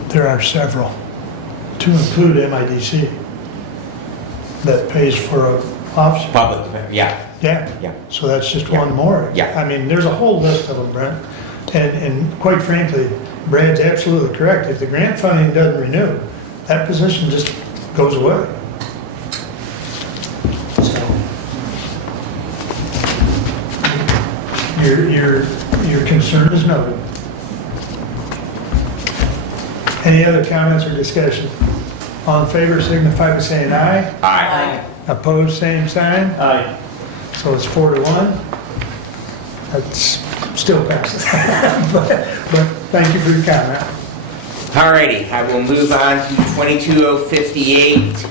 There are several, to include MIDC, that pays for an officer. Public defense, yeah. Yeah. So that's just one more. Yeah. I mean, there's a whole list of them, Brent. And quite frankly, Brad's absolutely correct. If the grant funding doesn't renew, that position just goes away. Your concern is noted. Any other comments or discussion? All in favor signify by saying aye. Aye. Opposed, same sign. Aye. So it's 4-1. That's still passes. but thank you for your comment. Alrighty, I will move on to 22058. To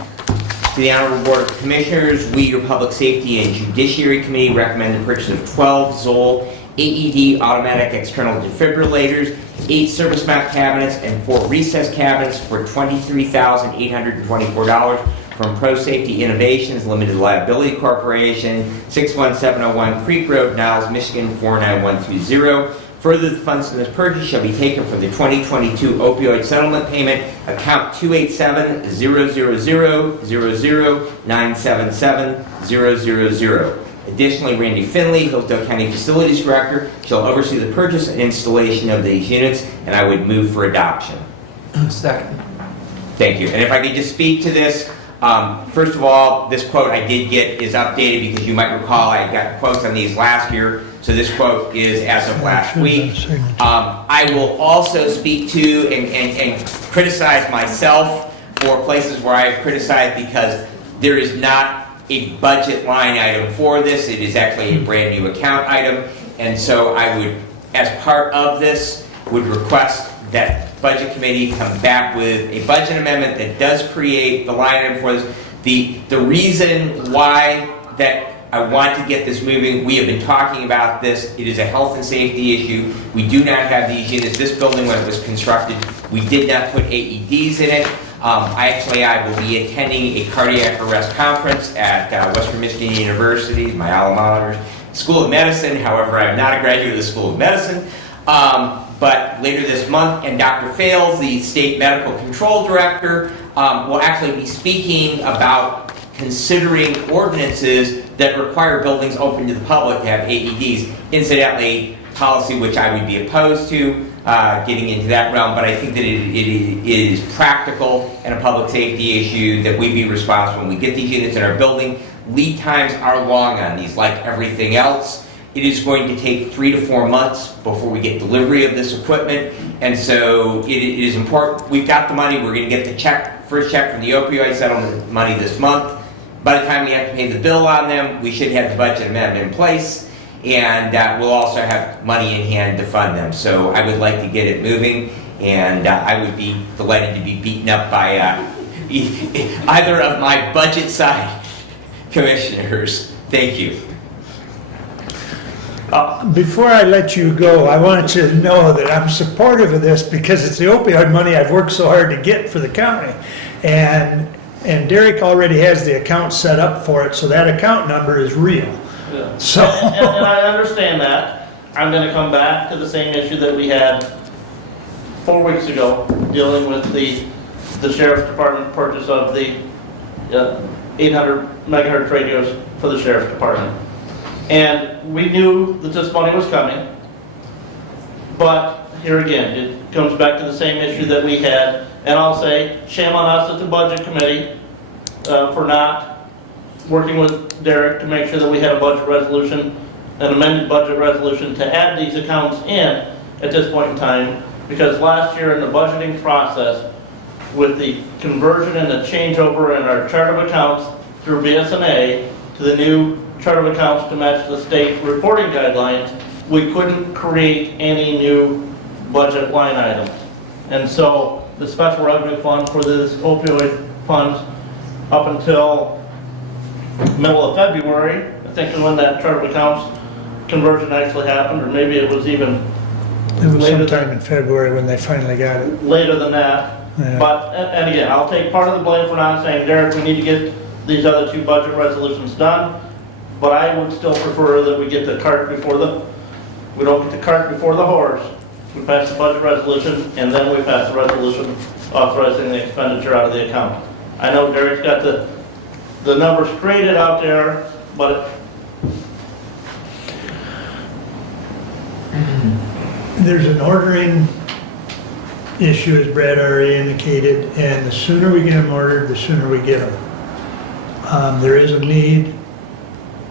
the Honorable Board of Commissioners, we, your Public Safety and Judiciary Committee, recommend the purchase of 12 Zoll AED automatic external defibrillators, 8 service mount cabinets, and 4 recess cabinets for $23,824 from Pro Safety Innovations Limited Liability Corporation, 61701 Creek Road, Niles, Michigan 49120. Further, the funds from this purchase shall be taken from the 2022 opioid settlement payment account 287-000-00977-000. Additionally, Randy Finley, Hillsdale County Facilities Director, shall oversee the purchase and installation of these units, and I would move for adoption. Second. Thank you. And if I could just speak to this, first of all, this quote I did get is updated because you might recall I got quotes on these last year. So this quote is as of last week. I will also speak to and criticize myself for places where I have criticized because there is not a budget line item for this. It is actually a brand new account item. And so I would, as part of this, would request that Budget Committee come back with a budget amendment that does create the line item for this. The reason why that I want to get this moving, we have been talking about this. It is a health and safety issue. We do not have these units. This building, when it was constructed, we did not put AEDs in it. I will be attending a cardiac arrest conference at Western Michigan University, my alma mater, School of Medicine. However, I'm not a graduate of the School of Medicine. But later this month, and Dr. Fales, the State Medical Control Director, will actually be speaking about considering ordinances that require buildings open to the public to have AEDs. Incidentally, policy which I would be opposed to getting into that realm, but I think that it is practical and a public safety issue that we be responsible when we get these units in our building. Lead times are long on these, like everything else. It is going to take 3 to 4 months before we get delivery of this equipment, and so it is important. We've got the money. We're going to get the first check from the opioid settlement money this month. By the time we have to pay the bill on them, we should have the budget amendment in place, and we'll also have money in hand to fund them. So I would like to get it moving, and I would be delighted to be beaten up by either of my budget side commissioners. Thank you. Before I let you go, I want you to know that I'm supportive of this because it's the opioid money I've worked so hard to get for the county. And Derek already has the account set up for it, so that account number is real. Yeah. So. And I understand that. I'm gonna come back to the same issue that we had 4 weeks ago, dealing with the sheriff's department purchase of the 800 megahertz radios for the sheriff's department. And we knew that this money was coming, but here again, it comes back to the same issue that we had. And I'll say, shame on us at the budget committee for not working with Derek to make sure that we had a budget resolution, an amended budget resolution to add these accounts in at this point in time. Because last year in the budgeting process, with the conversion and the changeover in our chart of accounts through BSNA to the new chart of accounts to match the state reporting guidelines, we couldn't create any new budget line items. And so the special revenue fund for this opioid funds up until middle of February, I think is when that chart of accounts conversion actually happened, or maybe it was even It was sometime in February when they finally got it. later than that. Yeah. But, and again, I'll take part of the blame for not saying, Derek, we need to get these other two budget resolutions done. But I would still prefer that we get the cart before we don't get the cart before the horse. We pass the budget resolution, and then we pass the resolution authorizing the expenditure out of the account. I know Derek's got the numbers created out there, but There's an ordering issue, as Brad already indicated, and the sooner we get them ordered, the sooner we get them. There is a need.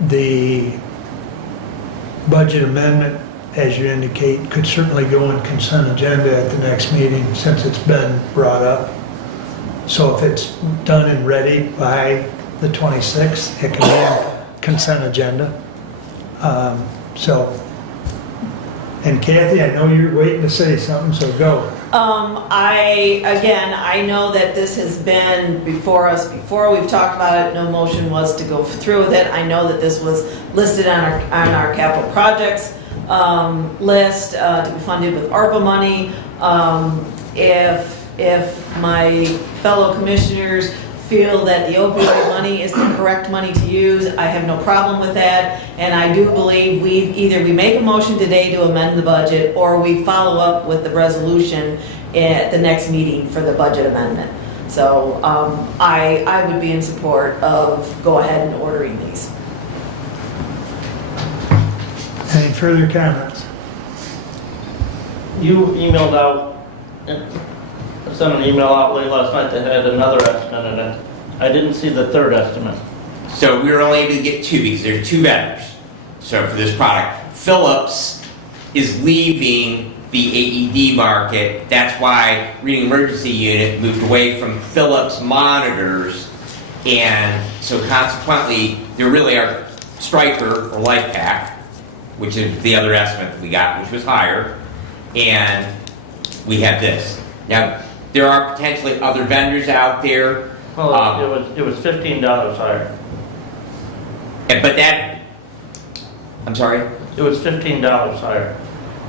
The budget amendment, as you indicate, could certainly go on consent agenda at the next meeting since it's been brought up. So if it's done and ready by the 26th, it can be on consent agenda. And Kathy, I know you're waiting to say something, so go. I know that this has been before us before. We've talked about it. No motion was to go through with it. I know that this was listed on our capital projects list to be funded with ARPA money. If my fellow commissioners feel that the opioid money is the correct money to use, I have no problem with that. And I do believe we make a motion today to amend the budget, or we follow up with the resolution at the next meeting for the budget amendment. So I would be in support of go ahead and ordering these. Any further comments? you emailed out, I sent an email out late last night that had another estimate in it. I didn't see the third estimate. So we were only able to get two because there are two vendors. So for this product, Philips is leaving the AED market. That's why Reading Emergency Unit moved away from Philips monitors. And so consequently, there really are Stryker or LifePak, which is the other estimate that we got, which was higher. And we have this. Now, there are potentially other vendors out there. Well, it was $15 higher. But that, I'm sorry? It was $15 higher.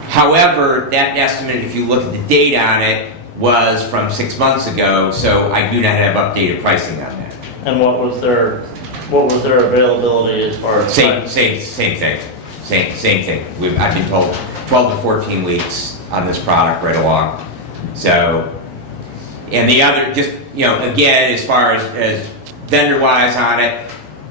However, that estimate, if you look at the date on it, was from 6 months ago, so I do not have updated pricing on that. And what was their availability as far as same thing. Same thing. I've been told 12 to 14 weeks on this product right along. So, and the other, just, again, as far as vendor-wise on it,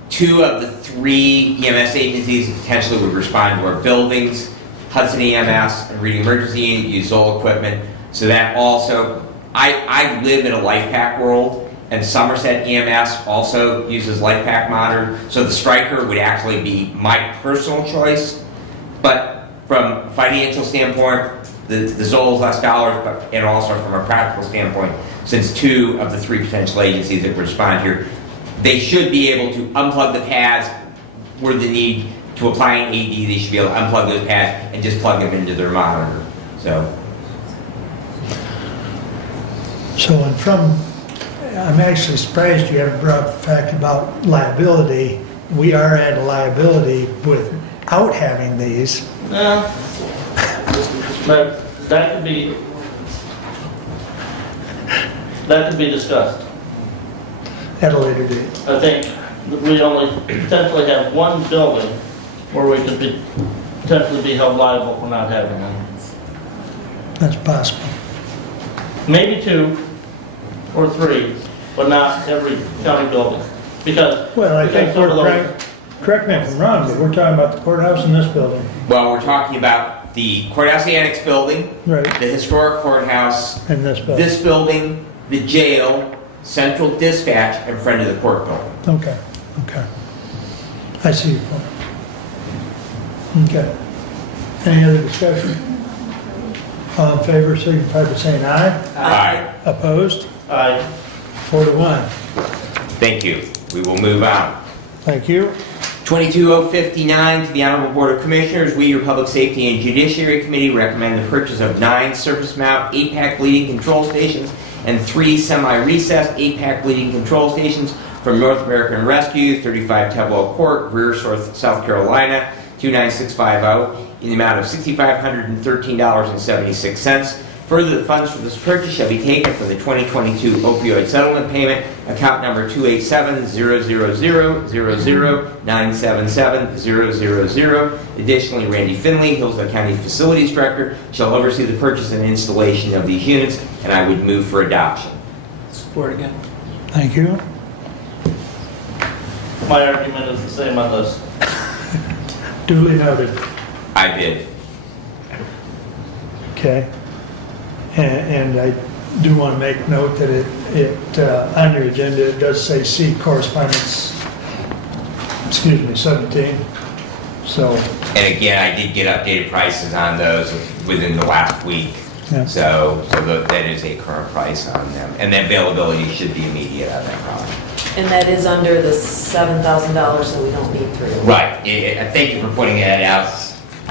2 of the 3 EMS agencies potentially would respond to our buildings. Hudson EMS and Reading Emergency Unit use Zoll equipment. So that also, I live in a LifePak world, and Somerset EMS also uses LifePak monitor. So the Stryker would actually be my personal choice. But from a financial standpoint, the Zoll is less dollars, and also from a practical standpoint, since 2 of the 3 potential agencies that respond here, they should be able to unplug the pads where the need to apply an AD, they should be able to unplug those pads and just plug them into their monitor. So I'm actually surprised you haven't brought up the fact about liability. We are at a liability with without having these. No. But that could be discussed. At a later date. I think we only potentially have one building where we could potentially be held liable for not having them. That's possible. Maybe 2 or 3, but not every county building. Because. Well, I think because some of those- correct me if I'm wrong, but we're talking about the courthouse and this building. Well, we're talking about the courthouse annex building, Right. the historic courthouse, And this building. the jail, central dispatch, and front of the court building. Okay, okay. I see your point. Okay. Any other discussion? All in favor, signify by saying aye. Aye. Opposed? Aye. 4 to 1. Thank you. We will move on. Thank you. 22059 to the Honorable Board of Commissioners, we, your Public Safety and Judiciary Committee, recommend the purchase of 9 surface mount 8-pack bleeding control stations and 3 semi-recessed 8-pack bleeding control stations from North American Rescue, 35 Tebwell Court, Greer, South Carolina, 29650, in the amount of $6,513.76. Further, the funds for this purchase shall be taken from the 2022 opioid settlement payment, account number 287-000-00977-000. Additionally, Randy Finley, Hillsdale County Facilities Director, shall oversee the purchase and installation of these units, and I would move for adoption. Support again. Thank you. My argument is the same on this. Duly noted. I bid. Okay. And I do want to make note that on your agenda, it does say C correspondence, 17. So. And again, I did get updated prices on those within the last week. Yeah. So that is a current price on them. And the availability should be immediate on that product. And that is under the $7,000, so we don't need 3. Right. Thank you for pointing that out,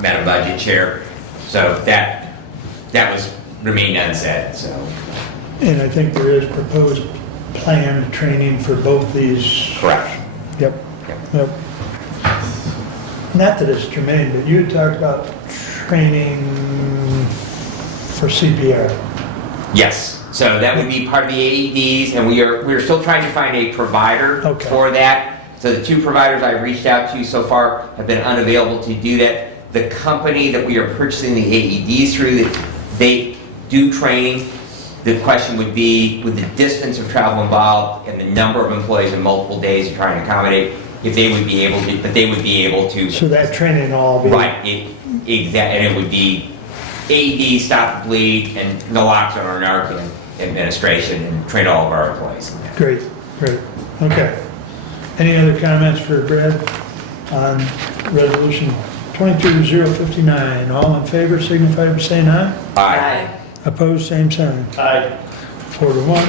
Madam Budget Chair. So that was remained unsaid, so. And I think there is proposed planned training for both these. Correct. Yep. Not that it's germane, but you had talked about training for CPR. Yes. So that would be part of the AEDs, and we're still trying to find a provider for that. So the 2 providers I've reached out to so far have been unavailable to do that. The company that we are purchasing the AEDs through, they do training. The question would be, with the distance of travel involved and the number of employees in multiple days to try and accommodate, if they would be able to, but they would be able to. So that training will all be. Right, and it would be AED, stop the bleed, and naloxone or Narcan administration, and train all of our employees. Great. Okay. Any other comments for Brad on resolution 22059? All in favor, signify by saying aye. Aye. Opposed, same sign. Aye. 4 to 1.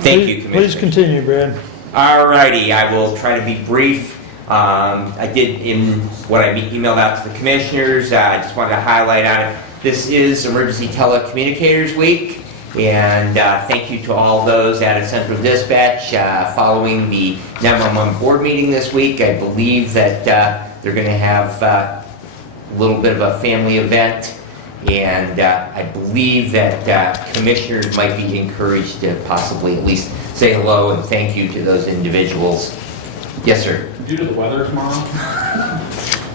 Thank you, Commissioner. Please continue, Brad. All righty, I will try to be brief. I did in what I emailed out to the commissioners. I just wanted to highlight on it. This is Emergency Telecommunicators Week, and thank you to all those out of Central Dispatch. Following the 911 board meeting this week, I believe that they're going to have a little bit of a family event. And I believe that commissioners might be encouraged to possibly at least say hello and thank you to those individuals. Yes, sir. Due to the weather tomorrow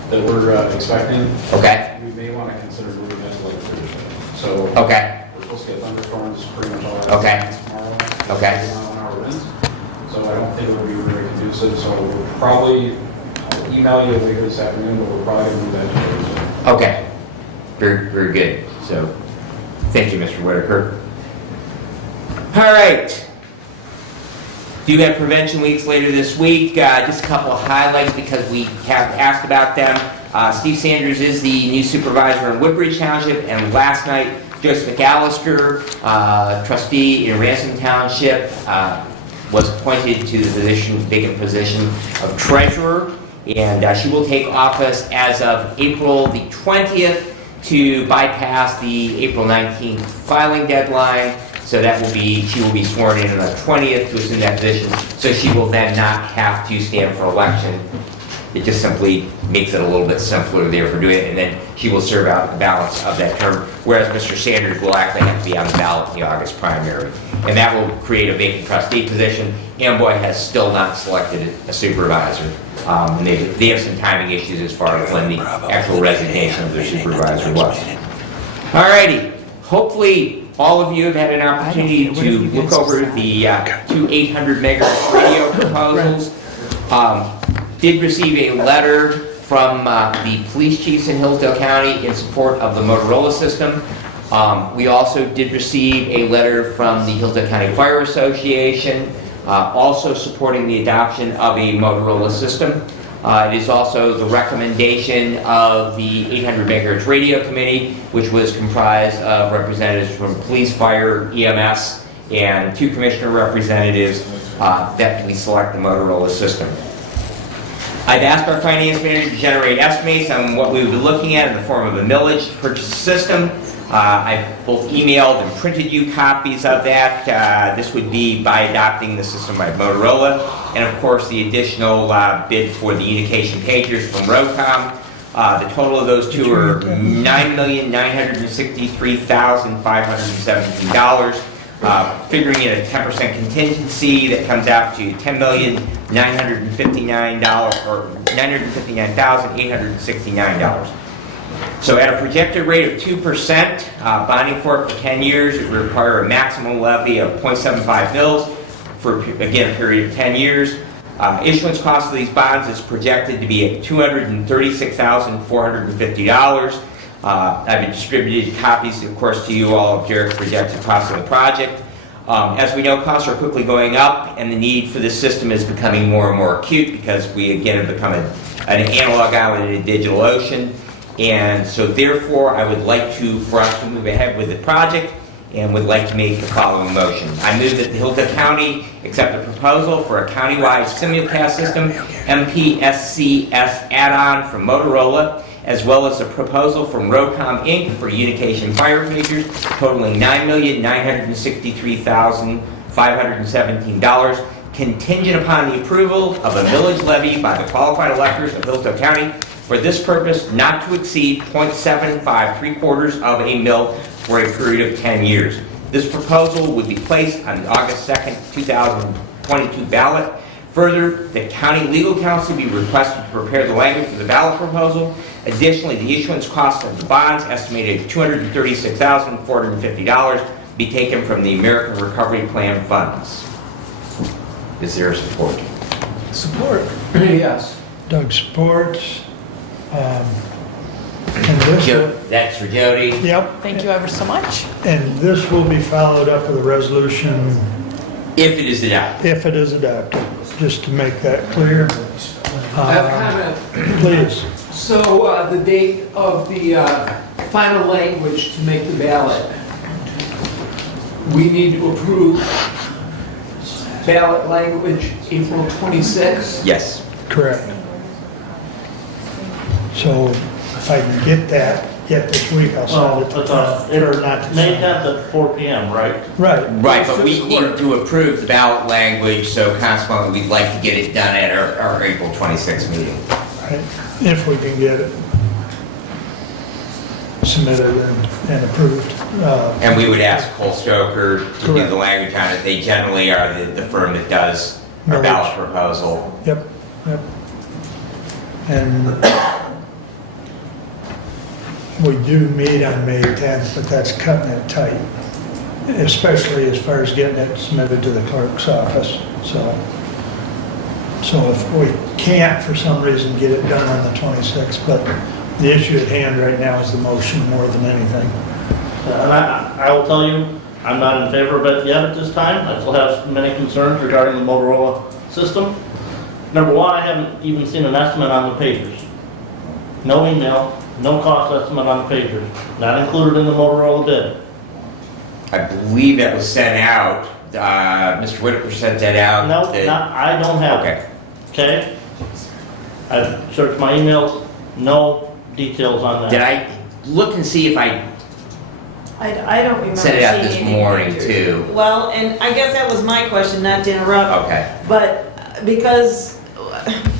that we're expecting, Okay. we may want to consider moving that to like Thursday. So Okay. we're supposed to get thunderstorms pretty much all Okay. tomorrow. Okay. 1-hour winds. So I don't think it would be very conducive. So we'll probably, I'll email you later this afternoon, but we're probably going to move that to Thursday. Okay. Very good. So, thank you, Mr. Whitaker. All right. Do have prevention weeks later this week. Just a couple of highlights because we have asked about them. Steve Sanders is the new supervisor in Woodbridge Township, and last night, Joseph McAllister, trustee in Ransom Township, was appointed to the vacant position of treasurer, and she will take office as of April the 20th. To bypass the April 19th filing deadline. So she will be sworn in on the 20th to assume that position. So she will then not have to stand for election It just simply makes it a little bit simpler there for doing it, and then she will serve out the balance of that term, whereas Mr. Sanders will actually have to be on the ballot in the August primary. And that will create a vacant trustee position. Amboy has still not selected a supervisor. And they have some timing issues as far as when the actual resignation of their supervisor was. All righty. Hopefully, all of you have had an opportunity to look over the two 800 megahertz radio proposals. Did receive a letter from the police chiefs in Hillsdale County in support of the Motorola system. We also did receive a letter from the Hillsdale County Fire Association, also supporting the adoption of a Motorola system. It is also the recommendation of the 800 megahertz radio committee, which was comprised of representatives from police, fire, EMS, and 2 commissioner representatives that we select the Motorola system. I've asked our finance manager to generate estimates on what we would be looking at in the form of a millage to purchase a system. I've both emailed and printed you copies of that. This would be by adopting the system by Motorola, and of course the additional bid for the unification pagers from Rocom. The total of those two are $9,963,517. Figuring in a 10% contingency, that comes out to $10,959,000 or $959,869. So at a projected rate of 2%, bonding for it for 10 years, it would require a maximum levy of 0.75 mils for, again, a period of 10 years. Issuance cost of these bonds is projected to be at $236,450. I've distributed copies, of course, to you all of Jared's projected cost of the project. As we know, costs are quickly going up, and the need for this system is becoming more and more acute because we, again, have become an analog island in a digital ocean. And so, therefore, I would like for us to move ahead with the project and would like to make the following motion. I move that the Hillsdale County accept the proposal for a countywide simulcast system, MPSCS add-on from Motorola, as well as a proposal from Rocom Inc. for unification fire pagers totaling $9,963,517, contingent upon the approval of a millage levy by the qualified electors of Hillsdale County for this purpose not to exceed 0.75 3/4 of a mil for a period of 10 years. This proposal would be placed on the August 2nd, 2022 ballot. Further, the county legal counsel be requested to prepare the language for the ballot proposal. Additionally, the issuance cost of the bonds, estimated at $236,450, be taken from the American Recovery Plan funds. Is there support? Support. Yes. Doug supports. And this That's for Jody. Yep. Thank you ever so much. And this will be followed up with a resolution if it is adopted. If it is adopted, just to make that clear. I have a comment. Please. So the date of the final language to make the ballot, we need to approve ballot language April 26th? Yes. Correct. So if I can get this week, I'll send it to May 10th at 4 p.m., right? Right. Right, but we need to approve the ballot language, so consequently, we'd like to get it done at our April 26th meeting. Right. If we can get it submitted and approved. And we would ask Cole Stoker to do the language on it. They generally are the firm that does our ballot proposal. Yep. And we do meet on May 10th, but that's cutting it tight, especially as far as getting it submitted to the clerk's office. So if we can't, for some reason, get it done on the 26th, but the issue at hand right now is the motion more than anything. And I will tell you, I'm not in favor of it yet at this time. I still have many concerns regarding the Motorola system. Number one, I haven't even seen an estimate on the pagers. No email, no cost estimate on the pagers, not included in the Motorola bid. I believe that was sent out. Mr. Whitaker sent that out. No, I don't have it. Okay? I've searched my emails, no details on that. Did I look and see if I I don't remember sent it out seeing this any morning pictures. too? Well, and I guess that was my question, not to interrupt. Okay. But because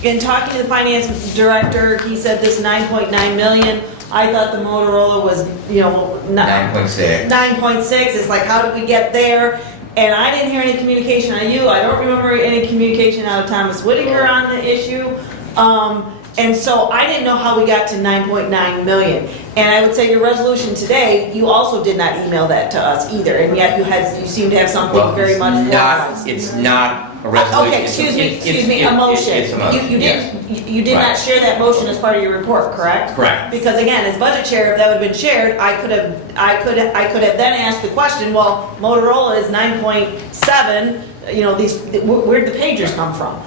in talking to the finance director, he said this 9.9 million. I thought the Motorola was, 9.6. 9.6. It's like, how did we get there? And I didn't hear any communication on you. I don't remember any communication out of Thomas Whitaker on the issue. And so I didn't know how we got to 9.9 million. And I would say your resolution today, you also did not email that to us either. And yet you seem to have something very much formalized. It's not a resolution. Okay, excuse me, a motion. It's a motion, You did not Right. share that motion as part of your report, correct? Correct. Because again, as budget chair, if that would have been shared, I could have then asked the question, well, Motorola is 9.7, where'd the pagers come from?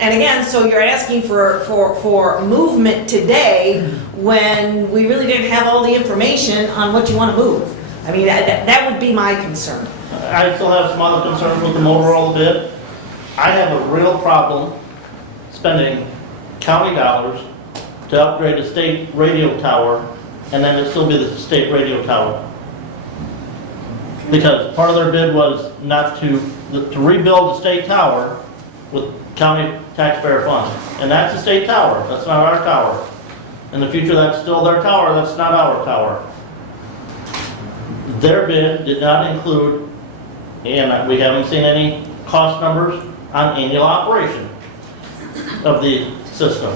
And again, so you're asking for movement today when we really didn't have all the information on what you want to move. I mean, that would be my concern. I still have some other concerns with the Motorola bid. I have a real problem spending county dollars to upgrade a state radio tower, and then it still be the state radio tower. Because part of their bid was not to rebuild the state tower with county taxpayer funds. And that's a state tower, that's not our tower. In the future, that's still their tower, that's not our tower. Their bid did not include, and we haven't seen any cost numbers on annual operation of the system.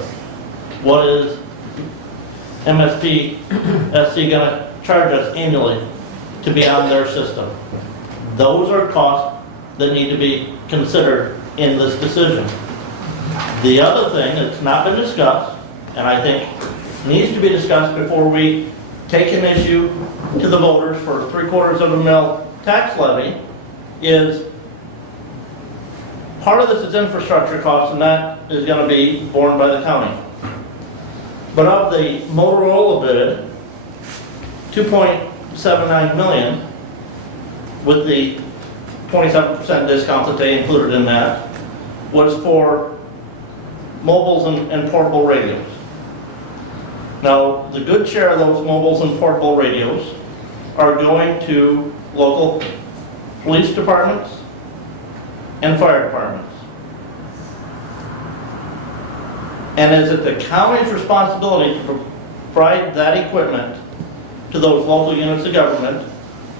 What is SC gonna charge us annually to be on their system? Those are costs that need to be considered in this decision. The other thing that's not been discussed, and I think needs to be discussed before we take an issue to the voters for 3/4 of a mil tax levy, is part of this is infrastructure costs, and that is going to be borne by the county. But of the Motorola bid, 2.79 million, with the 27% discount that they included in that, was for mobiles and portable radios. Now, the good share of those mobiles and portable radios are going to local police departments and fire departments. And is it the county's responsibility to provide that equipment to those local units of government,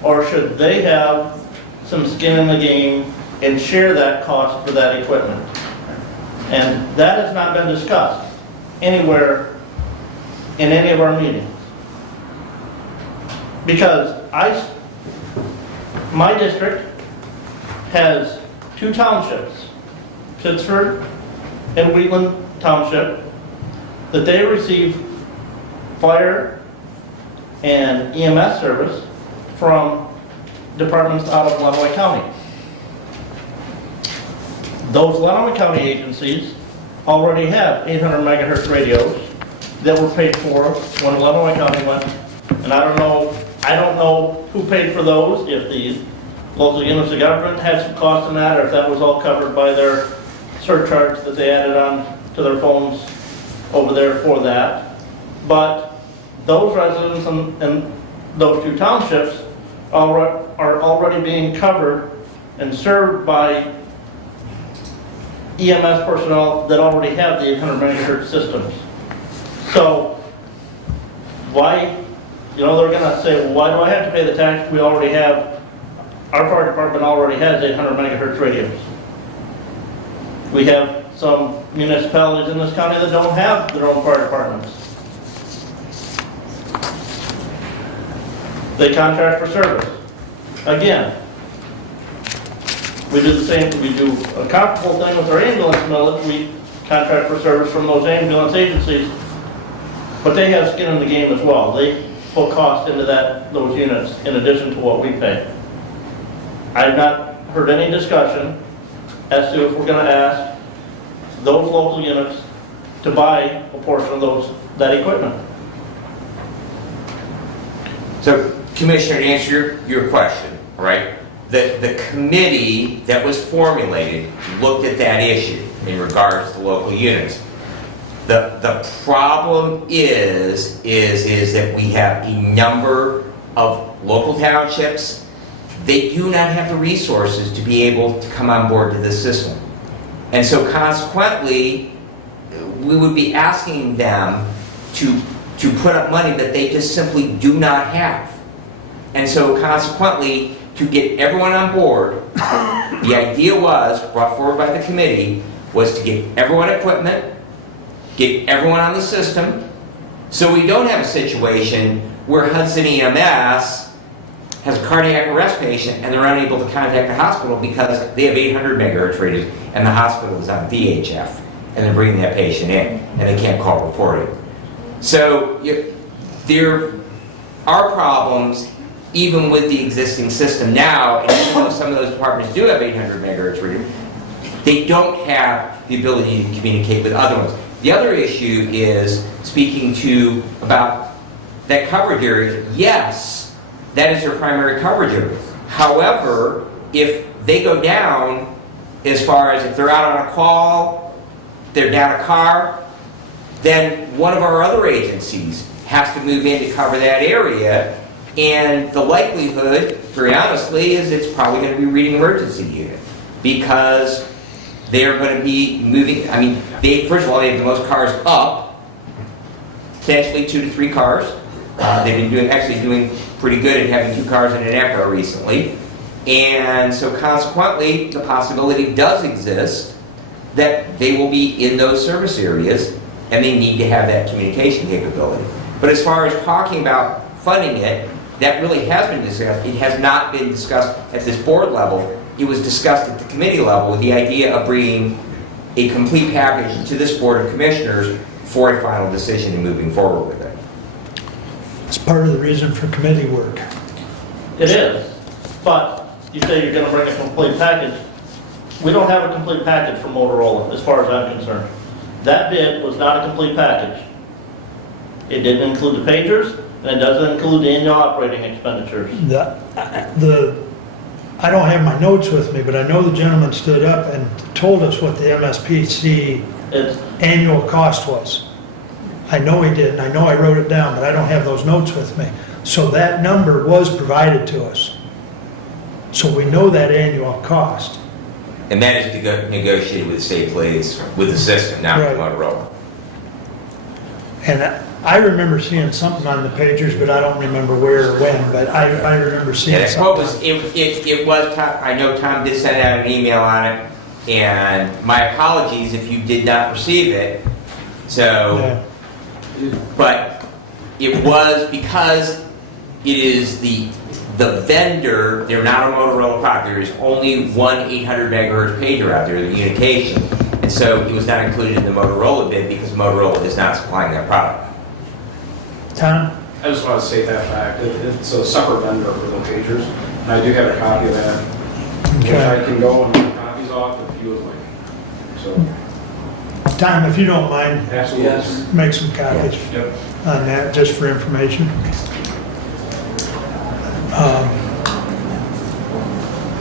or should they have some skin in the game and share that cost for that equipment? And that has not been discussed anywhere in any of our meetings. Because my district has 2 townships, Pittsford and Wheatland Township, that they receive fire and EMS service from departments out of Lenawee County. Those Lenawee County agencies already have 800 megahertz radios that were paid for when Lenawee County went. And I don't know who paid for those, if the local units of government had some cost in that, or if that was all covered by their surcharge that they added on to their phones over there for that. But those residents and those 2 townships are already being covered and served by EMS personnel that already have the 800 megahertz systems. So why, they're gonna say, well, why do I have to pay the tax? We already have, our fire department already has 800 megahertz radios. We have some municipalities in this county that don't have their own fire departments. They contract for service. Again, we do the same, we do a comparable thing with our ambulance millage. We contract for service from those ambulance agencies, but they have skin in the game as well. They put cost into those units in addition to what we pay. I've not heard any discussion as to if we're going to ask those local units to buy a portion of that equipment. So, Commissioner, to answer your question, right? The committee that was formulated looked at that issue in regards to local units. The problem is that we have a number of local townships. They do not have the resources to be able to come on board to this system. And so consequently, we would be asking them to put up money that they just simply do not have. And so consequently, to get everyone on board, the idea was, brought forward by the committee, was to get everyone equipment, get everyone on the system, so we don't have a situation where Hudson EMS has a cardiac arrest patient and they're unable to contact the hospital because they have 800 megahertz radios and the hospital is on VHF and they're bringing that patient in and they can't call reporting. So there are problems even with the existing system now, and even though some of those departments do have 800 megahertz radio, they don't have the ability to communicate with other ones. The other issue is speaking to about that coverage area. Yes, that is their primary coverage area. However, if they go down, as far as if they're out on a call, they're down a car, then one of our other agencies has to move in to cover that area. And the likelihood, very honestly, is it's probably going to be reading emergency unit because they're going to be moving. I mean, first of all, they have the most cars up, potentially 2 to 3 cars. They've been actually doing pretty good at having 2 cars and an echo recently. And so consequently, the possibility does exist that they will be in those service areas and they need to have that communication capability. But as far as talking about funding it, that really has been discussed. It has not been discussed at this board level. It was discussed at the committee level with the idea of bringing a complete package to this Board of Commissioners for a final decision and moving forward with it. It's part of the reason for committee work. It is, but you say you're going to bring a complete package. We don't have a complete package for Motorola, as far as I'm concerned. That bid was not a complete package. It didn't include the pagers, and it doesn't include the annual operating expenditures. I don't have my notes with me, but I know the gentleman stood up and told us what the MSPC annual cost was. I know he did, and I know I wrote it down, but I don't have those notes with me. So that number was provided to us. So we know that annual cost. And that is negotiated with the state police, with the system, not with Motorola. And I remember seeing something on the pagers, but I don't remember where or when, but I remember seeing Yeah, something. it was, I know Tom did send out an email on it, and my apologies if you did not receive it. So, but it was because it is the vendor, they're not a Motorola product. There is only one 800 megahertz pager out there, the communication. And so it was not included in the Motorola bid because Motorola is not supplying that product. Tom? I just want to state that fact. It's a separate vendor for the pagers. And I do have a copy of that, which I can go and make copies off if you would like. So, Tom, if you don't mind, absolutely. Yes. make some copies on that, just for information.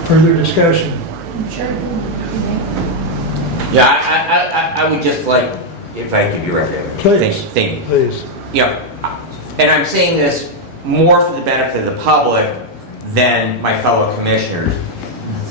Further discussion? Sure. Yeah, I would just like, if I could be right Please. Please. You know, and I'm saying this more for the benefit of the public than my fellow commissioners.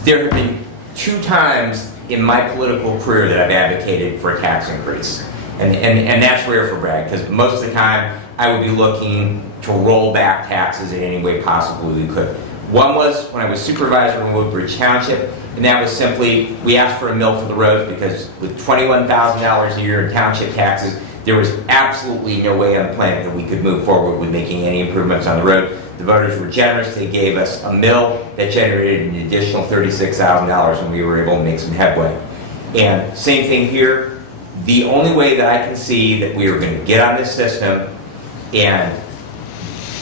There have been 2 times in my political career that I've advocated for a tax increase. And that's rare for Bragg, because most of the time I would be looking to roll back taxes in any way possible we could. One was when I was supervisor in Woodbridge Township, and that was simply, we asked for a mill for the roads because with $21,000 a year in township taxes, there was absolutely no way on the planet that we could move forward with making any improvements on the road. The voters were generous. They gave us a mill that generated an additional $36,000 and we were able to make some headway. And same thing here. The only way that I can see that we are going to get on this system and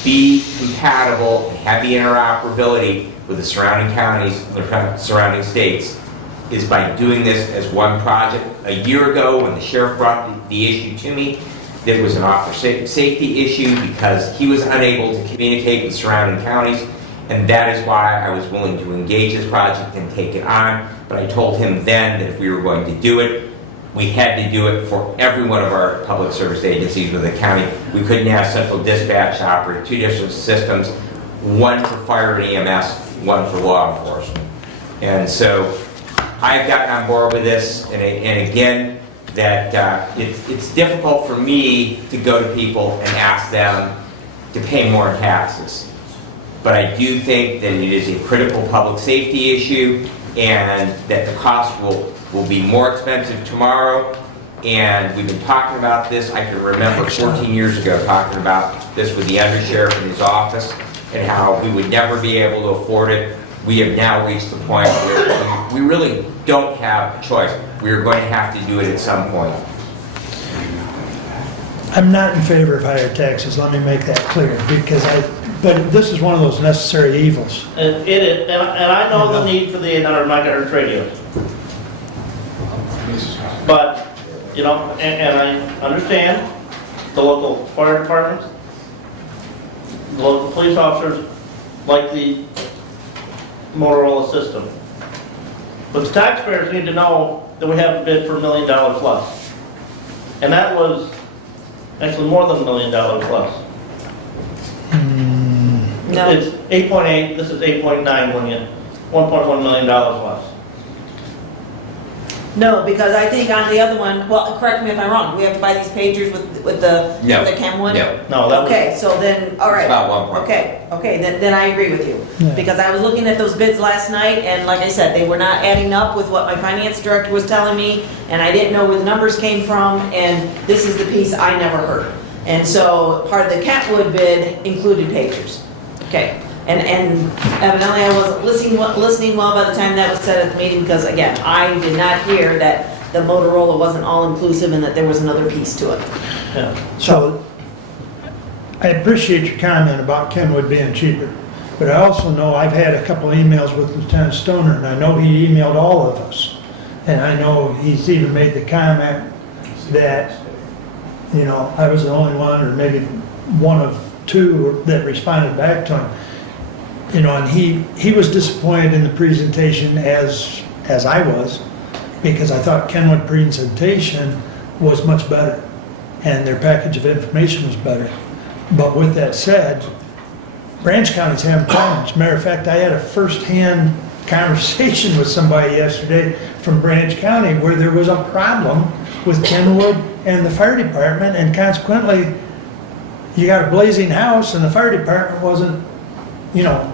be compatible and have the interoperability with the surrounding counties, the surrounding states, is by doing this as one project. A year ago, when the sheriff brought the issue to me, there was an officer safety issue because he was unable to communicate with surrounding counties, and that is why I was willing to engage this project and take it on. But I told him then that if we were going to do it, we had to do it for every one of our public service agencies with the county. We couldn't have central dispatch operate 2 different systems, one for fire and EMS, one for law enforcement. And so I've gotten on board with this, and again, that it's difficult for me to go to people and ask them to pay more in taxes. But I do think that it is a critical public safety issue and that the cost will be more expensive tomorrow. And we've been talking about this. I can remember 14 years ago talking about this with the undersheriff in his office and how we would never be able to afford it. We have now reached the point where we really don't have a choice. We are going to have to do it at some point. I'm not in favor of higher taxes, let me make that clear, because but this is one of those necessary evils. It is, and I know the need for the 800 megahertz radios. But, you know, and I understand the local fire departments, the local police officers like the Motorola system. But the taxpayers need to know that we have a bid for $1 million less. And that was actually more than $1 million less. No. It's 8.8, this is 8.9 million, $1.1 million less. No, because I think on the other one, well, correct me if I'm wrong, we have to buy these pagers with the Kenwood? No, that was, Okay, so then, all right. It's about 1 point. Okay, then I agree with you. Yeah. Because I was looking at those bids last night, and like I said, they were not adding up with what my finance director was telling me, and I didn't know where the numbers came from, and this is the piece I never heard. And so, part of the Kentwood bid included pagers. Okay, and evidently I wasn't listening well by the time that was said at the meeting, because again, I did not hear that the Motorola wasn't all-inclusive and that there was another piece to it. yeah. So, I appreciate your comment about Kenwood being cheaper, but I also know I've had a couple emails with Lieutenant Stoner, and I know he emailed all of us. And I know he's even made the comment that, you know, I was the only one, or maybe one of two that responded back to him. You know, and he was disappointed in the presentation as I was, because I thought Kenwood presentation was much better, and their package of information was better. But with that said, Branch County's having problems. Matter of fact, I had a first-hand conversation with somebody yesterday from Branch County where there was a problem with Kenwood and the fire department, and consequently, you got a blazing house and the fire department wasn't, you know,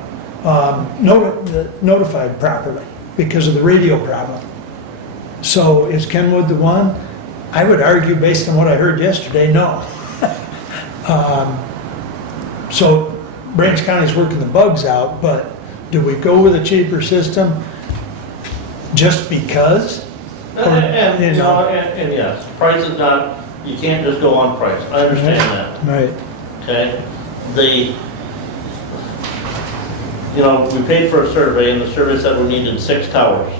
notified properly because of the radio problem. So is Kenwood the one? I would argue, based on what I heard yesterday, no. So Branch County's working the bugs out, but do we go with a cheaper system just because? And yes, price is not, you can't just go on price, I understand that. Right. Okay, you know, we paid for a survey, and the survey said we needed 6 towers.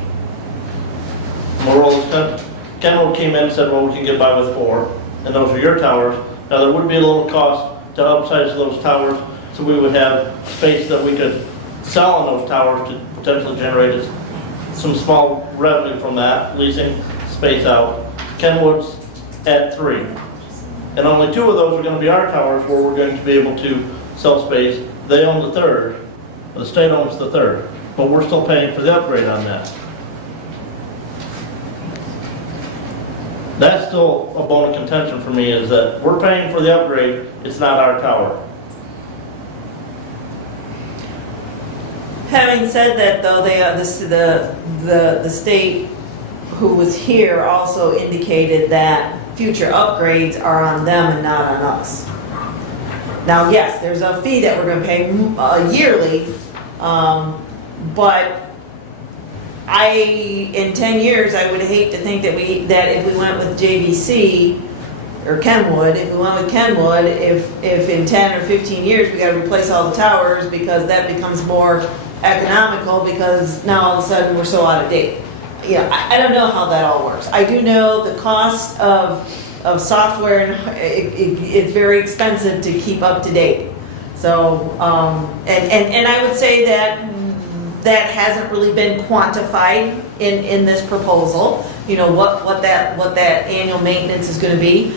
Kenwood came in and said, well, we can get by with 4, and those are your towers. Now, there would be a little cost to upsize those towers, so we would have space that we could sell on those towers to potentially generate some small revenue from that, leasing space out. Kenwood's at 3. And only 2 of those are going to be our towers where we're going to be able to sell space. They own the 3rd. The state owns the 3rd. But we're still paying for the upgrade on that. That's still a bone of contention for me, is that we're paying for the upgrade, it's not our tower. Having said that, though, the state who was here also indicated that future upgrades are on them and not on us. Now, yes, there's a fee that we're going to pay yearly, but in 10 years, I would hate to think that if we went with JVC or Kenwood, if we went with Kenwood, if in 10 or 15 years we got to replace all the towers because that becomes more economical because now all of a sudden we're so out of date. Yeah, I don't know how that all works. I do know the cost of software, and it's very expensive to keep up to date. So, and I would say that hasn't really been quantified in this proposal. You know, what that annual maintenance is going to be.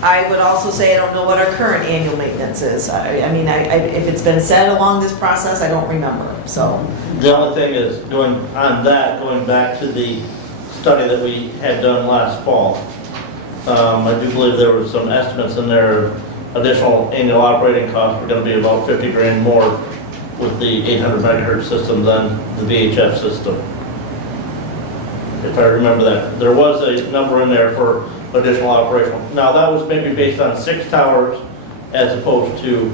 I would also say I don't know what our current annual maintenance is. I mean, if it's been said along this process, I don't remember. So the only thing is going back to the study that we had done last fall. I do believe there were some estimates in there, additional annual operating costs were going to be about 50 grand more with the 800 megahertz system than the VHF system. If I remember that. There was a number in there for additional operational. Now that was maybe based on 6 towers as opposed to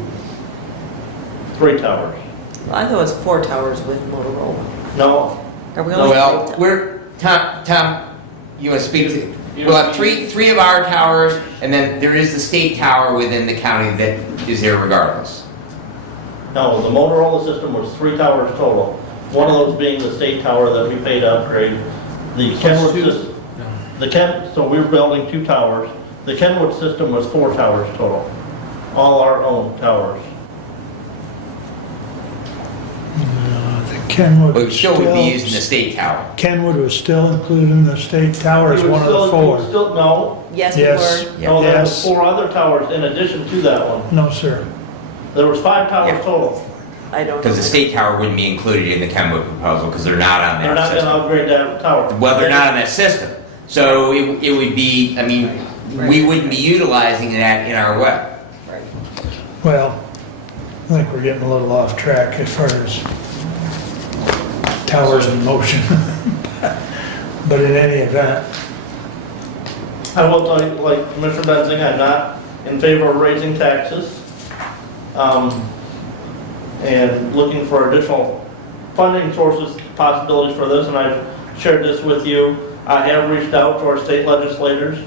3 towers. Well, I thought it was 4 towers with Motorola. No. Are we only Well, 3 we're, Tom, you want to speak to? We'll have three of our towers, and then there is the state tower within the county that is there regardless. No, the Motorola system was 3 towers total. One of those being the state tower that we paid to upgrade. The Kenwood system, so we were building 2 towers. The Kenwood system was 4 towers total. All our own towers. Kenwood But we was still would be still, using the state tower. Kenwood was still included in the state tower as We were one of the still- we were 4. Still, no. Yes, Yes. we were. No, there was Yes. 4 other towers in addition to that one. No, sir. There was 5 towers total. I don't know. Because the state tower wouldn't be included in the Kenwood proposal because they're not on They're that not going to system. upgrade that tower. Well, they're not on that system. So it would be, I mean, we wouldn't be utilizing that in our web. Well, I think we're getting a little off track as far as towers in motion. But in any event, I will tell you, like Commissioner Benzing, I'm not in favor of raising taxes. And looking for additional funding sources, possibilities for this, and I've shared this with you. I have reached out to our state legislators.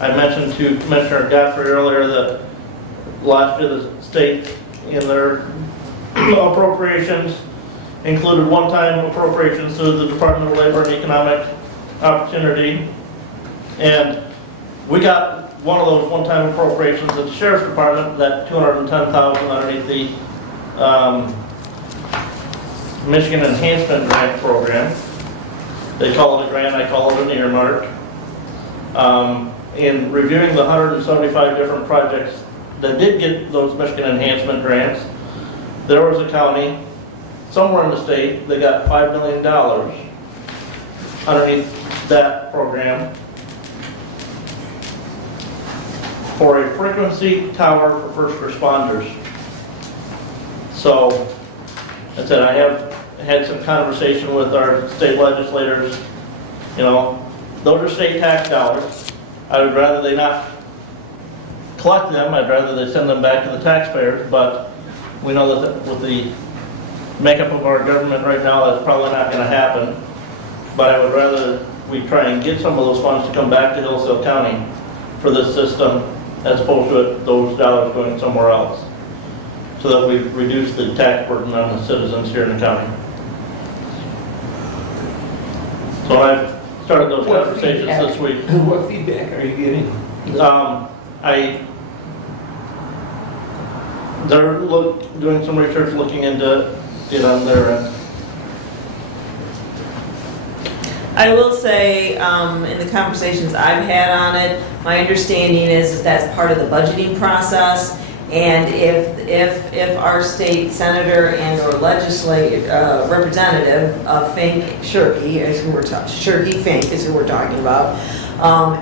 I mentioned to Commissioner Godfrey earlier that last year the state in their appropriations included one-time appropriations through the Department of Labor and Economic Opportunity. And we got one of those one-time appropriations at the Sheriff's Department, that $210,000 underneath the Michigan Enhancement Grant Program. They call it a grant, I call it an earmark. In reviewing the 175 different projects that did get those Michigan Enhancement Grants, there was a county somewhere in the state that got $5 million underneath that program for a frequency tower for first responders. So, I said, I have had some conversation with our state legislators. You know, those are state tax dollars. I would rather they not collect them. I'd rather they send them back to the taxpayers. But we know that with the makeup of our government right now, that's probably not going to happen. But I would rather we try and get some of those funds to come back to Hillsdale County for this system as opposed to those dollars going somewhere else, so that we reduce the tax burden on the citizens here in the county. So I've started those conversations this week. What feedback are you getting? They're doing some research, looking into it on their end. I will say, in the conversations I've had on it, my understanding is that's part of the budgeting process. And if our state senator and or legislative representative, Fink Shirkey is who we're talking, Shirkey Fink is who we're talking about.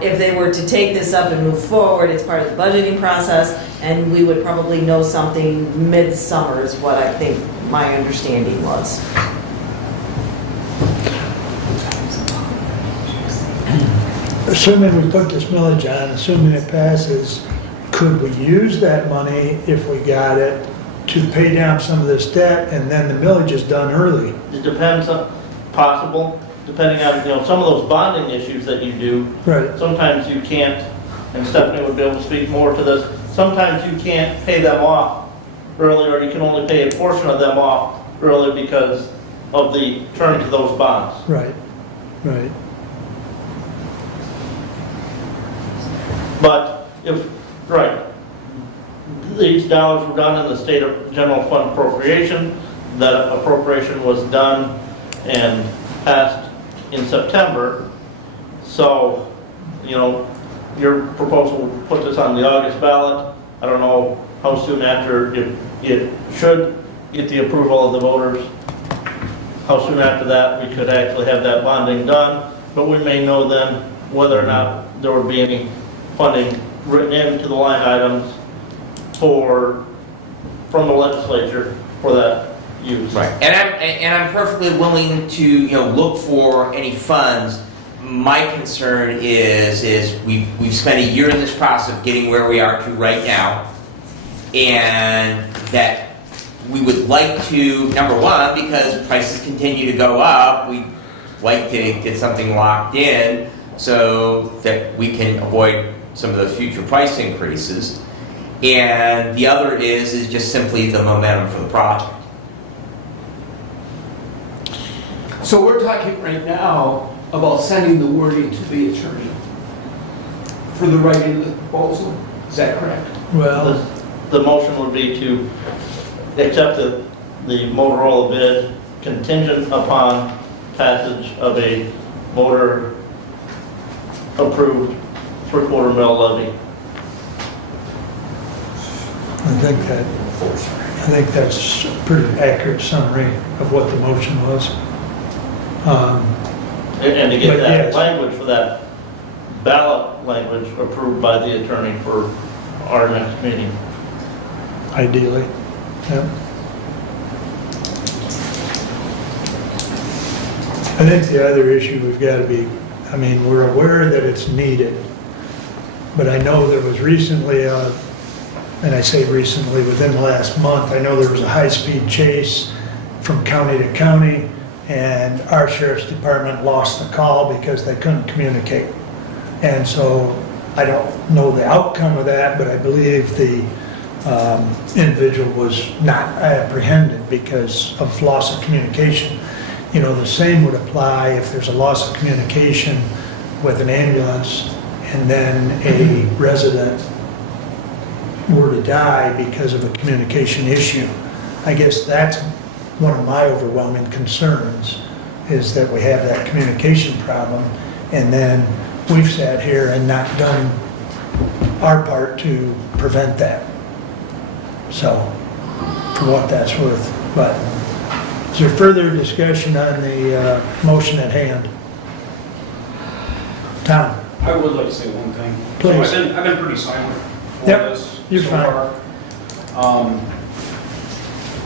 If they were to take this up and move forward, it's part of the budgeting process, and we would probably know something mid-summer is what I think my understanding was. assuming we put this millage on, assuming it passes, could we use that money if we got it to pay down some of this debt and then the millage is done early? It depends on, possible, depending on, some of those bonding issues that you do. Right. Sometimes you can't, and Stephanie would be able to speak more to this, sometimes you can't pay them off early, or you can only pay a portion of them off early because of the term to those bonds. Right, right. But if, right, these dollars were done in the state of general fund appropriation, that appropriation was done and passed in September. So, your proposal would put this on the August ballot. I don't know how soon after it should get the approval of the voters. How soon after that we could actually have that bonding done but we may know then whether or not there would be any funding written into the line items from the legislature for that use. Right, and I'm perfectly willing to, look for any funds. My concern is we've spent a year in this process of getting where we are to right now, and that we would like to, number one, because prices continue to go up, we'd like to get something locked in so that we can avoid some of those future price increases. And the other is just simply the momentum for the project. So we're talking right now about sending the wording to the attorney for the writing of the proposal. Is that correct? Well, The motion would be to accept the Motorola bid contingent upon passage of a voter approved 3/4 mil levy. I think that's a pretty accurate summary of what the motion was. And to get But that yes. language for that ballot language approved by the attorney for our next meeting. Ideally, yep. I think the other issue we've got to be, we're aware that it's needed, but I know there was recently, and I say recently, within the last month, I know there was a high-speed chase from county to county, and our sheriff's department lost the call because they couldn't communicate. And so I don't know the outcome of that, but I believe the individual was not apprehended because of loss of communication. The same would apply if there's a loss of communication with an ambulance and then a resident were to die because of a communication issue. I guess that's one of my overwhelming concerns, is that we have that communication problem, and then we've sat here and not done our part to prevent that. So, for what that's worth. But is there further discussion on the motion at hand? Tom? I would like to say one thing. Please. So I've been pretty silent for Yep, this you're so fine. far.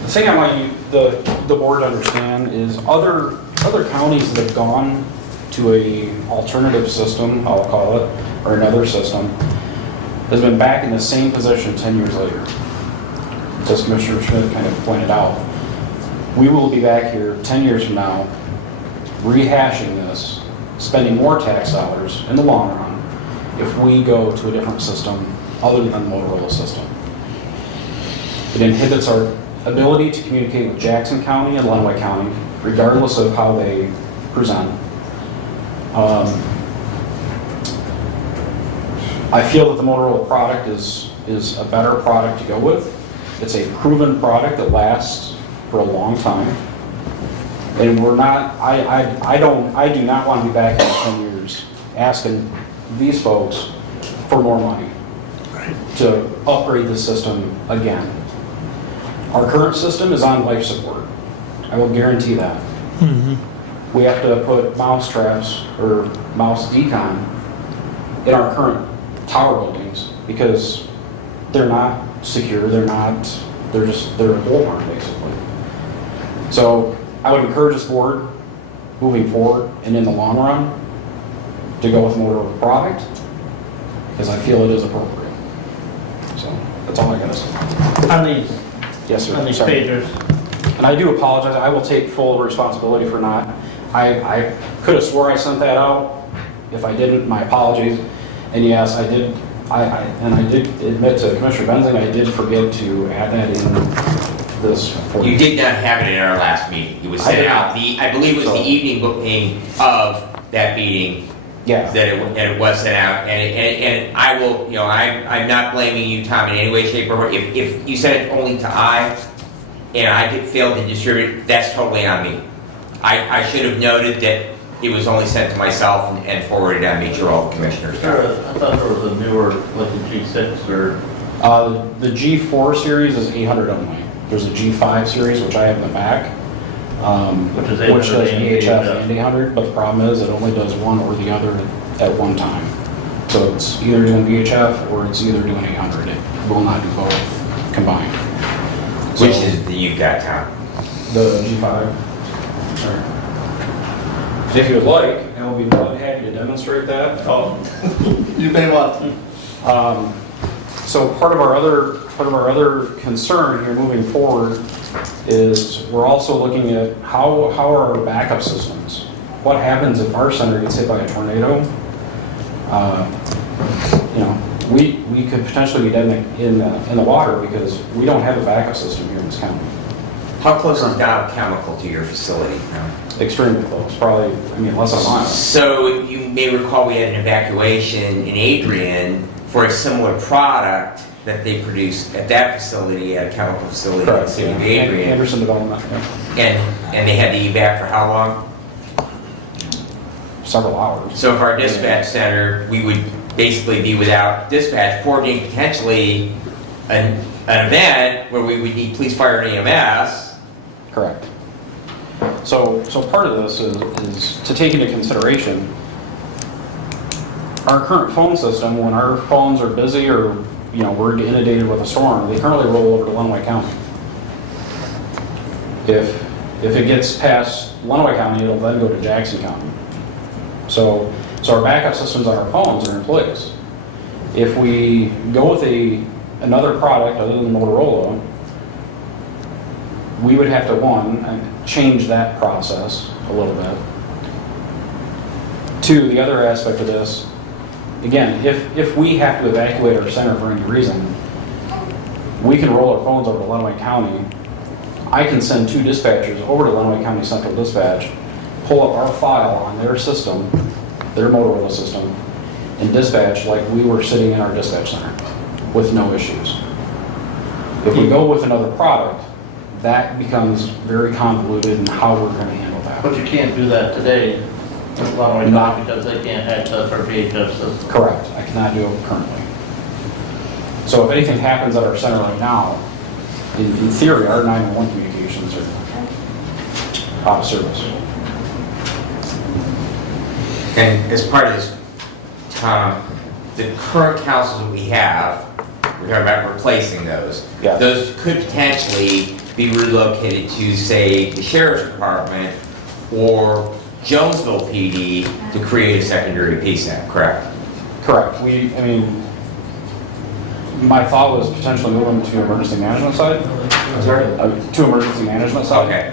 The thing I want the board to understand is other counties that have gone to a alternative system, I'll call it, or another system, has been back in the same position 10 years later. As Commissioner Schmidt kind of pointed out, we will be back here 10 years from now, rehashing this, spending more tax dollars in the long run if we go to a different system other than the Motorola system. It inhibits our ability to communicate with Jackson County and Lenawee County, regardless of how they present. I feel that the Motorola product is a better product to go with. It's a proven product that lasts for a long time. And we're not, I do not want to be back in 10 years asking these folks for more money to upgrade the system again. Our current system is on life support. I will guarantee that. We have to put mouse traps or mouse decon in our current tower buildings because they're not secure, they're a bullhorn basically. So I would encourage this board moving forward and in the long run to go with more of a product because I feel it is appropriate. So that's all I gotta say. On these, yes, sir. on these Sorry. pagers, And I do apologize, I will take full responsibility for not. I could have swore I sent that out. If I didn't, my apologies. And yes, I did, and I did admit to Commissioner Benzing, I did forget to add that in this. You did not have it in our last meeting. It was sent out, I believe it was the evening booking of that meeting. Yeah. That it was sent out, and I will, I'm not blaming you, Tom, in any way, shape, or form. If you sent it only to and I could fail to distribute, that's totally on me. I should have noted that it was only sent to myself and forwarded. I made sure all the commissioners got it. I thought there was a newer, like a G6 or... The G4 series is 800 only. There's a G5 series, which I have in the back. which is does 800 and VHF and 800, but the problem is it only does one or the other at one time. So it's either doing VHF or it's either doing 800. It will not do both combined. So Which is the you've got, Tom? the G5. If you would like, I will be more than happy to demonstrate that. Oh, you may want. So part of our other concern here moving forward is we're also looking at how are our backup systems? What happens if our center gets hit by a tornado? We could potentially be dead in the water because we don't have a backup system here in this county. How close is Dow Chemical to your facility now? Extremely close, probably, less than a mile. So you may recall we had an evacuation in Adrian for a similar product that they produced at that facility, at a chemical facility in the city of Adrian. Anderson Development. And they had to evac for how long? Several hours. So if our dispatch center, we would basically be without dispatch, coordinating potentially an event where we would need police, fire, and EMS. Correct. So part of this is to take into consideration our current phone system. When our phones are busy or we're inundated with a storm, they currently roll over to Lenawee County. If it gets past Lenawee County, it'll then go to Jackson County. So our backup systems on our phones are in place. If we go with another product other than Motorola, we would have to, change that process a little bit. Two, the other aspect of this, again, if we have to evacuate our center for any reason, we can roll our phones over to Lenawee County. I can send 2 dispatchers over to Lenawee County Central Dispatch, pull up our file on their system, their Motorola system, and dispatch like we were sitting in our dispatch center with no issues. If we go with another product, that becomes very convoluted in how we're going to handle that. But you can't do that today with Lenawee County because they can't access our VHF system. Correct. I cannot do it currently. So if anything happens at our center right now, in theory, our 911 communications are out of service. And as part of this, Tom, the current councils that we have, we're talking about replacing those. Yeah. Those could potentially be relocated to, say, the sheriff's department or Jonesville PD to create a secondary PSAP, correct? Correct. My thought was potentially moving to emergency management side. Sorry? To emergency management side. Okay.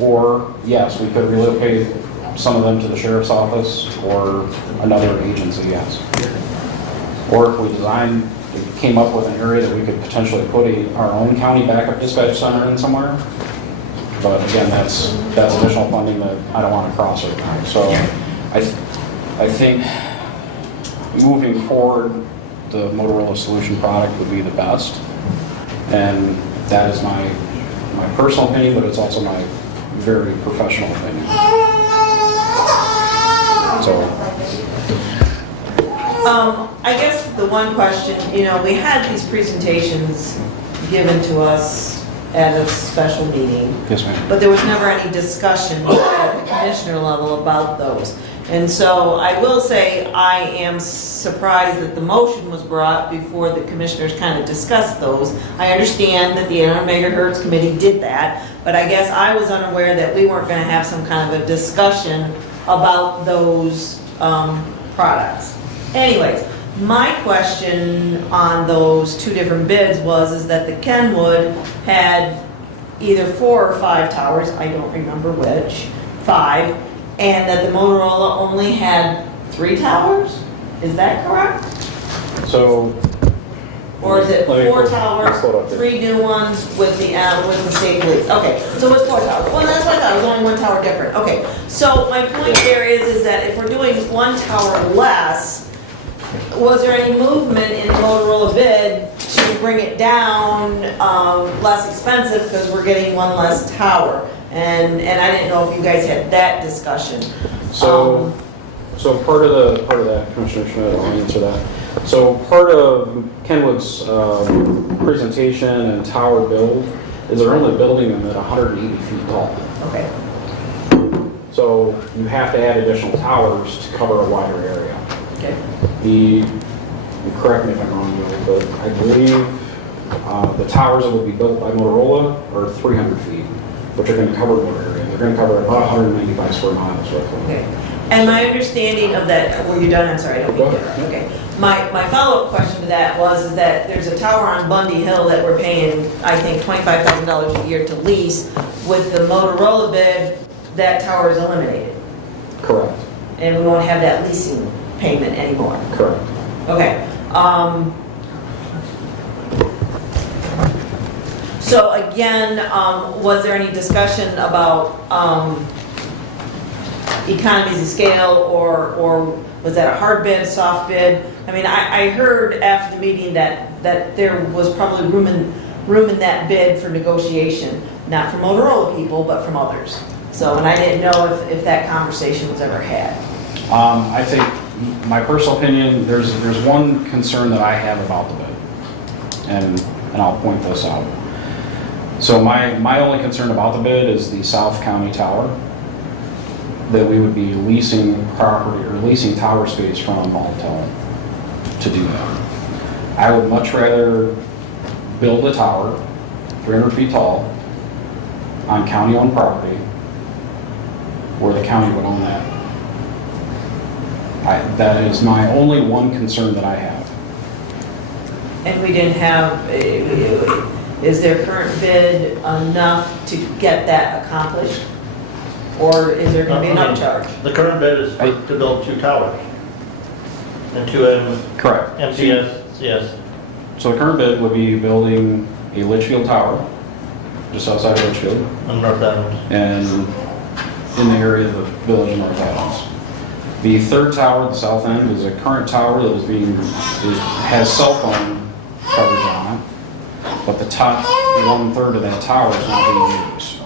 Or, yes, we could relocate some of them to the sheriff's office or another agency, yes. Or if we came up with an area that we could potentially put our own county backup dispatch center in somewhere. But again, that's additional funding that I don't want to cross right now. So I think moving forward, the Motorola solution product would be the best. And that is my personal opinion, but it's also my very professional opinion. So. I guess the one question, we had these presentations given to us at a special meeting. Yes, ma'am. But there was never any discussion at the commissioner level about those. And so I will say I am surprised that the motion was brought before the commissioners kind of discussed those. I understand that the 800 megahertz committee did that, but I guess I was unaware that we weren't going to have some kind of a discussion about those products. Anyways, my question on those 2 different bids is that the Kenwood had either 4 or 5 towers, I don't remember which, 5, and that the Motorola only had 3 towers? Is that correct? So. Or is it 4 towers, 3 new ones with the state police? Okay, so it's 4 towers. Well, that's what I thought, it was only 1 tower different. Okay, so my point there is that if we're doing 1 tower less, was there any movement in the Motorola bid to bring it down less expensive because we're getting 1 less tower? And I didn't know if you guys had that discussion. So part of that, Commissioner Schmidt, I'll answer that. So part of Kenwood's presentation and tower build is they're only building them at 180 feet tall. Okay. So you have to add additional towers to cover a wider area. Okay. You correct me if I'm wrong, Joe, but I believe the towers that will be built by Motorola are 300 feet, which are going to cover more area. They're going to cover about 195 square miles roughly. Okay. And my understanding of that, were you done? I'm sorry, I don't mean to interrupt. Okay. My follow-up question to that was is that there's a tower on Bundy Hill that we're paying, I think, $25,000 a year to lease. With the Motorola bid, that tower is eliminated. Correct. And we won't have that leasing payment anymore. Correct. Okay. So again, was there any discussion about economies of scale, or was that a hard bid, soft bid? I mean, I heard after the meeting that there was probably room in that bid for negotiation, not from Motorola people, but from others. So, and I didn't know if that conversation was ever had. I think, my personal opinion, there's one concern that I have about the bid, and I'll point this out. So my only concern about the bid is the South County Tower, that we would be leasing property or leasing tower space from Altel to do that. I would much rather build a tower 300 feet tall on county-owned property where the county would own that. That is my only one concern that I have. And we didn't have, is their current bid enough to get that accomplished? Or is there going to be an upcharge? The current bid is to build 2 towers. And 2 Correct. MCS, yes. So the current bid would be building a Litchfield Tower, just outside of Litchfield. And North Adams. And in the area of the village of North Adams. The third tower at the south end is a current tower that has cell phone coverage on it, but the top 1/3 of that tower is not being used.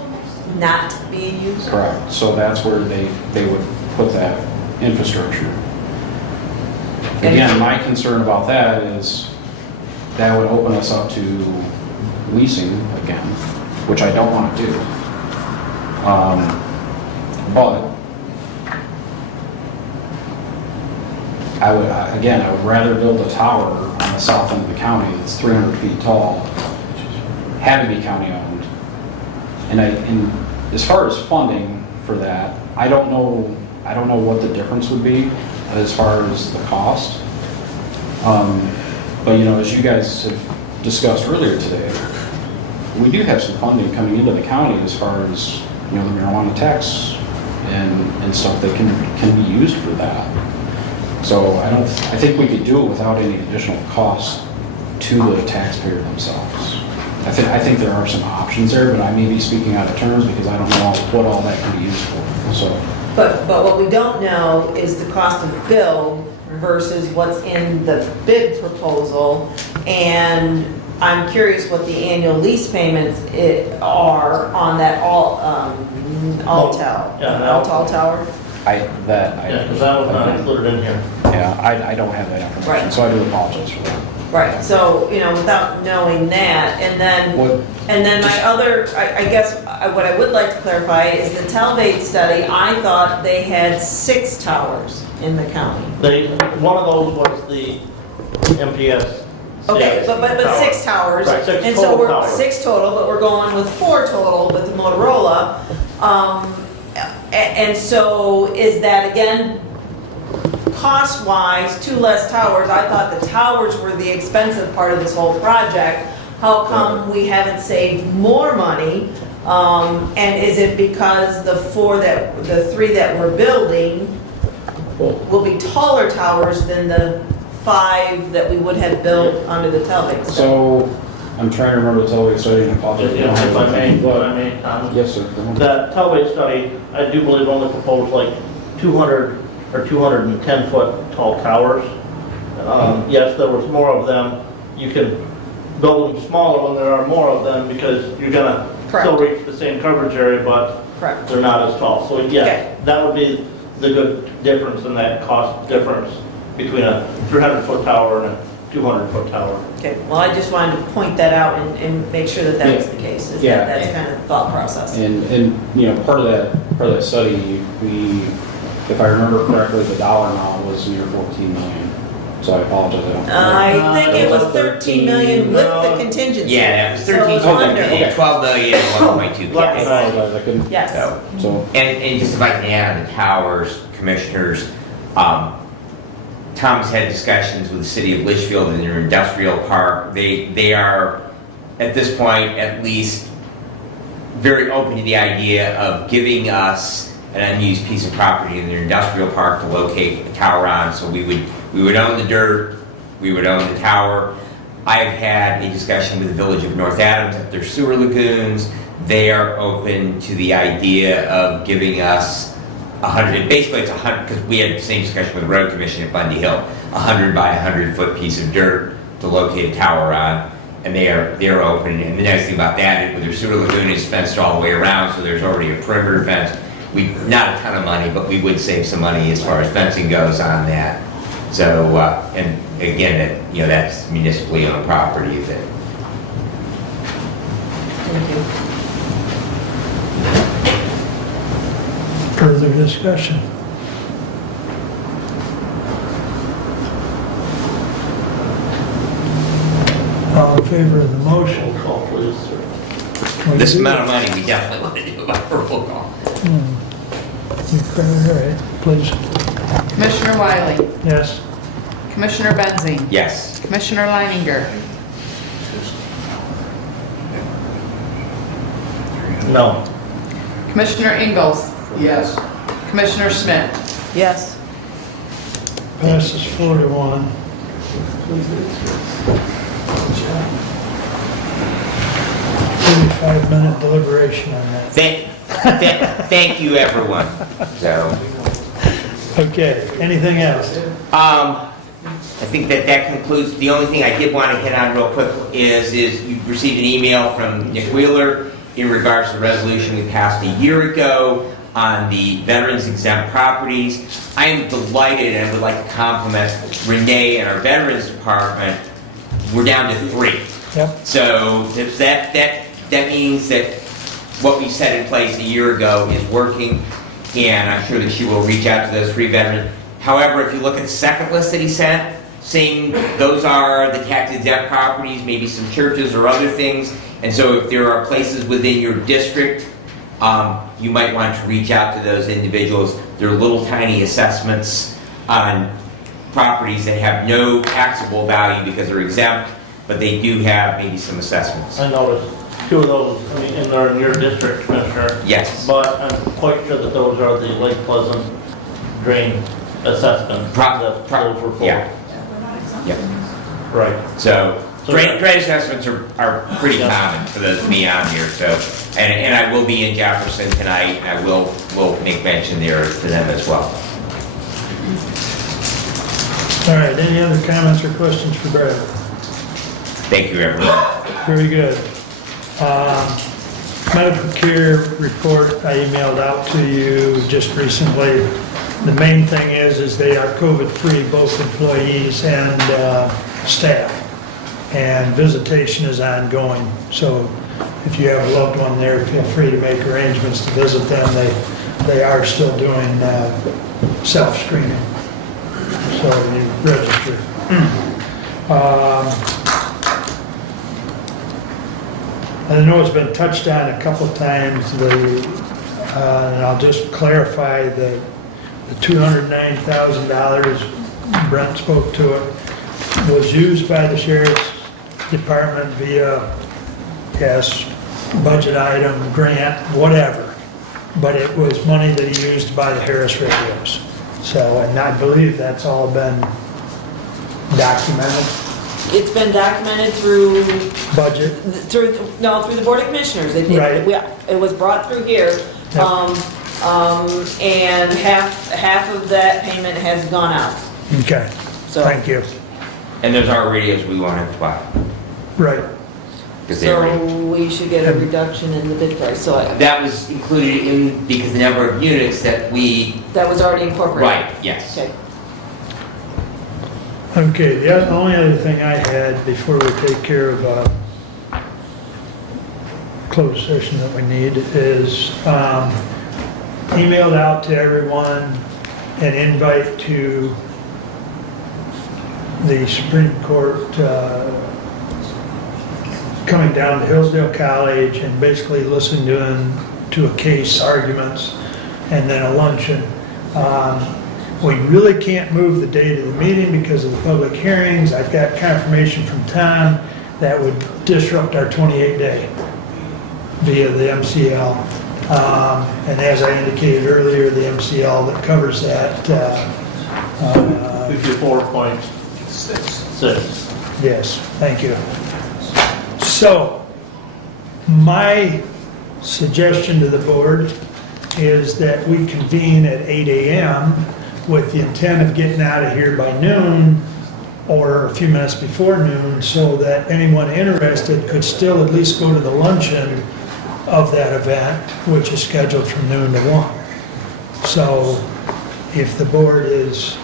Not being used? Correct. So that's where they would put that infrastructure. Again, my concern about that is that would open us up to leasing again, which I don't want to do. But I would rather build a tower on the south end of the county that's 300 feet tall, had to be county owned. And as far as funding for that, I don't know what the difference would be as far as the cost. But as you guys have discussed earlier today, we do have some funding coming into the county as far as the marijuana tax and stuff that can be used for that. So I think we could do it without any additional cost to the taxpayer themselves. I think there are some options there, but I may be speaking out of terms because I don't know what all that can be used for. So, But what we don't know is the cost of build versus what's in the bid proposal. And I'm curious what the annual lease payments are on that Altel tower. Because that was not included in here. Yeah, I don't have that information, Right. so I do apologize for that. Right, so, without knowing that, and then my other, I guess, what I would like to clarify is the Talbate study, I thought they had 6 towers in the county. One of those was the MPS. Okay, but 6 towers. Right, 6 and total so we're towers. 6 total, but we're going with 4 total with the Motorola. And so is that, again, cost-wise, 2 less towers? I thought the towers were the expensive part of this whole project. How come we haven't saved more money? And is it because the 3 that we're building will be taller towers than the 5 that we would have built under the Talbate study? So, I'm trying to remember the Talbate study and apologize. If I may, Yes, sir. that Talbate study, I do believe only proposed like 200 or 210 foot tall towers. Yes, there was more of them. You can build them smaller when there are more of them because you're gonna still reach the same coverage area, but they're not as tall. So yes, that would be the good difference in that cost difference between a 300 foot tower and a 200-foot tower. Okay, well, I just wanted to point that out and make sure that that was the case, is Yeah. that that's kind of the thought process. And, you know, part of that study, we, if I remember correctly, the dollar amount was near 14 million. So I apologize, I don't. I think it was 13 million with the contingency. Yeah, that was So 13, it's under. Okay. 12 million, 1.2. I apologize, I couldn't. Yes. So, And just if I can add on the towers, commissioners, Tom's had discussions with the city of Litchfield and their industrial park. They are, at this point, at least, very open to the idea of giving us an unused piece of property in their industrial park to locate a tower on. So we would own the dirt, we would own the tower. I've had a discussion with the village of North Adams at their sewer lagoons. They are open to the idea of giving us 100, basically it's 100, because we had the same discussion with the road commission at Bundy Hill, 100 by 100 foot piece of dirt to locate a tower on, and they're open. And the nice thing about that is with their sewer lagoon is fenced all the way around, so there's already a perimeter fence. Not a ton of money, but we would save some money as far as fencing goes on that. So, and again, that's municipally owned property that. Thank you. Further discussion? All in favor of the motion? Roll call, please. This amount of money, we definitely want to do about a roll call. All right, please. Commissioner Wiley, Yes. Commissioner Benzine, Yes. Commissioner Leininger, No. Commissioner Ingalls, Yes. Commissioner Schmidt. Yes. Passes 4-1. 35-minute deliberation on that. Thank you, everyone. So, Okay, anything else? I think that concludes. The only thing I did want to hit on real quick is you received an email from Nick Wheeler in regards to the resolution we passed a year ago on the veterans exempt properties. I am delighted and would like to compliment Renee and our veterans department. We're down to 3. Yep. So that means that what we set in place a year ago is working, and I'm sure that she will reach out to those 3 veterans. However, if you look at the second list that he sent, saying those are the tax exempt properties, maybe some churches or other things, and so if there are places within your district, you might want to reach out to those individuals. They're little tiny assessments on properties that have no taxable value because they're exempt, but they do have maybe some assessments. I noticed 2 of those, and they're in your district, Commissioner. Yes. But I'm quite sure that those are the Lake Pleasant drain assessments. Those were for. Yeah. Yep. Right. So drain assessments are pretty common for those to be on here. So, and I will be in Jefferson tonight, and I will make mention there to them as well. All right, any other comments or questions for Brad? Thank you, everyone. Very good. Medical care report I emailed out to you just recently. The main thing is they are COVID-free, both employees and staff. And visitation is ongoing. So if you have a loved one there, feel free to make arrangements to visit them. They are still doing self-screening. So you register. I know it's been touched on a couple of times, and I'll just clarify the $209,000, Brent spoke to it, was used by the sheriff's department via, budget item, grant, whatever. But it was money that he used by the Harris radios. So, and I believe that's all been documented, It's been documented through, budget. through the Board of Commissioners. Right. It was brought through here. Yep. And half of that payment has gone out. Okay, So- thank you. And those are radios we won't have to buy. Right. Because they already. So we should get a reduction in the bid price. So That was included in, because the number of units that we. that was already incorporated. Right, yes. Okay. Okay, the only other thing I had before we take care of closed session that we need is emailed out to everyone an invite to the Supreme Court coming down to Hillsdale College and basically listening to a case, arguments, and then a luncheon. We really can't move the date of the meeting because of the public hearings. I've got confirmation from Tom that would disrupt our 28-day via the MCL. And as I indicated earlier, the MCL that covers that. 54.6. Yes, thank you. So, my suggestion to the board is that we convene at 8 a.m. with the intent of getting out of here by noon or a few minutes before noon so that anyone interested could still at least go to the luncheon of that event, which is scheduled from noon to 1. So if the board is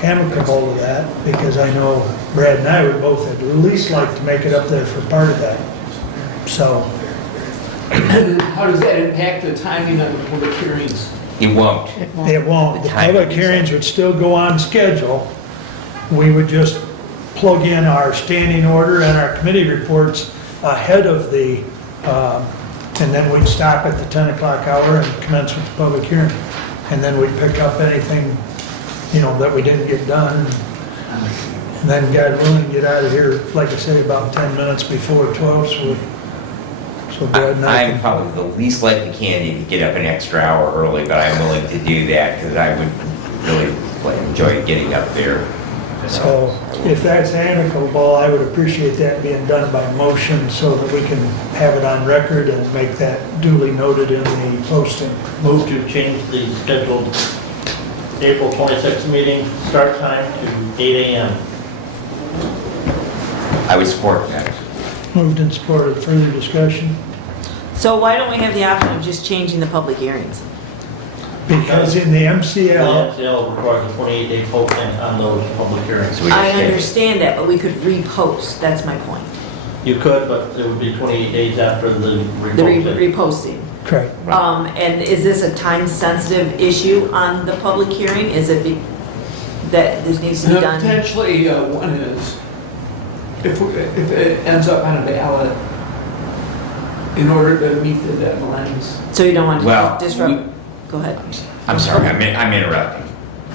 amicable to that, because I know Brad and I would both at least like to make it up there for part of that. So. How does that impact the timing of the public hearings? It won't. It won't. The public hearings would still go on schedule. We would just plug in our standing order and our committee reports ahead of the, and then we'd stop at the 10 o'clock hour and commence with the public hearing. And then we'd pick up anything, that we didn't get done. And then, God willing, get out of here, like I say, about 10 minutes before 12, so Brad and I I'm can... probably the least likely candidate to get up an extra hour early, but I'm willing to do that because I would really enjoy getting up there. So if that's amicable, I would appreciate that being done by motion so that we can have it on record and make that duly noted in the posting. Move to change the scheduled April 26th meeting start time to 8 a.m. I would support that. Moved and supported. Further discussion? So why don't we have the option of just changing the public hearings? Because in the The MCL, MCL requires a 28-day posting on those public hearings. I understand that, but we could repost, that's my point. You could, but it would be 28 days after the The reposting. reposting. correct. And is this a time-sensitive issue on the public hearing? Is it that this needs to be done? Potentially, one is, if it ends up on a ballot, in order to meet the deadlines. So you don't want Well, to disrupt? Go ahead. I'm sorry, I'm interrupting.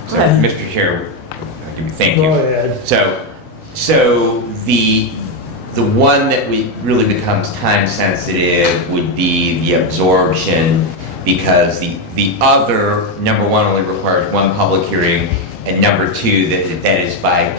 Go ahead. Mr. Chair, thank you. Go ahead. So the one that really becomes time sensitive would be the absorption, because the other, number one, only requires one public hearing, and number two, that is by,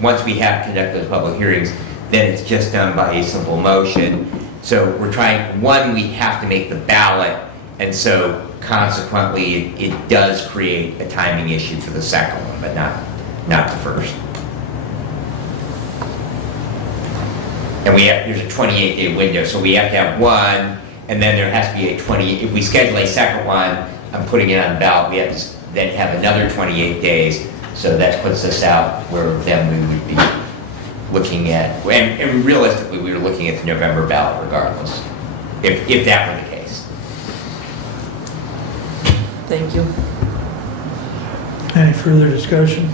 once we have conducted those public hearings, then it's just done by a simple motion. So we're trying, one, we have to make the ballot, and so consequently, it does create a timing issue for the second one, but not the first. And there's a 28-day window, so we have to have one, and then there has to be if we schedule a second one, I'm putting it on the ballot, we have to then have another 28 days, so that puts us out where then we would be looking at, and realistically, we were looking at the November ballot regardless, if that were the case. Thank you. Any further discussion?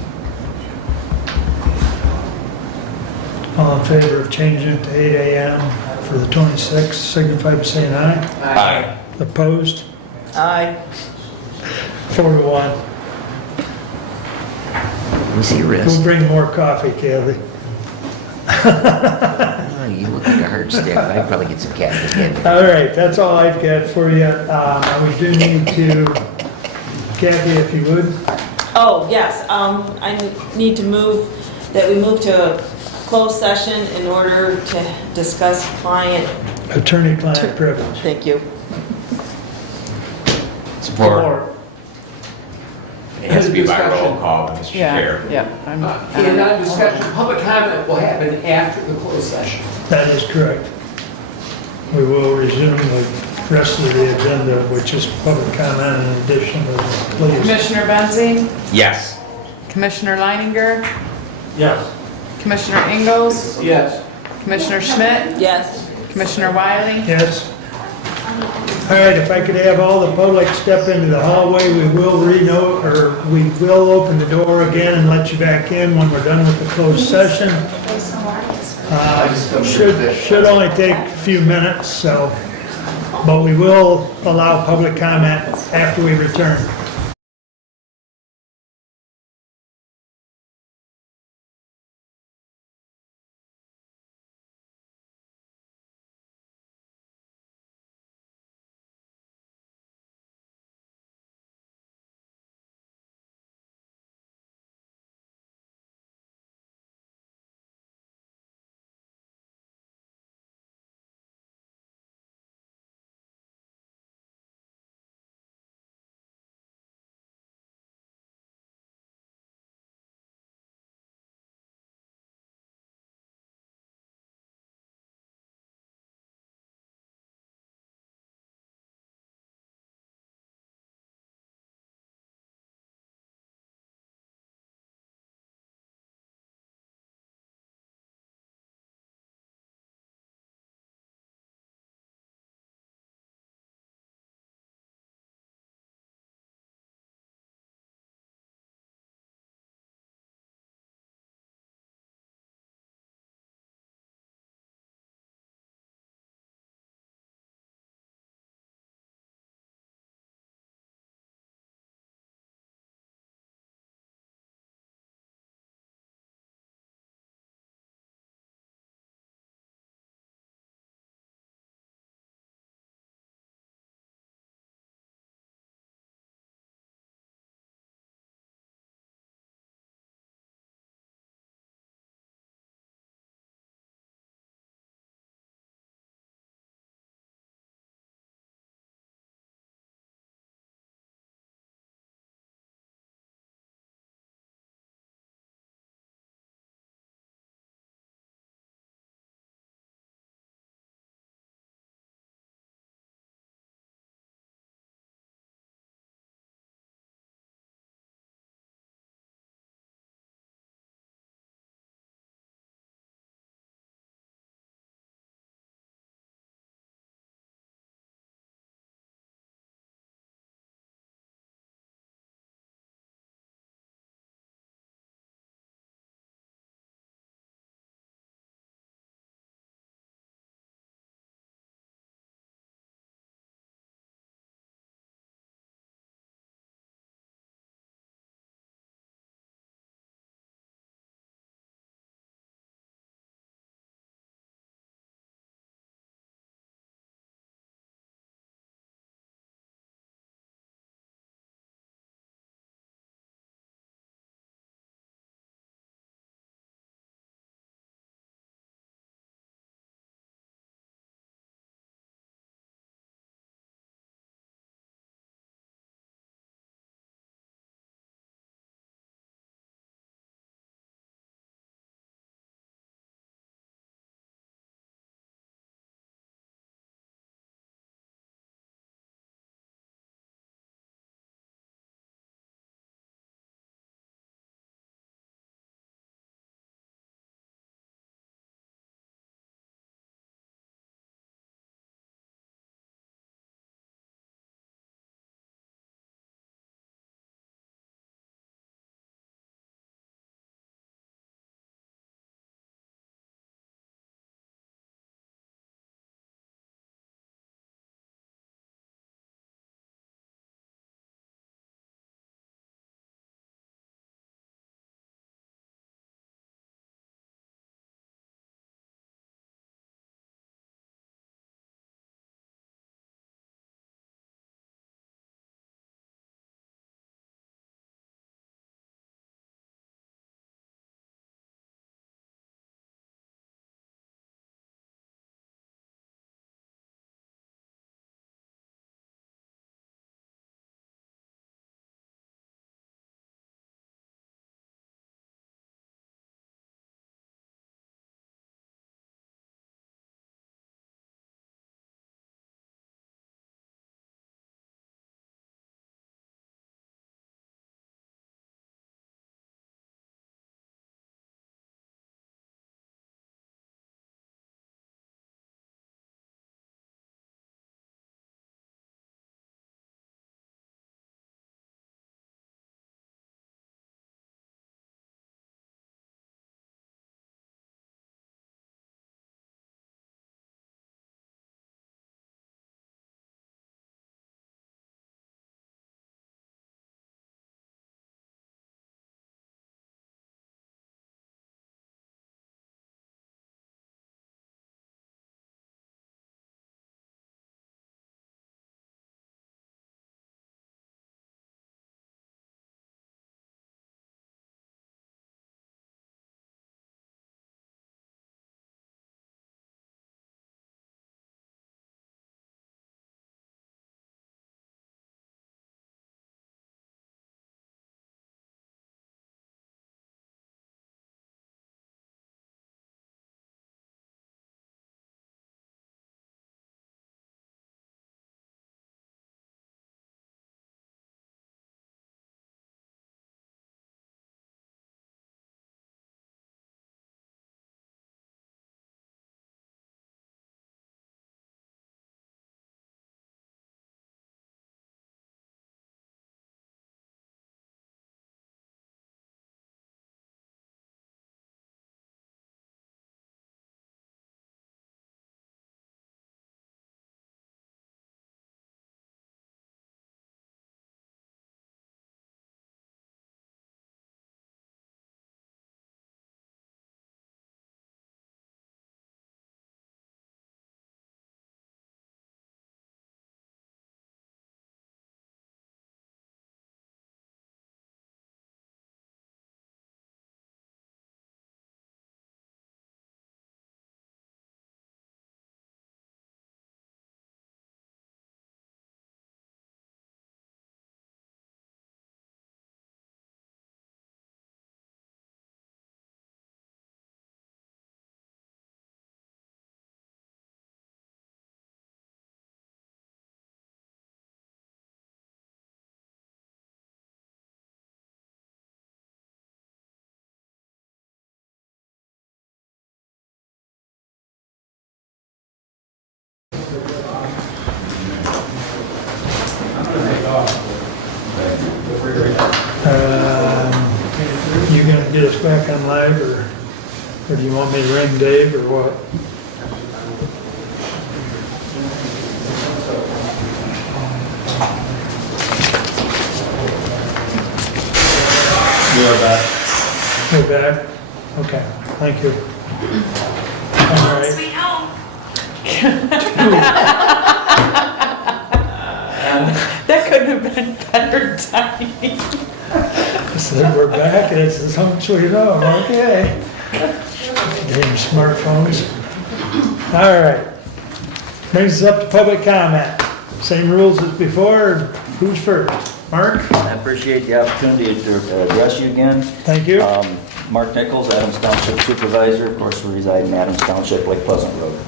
All in favor of changing it to 8 a.m. for the 26th, signify by saying aye. Aye. Opposed? Aye. 4-1. Let me see your wrist. We'll bring more coffee, Kathy. Oh, you look like a hard stick. I'd probably get some Kathy's candy. All right, that's all I've got for you. We do need to, Kathy, if you would. Oh, yes, I need to move that we move to a closed session in order to discuss Attorney-client privilege. Thank you. Support. It has to be by roll call, Mr. Chair. And on discussion, public comment will happen after the closed session. That is correct. We will resume the rest of the agenda, which is public comment in addition to, please. Commissioner Benzing? Yes. Commissioner Leininger? Yes. Commissioner Ingalls? Yes. Commissioner Schmidt? Yes. Commissioner Wiley? Yes. All right, if I could have all the public step into the hallway, we will we will open the door again and let you back in when we're done with the closed session. Should only take a few minutes, so, but we will allow public comment after we return. get us back on live, or do you want me to ring Dave, or what? You're back. We're back? Okay, thank you. All right. Sweet home. That couldn't have been better timing. So we're back, and it's some sweet home, okay. Damn smartphones. All right. Brings us up to public comment. Same rules as before, who's first? Mark? I appreciate the opportunity to address you again. Thank you. Mark Nichols, Adams Township Supervisor. Of course, we reside in Adams Township, Lake Pleasant Road.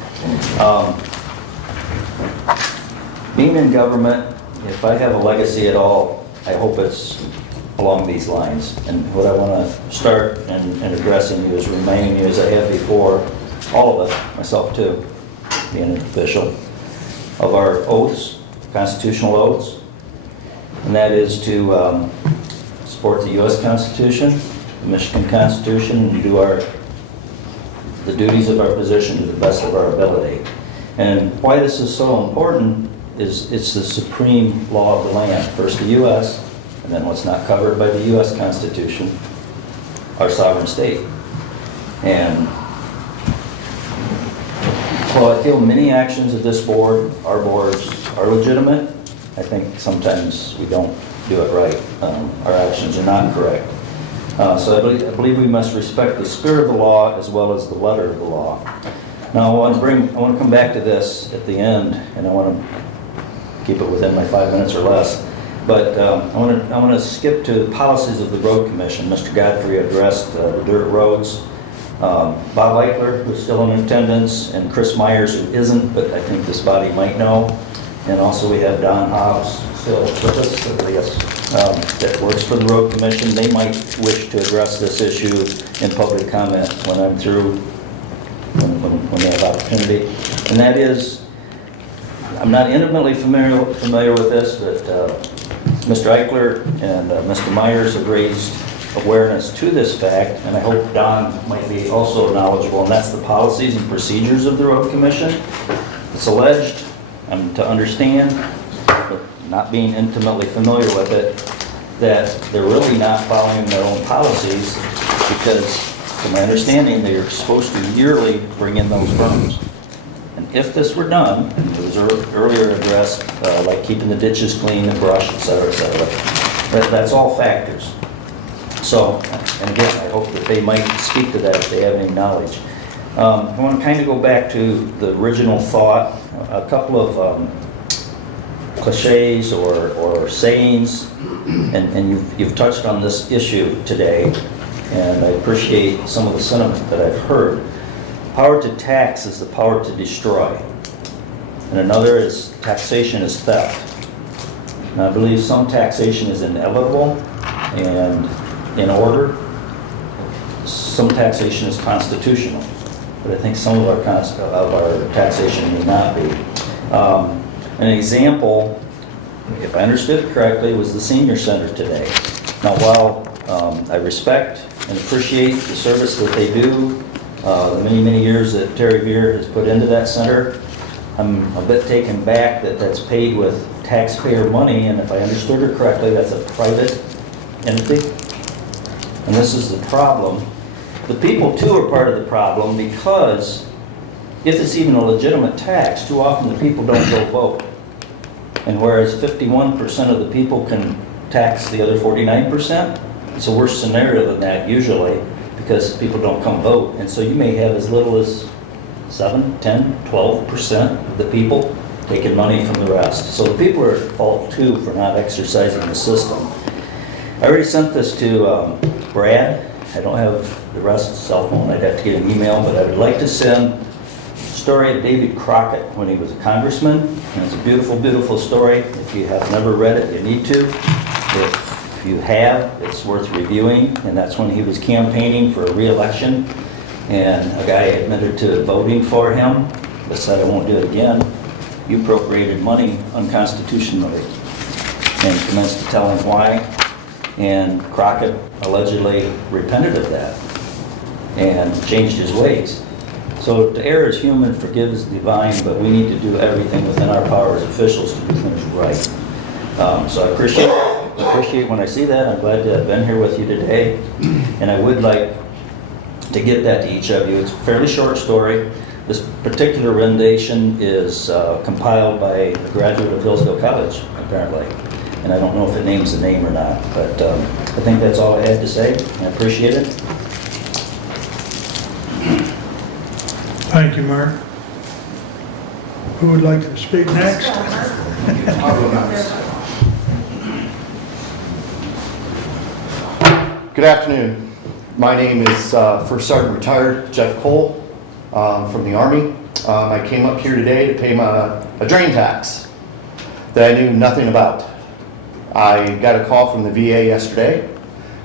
Being in government, if I have a legacy at all, I hope it's along these lines. And what I want to start in addressing you is reminding you, as I have before, all of us, myself too, being an official, of our oaths, constitutional oaths, and that is to support the U.S. Constitution, the Michigan Constitution, and do the duties of our position to the best of our ability. And why this is so important is it's the supreme law of the land. First the U.S., and then what's not covered by the U.S. Constitution, our sovereign state. And while I feel many actions of this board, our boards, are legitimate, I think sometimes we don't do it right. Our actions are not correct. So I believe we must respect the spirit of the law as well as the letter of the law. Now I want to come back to this at the end, and I want to keep it within my 5 minutes or less. But I want to skip to the policies of the Road Commission. Mr. Godfrey addressed the dirt roads. Bob Eichler, who's still in attendance, and Chris Myers, who isn't, but I think this body might know. And also we have Don Hobbs still with us, I guess, that works for the Road Commission. They might wish to address this issue in public comment when I'm through, when they have opportunity. And that is, I'm not intimately familiar with this, but Mr. Eichler and Mr. Myers have raised awareness to this fact, and I hope Don might be also knowledgeable, and that's the policies and procedures of the Road Commission. It's alleged, to understand, but not being intimately familiar with it, that they're really not following their own policies because, from my understanding, they're supposed to yearly bring in those berms. And if this were done, and it was earlier addressed, like keeping the ditches clean, the brush, et cetera, that's all factors. So, and again, I hope that they might speak to that if they have any knowledge. I want to kind of go back to the original thought, a couple of cliches or sayings, and you've touched on this issue today, and I appreciate some of the sentiment that I've heard. Power to tax is the power to destroy, and another is taxation is theft. And I believe some taxation is inevitable and in order. Some taxation is constitutional, but I think some of our taxation may not be. An example, if I understood it correctly, was the senior center today. Now, while I respect and appreciate the service that they do, the many, many years that Terry Beer has put into that center, I'm a bit taken back that that's paid with taxpayer money, and if I understood her correctly, that's a private entity. And this is the problem. The people, too, are part of the problem because if it's even a legitimate tax, too often the people don't go vote. And whereas 51% of the people can tax the other 49%, it's a worse scenario than that usually because people don't come vote. And so you may have as little as 7, 10, 12% of the people taking money from the rest. So the people are at fault, too, for not exercising the system. I already sent this to Brad. I don't have the rest cell phone. I'd have to get an email, but I would like to send a story of David Crockett when he was a congressman. And it's a beautiful, beautiful story. If you have never read it, you need to. If you have, it's worth reviewing. And that's when he was campaigning for a re-election. And a guy admitted to voting for him, but said, I won't do it again. You appropriated money unconstitutionally. And commenced to tell him why. And Crockett allegedly repented of that and changed his ways. So to err is human, forgive is divine, but we need to do everything within our power as officials to do things right. So I appreciate when I see that. I'm glad to have been here with you today. And I would like to get that to each of you. It's a fairly short story. This particular rendition is compiled by a graduate of Hillsdale College, apparently. And I don't know if it names the name or not, but I think that's all I had to say. I appreciate it. Thank you, Mark. Who would like to speak next? I'll go next. Good afternoon. My name is First Sergeant Retired Jeff Cole from the Army. I came up here today to pay a drain tax that I knew nothing about. I got a call from the VA yesterday,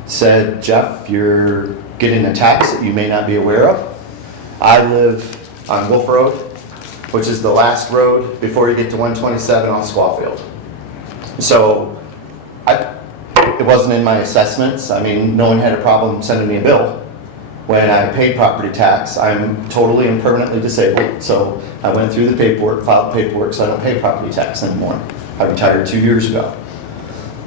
said, Jeff, you're getting a tax that you may not be aware of. I live on Wolf Road, which is the last road before you get to 127 on Squawfield. So it wasn't in my assessments. I mean, no one had a problem sending me a bill. When I paid property tax, I'm totally and permanently disabled, so I went through the paperwork, filed paperwork, so I don't pay property tax anymore. I retired 2 years ago.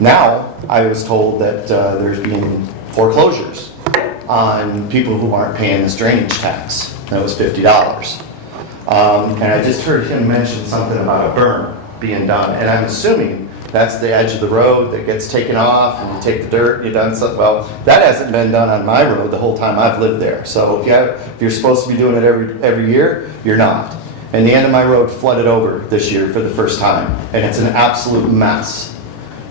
Now, I was told that there's been foreclosures on people who aren't paying this drainage tax. That was $50. And I just heard him mention something about a berm being done, and I'm assuming that's the edge of the road that gets taken off, and you take the dirt, and you've done something. Well, that hasn't been done on my road the whole time I've lived there. So if you're supposed to be doing it every year, you're not. And the end of my road flooded over this year for the first time, and it's an absolute mess.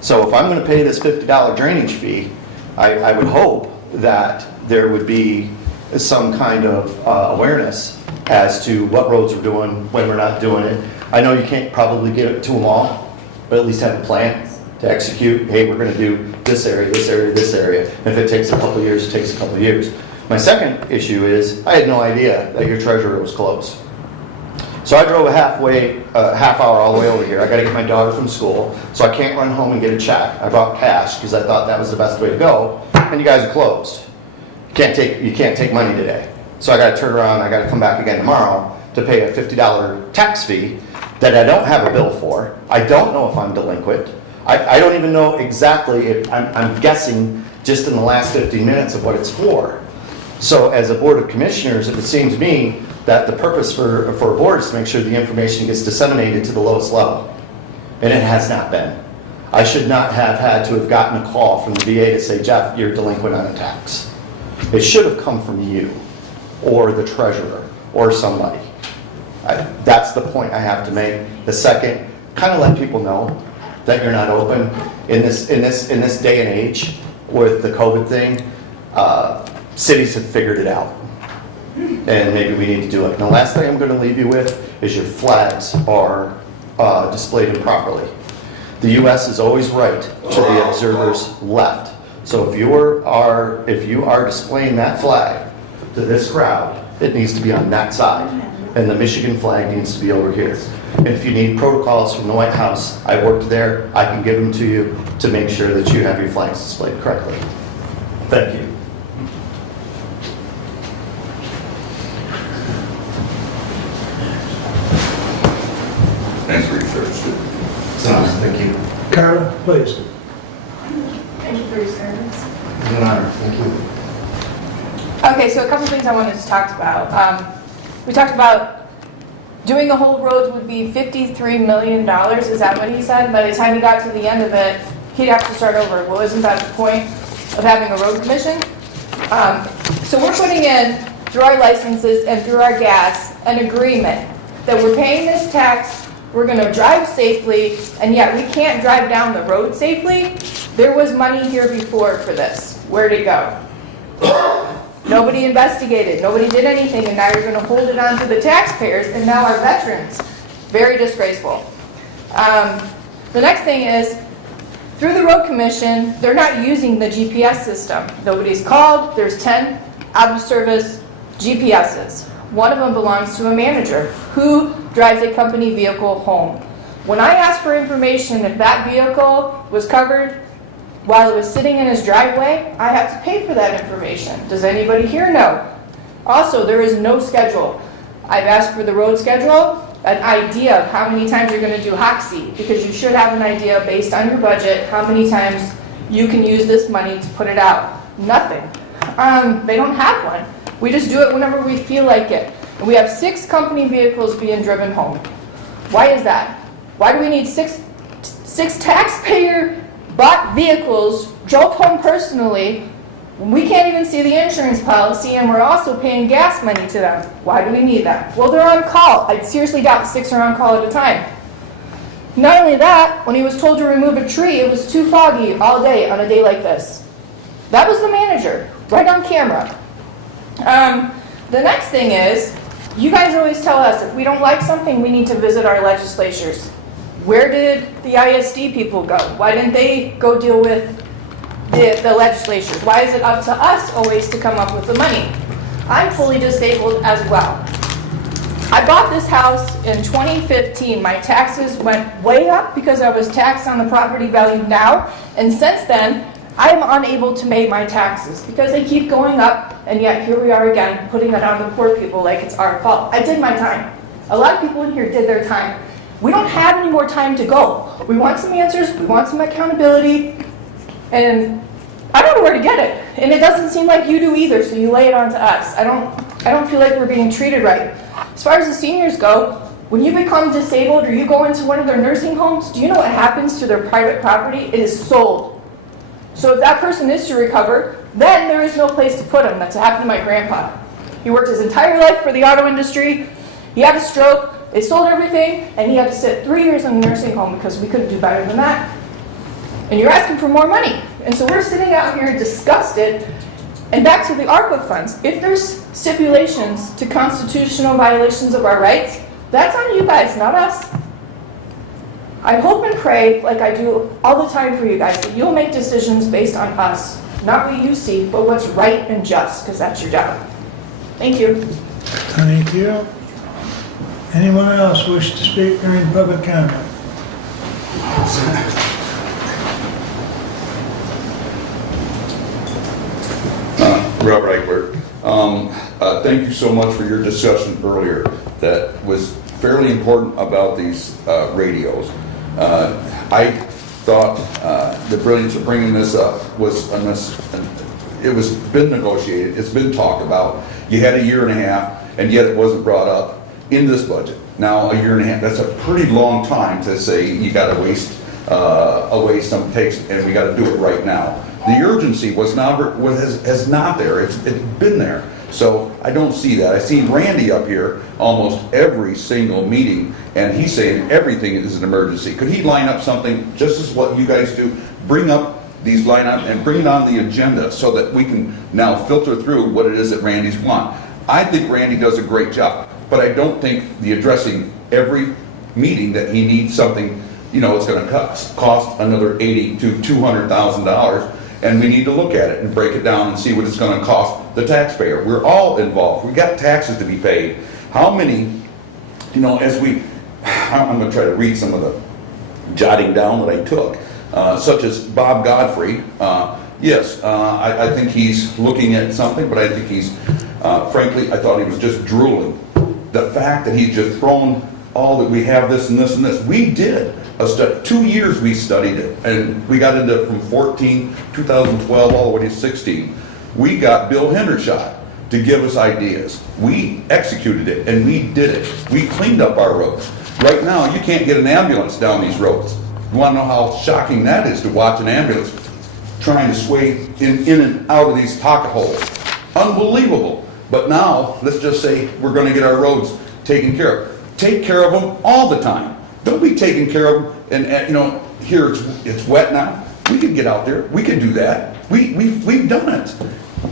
So if I'm going to pay this $50 drainage fee, I would hope that there would be some kind of awareness as to what roads we're doing, when we're not doing it. I know you can't probably get it to them all, but at least have a plan to execute. Hey, we're going to do this area, this area, this area. And if it takes a couple of years, it takes a couple of years. My second issue is I had no idea that your treasurer was closed. So I drove a half hour all the way over here. I got to get my daughter from school, so I can't run home and get a check. I brought cash because I thought that was the best way to go. And you guys are closed. You can't take money today. So I got to turn around. I got to come back again tomorrow to pay a $50 tax fee that I don't have a bill for. I don't know if I'm delinquent. I don't even know exactly if I'm guessing just in the last 15 minutes of what it's for. So as a board of commissioners, it would seem to me that the purpose for a board is to make sure the information gets disseminated to the lowest level. And it has not been. I should not have had to have gotten a call from the VA to say, Jeff, you're delinquent on a tax. It should have come from you or the treasurer or somebody. That's the point I have to make. The second, kind of let people know that you're not open in this day and age with the COVID thing. Cities have figured it out, and maybe we need to do it. And the last thing I'm going to leave you with is your flags are displayed improperly. The U.S. is always right to the observer's left. So if you are displaying that flag to this crowd, it needs to be on that side, and the Michigan flag needs to be over here. And if you need protocols from the White House, I worked there, I can give them to you to make sure that you have your flags displayed correctly. Thank you. Thanks for your service, too. Thank you. Carla, please. Thank you for your service. It's an honor. Thank you. Okay, so a couple things I wanted to talk about. We talked about doing the whole roads would be $53 million. Is that what he said? By the time he got to the end of it, he'd have to start over. Well, isn't that the point of having a road commission? So we're putting in, through our licenses and through our gas, an agreement that we're paying this tax, we're going to drive safely, and yet we can't drive down the road safely. There was money here before for this. Where'd it go? Nobody investigated, nobody did anything, and now you're going to hold it on to the taxpayers, and now our veterans. Very disgraceful. The next thing is, through the road commission, they're not using the GPS system. Nobody's called. There's 10 out-of-service GPSs. One of them belongs to a manager who drives a company vehicle home. When I asked for information if that vehicle was covered, while it was sitting in his driveway, I have to pay for that information. Does anybody here know? Also, there is no schedule. I've asked for the road schedule, an idea of how many times you're going to do Hoxie, because you should have an idea based on your budget how many times you can use this money to put it out. Nothing. They don't have one. We just do it whenever we feel like it. And we have 6 company vehicles being driven home. Why is that? Why do we need six taxpayer-bought vehicles drove home personally when we can't even see the insurance policy and we're also paying gas money to them? Why do we need that? Well, they're on call. I seriously doubt 6 are on call at a time. Not only that, when he was told to remove a tree, it was too foggy all day on a day like this. That was the manager, right on camera. The next thing is, you guys always tell us if we don't like something, we need to visit our legislatures. Where did the ISD people go? Why didn't they go deal with the legislatures? Why is it up to us always to come up with the money? I'm fully disabled as well. I bought this house in 2015. My taxes went way up because I was taxed on the property value now, and since then, I'm unable to pay my taxes because they keep going up, and yet here we are again, putting it on the poor people like it's our fault. I did my time. A lot of people in here did their time. We don't have any more time to go. We want some answers, we want some accountability, and I don't know where to get it. And it doesn't seem like you do either, so you lay it on to us. I don't feel like we're being treated right. As far as the seniors go, when you become disabled or you go into one of their nursing homes, do you know what happens to their private property? It is sold. So if that person is to recover, then there is no place to put him. That's what happened to my grandpa. He worked his entire life for the auto industry. He had a stroke. They sold everything, and he had to sit 3 years in a nursing home because we couldn't do better than that. And you're asking for more money. And so we're sitting out here disgusted. And back to the ARPA funds. If there's stipulations to constitutional violations of our rights, that's on you guys, not us. I hope and pray, like I do all the time for you guys, that you'll make decisions based on us. Not what you see, but what's right and just, because that's your job. Thank you. Thank you. Anyone else wish to speak during public comment? Robert Eichler. Thank you so much for your discussion earlier. That was fairly important about these radios. I thought the brilliance of bringing this up was it was been negotiated, it's been talked about. You had a year and a half, and yet it wasn't brought up in this budget. Now, a year and a half, that's a pretty long time to say you gotta waste away some takes, and we gotta do it right now. The urgency has not there, it's been there. So I don't see that. I see Randy up here almost every single meeting, and he's saying everything is an emergency. Could he line up something just as what you guys do? Bring up these lineup and bring it on the agenda so that we can now filter through what it is that Randy's want. I think Randy does a great job, but I don't think the addressing every meeting that he needs something, you know, it's going to cost another $80,000 to $200,000. And we need to look at it and break it down and see what it's going to cost the taxpayer. We're all involved. We've got taxes to be paid. How many, you know, I'm going to try to read some of the jotting down that I took, such as Bob Godfrey. Yes, I think he's looking at something, but I think he's, frankly, I thought he was just drooling. The fact that he's just thrown all that we have this and this and this. We did. 2 years we studied it, and we got into from 2012 all the way to 16. We got Bill Hendershot to give us ideas. We executed it, and we did it. We cleaned up our roads. Right now, you can't get an ambulance down these roads. You want to know how shocking that is to watch an ambulance trying to sway in and out of these pocket holes. Unbelievable. But now, let's just say we're going to get our roads taken care of. Take care of them all the time. Don't be taking care of them, and you know, here it's wet now. We can get out there. We can do that. We've done it.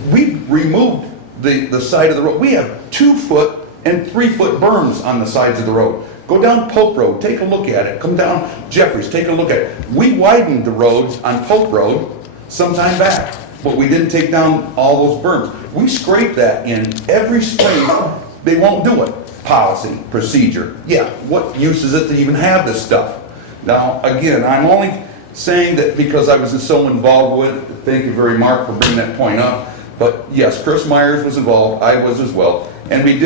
We've removed the side of the road. We have 2-foot and 3-foot berms on the sides of the road. Go down Pope Road, take a look at it. Come down Jeffries, take a look at it. We widened the roads on Pope Road some time back, but we didn't take down all those berms. We scrape that in every spring. They won't do it. Policy, procedure. Yeah, what use is it to even have this stuff? Now, again, I'm only saying that because I was so involved with it. Thank you very Mark for bringing that point up. But yes, Chris Myers was involved, I was as well, and we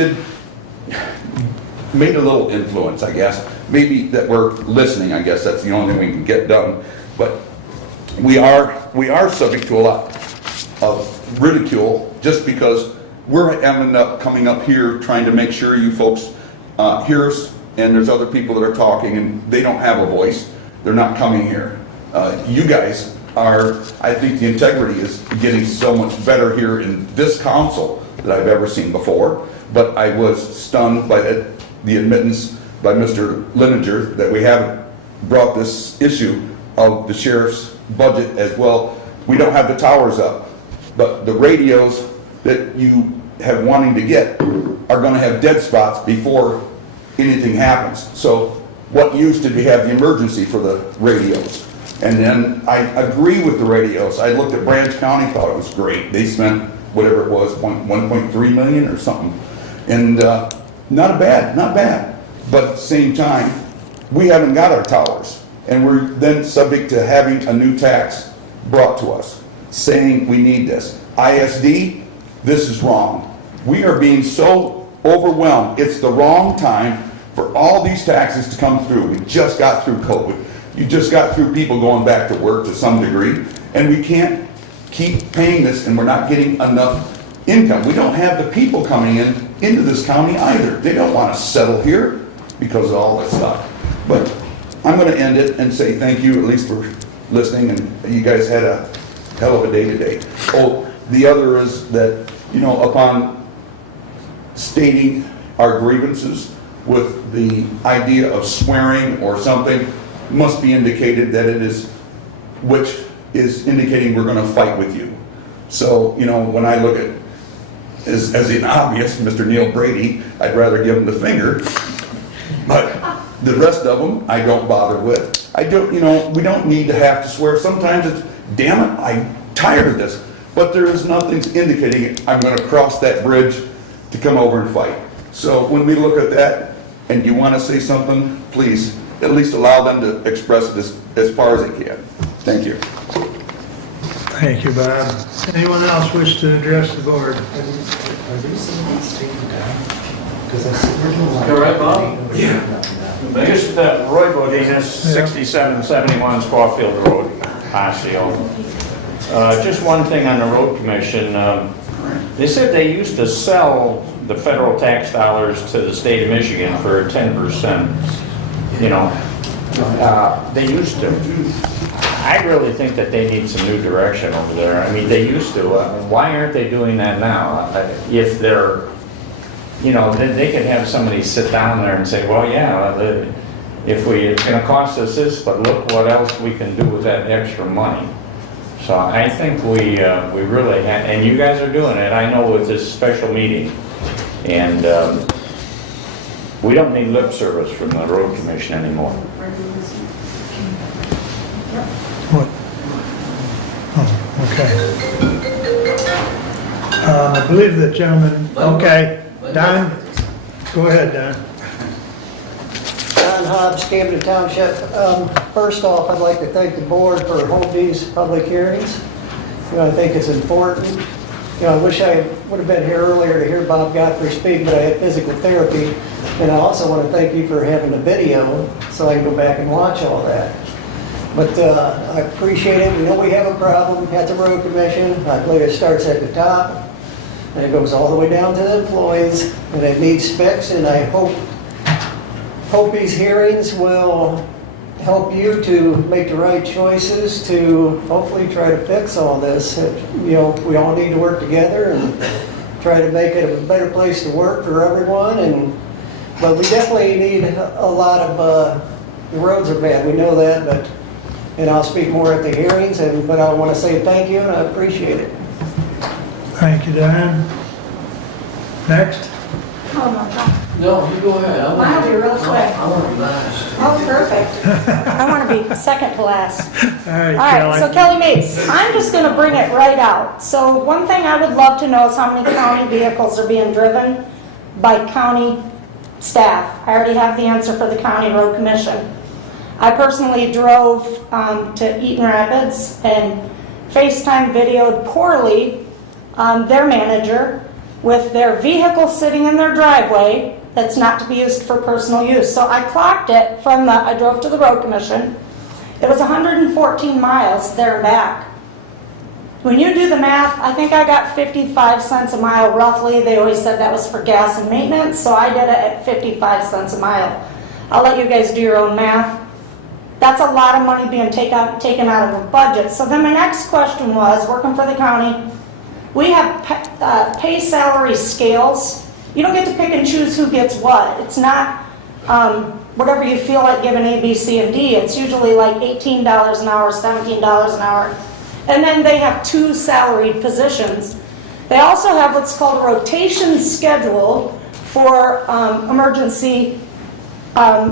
made a little influence, I guess. Maybe that we're listening, I guess that's the only thing we can get done. But we are subject to a lot of ridicule just because we're ending up coming up here trying to make sure you folks hear us, and there's other people that are talking and they don't have a voice. They're not coming here. You guys are, I think the integrity is getting so much better here in this council that I've ever seen before. But I was stunned by the admittance by Mr. Lininger that we haven't brought this issue of the sheriff's budget as well. We don't have the towers up, but the radios that you have wanting to get are going to have dead spots before anything happens. So what use did we have the emergency for the radios? And then I agree with the radios. I looked at Branch County, thought it was great. They spent whatever it was, 1.3 million or something. And not bad. But at the same time, we haven't got our towers. And we're then subject to having a new tax brought to us, saying we need this. ISD, this is wrong. We are being so overwhelmed. It's the wrong time for all these taxes to come through. We just got through COVID. You just got through people going back to work to some degree. And we can't keep paying this and we're not getting enough income. We don't have the people coming into this county either. They don't want to settle here because of all this stuff. But I'm going to end it and say thank you at least for listening, and you guys had a hell of a day today. Oh, the other is that, you know, upon stating our grievances with the idea of swearing or something, must be indicated that it is, which is indicating we're going to fight with you. So, you know, when I look at, as an obvious, Mr. Neil Brady, I'd rather give him the finger, but the rest of them I don't bother with. I don't, you know, we don't need to have to swear. Sometimes it's, damn it, I'm tired of this. But there is nothing indicating I'm going to cross that bridge to come over and fight. So when we look at that and you want to say something, please at least allow them to express it as far as they can. Thank you. Thank you, Bob. Anyone else wish to address the board? Are these things taken down? Because I see we're doing like... All right, Bob? Yeah. The issue that Roy Bodine, 6771 Squawfield Road, Osseo. Just one thing on the road commission. They said they used to sell the federal tax dollars to the state of Michigan for 10%. You know, they used to. I really think that they need some new direction over there. I mean, they used to. Why aren't they doing that now? If they're, you know, they could have somebody sit down there and say, well, yeah, if it's going to cost us this, but look what else we can do with that extra money. So I think we really have, and you guys are doing it, I know, with this special meeting. And we don't need lip service from the road commission anymore. What? Oh, okay. I believe the gentleman, okay. Don? Go ahead, Don. Don Hobbs, Camden Township. First off, I'd like to thank the board for holding these public hearings. You know, I think it's important. You know, I wish I would have been here earlier to hear Bob Godfrey speak, but I had physical therapy. And I also want to thank you for having the video so I can go back and watch all that. But I appreciate it. We know we have a problem at the road commission. I believe it starts at the top and it goes all the way down to the employees, and it needs fixed. And I hope these hearings will help you to make the right choices to hopefully try to fix all this. You know, we all need to work together and try to make it a better place to work for everyone. But we definitely need a lot of, the roads are bad, we know that, and I'll speak more at the hearings, but I want to say thank you and I appreciate it. Thank you, Don. Next. Oh, my God. No, you go ahead. I'll be real quick. I want to last. Oh, perfect. I want to be second to last. All right, All right, so Kelly Mace, I'm just going to bring it right out. So one thing I would love to know is how many county vehicles are being driven by county staff. I already have the answer for the county road commission. I personally drove to Eaton Rapids and FaceTime videoed poorly their manager with their vehicle sitting in their driveway that's not to be used for personal use. So I clocked it I drove to the road commission. It was 114 miles there and back. When you do the math, I think I got 55 cents a mile roughly. They always said that was for gas and maintenance, so I did it at 55 cents a mile. I'll let you guys do your own math. That's a lot of money being taken out of the budget. So then my next question was, working for the county, we have pay salary scales. You don't get to pick and choose who gets what. It's not whatever you feel like giving A, B, C, and D. It's usually like $18 an hour, $17 an hour. And then they have 2 salaried positions. They also have what's called a rotation schedule for emergency,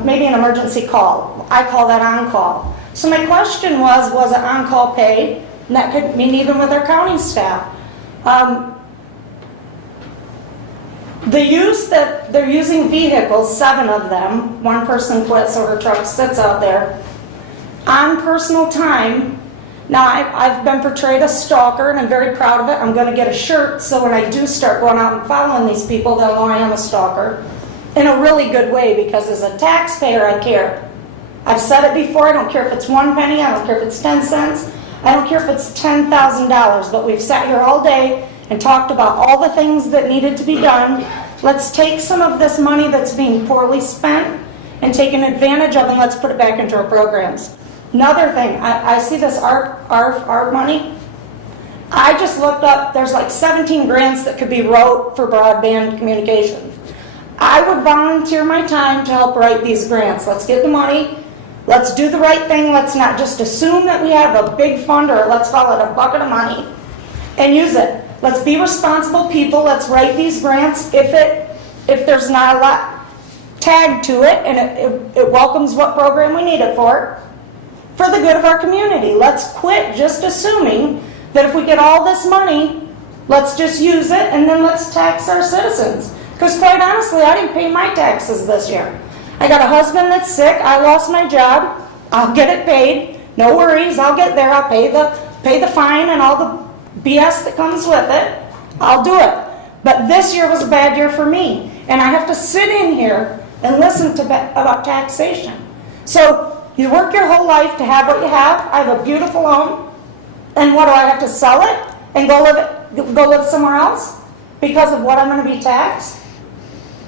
maybe an emergency call. I call that on-call. So my question was it on-call pay? And that could mean even with our county staff. The use that they're using vehicles, 7 of them, one person quits so her truck sits out there, on personal time. Now, I've been portrayed as a stalker, and I'm very proud of it. I'm going to get a shirt, so when I do start going out and following these people, they'll know I am a stalker. In a really good way, because as a taxpayer, I care. I've said it before, I don't care if it's 1 penny, I don't care if it's 10 cents, I don't care if it's $10,000, but we've sat here all day and talked about all the things that needed to be done. Let's take some of this money that's being poorly spent and taken advantage of, and let's put it back into our programs. Another thing, I see this ARP money. I just looked up, there's like 17 grants that could be wrote for broadband communication. I would volunteer my time to help write these grants. Let's get the money. Let's do the right thing. Let's not just assume that we have a big fund, or let's call it a bucket of money, and use it. Let's be responsible people. Let's write these grants if there's not a lot tagged to it and it welcomes what program we need it for the good of our community. Let's quit just assuming that if we get all this money, let's just use it and then let's tax our citizens. Because quite honestly, I didn't pay my taxes this year. I got a husband that's sick. I lost my job. I'll get it paid. No worries. I'll get there. I'll pay the fine and all the BS that comes with it. I'll do it. But this year was a bad year for me. And I have to sit in here and listen about taxation. So you work your whole life to have what you have. I have a beautiful home. And what do I have to sell it and go live somewhere else because of what I'm going to be taxed?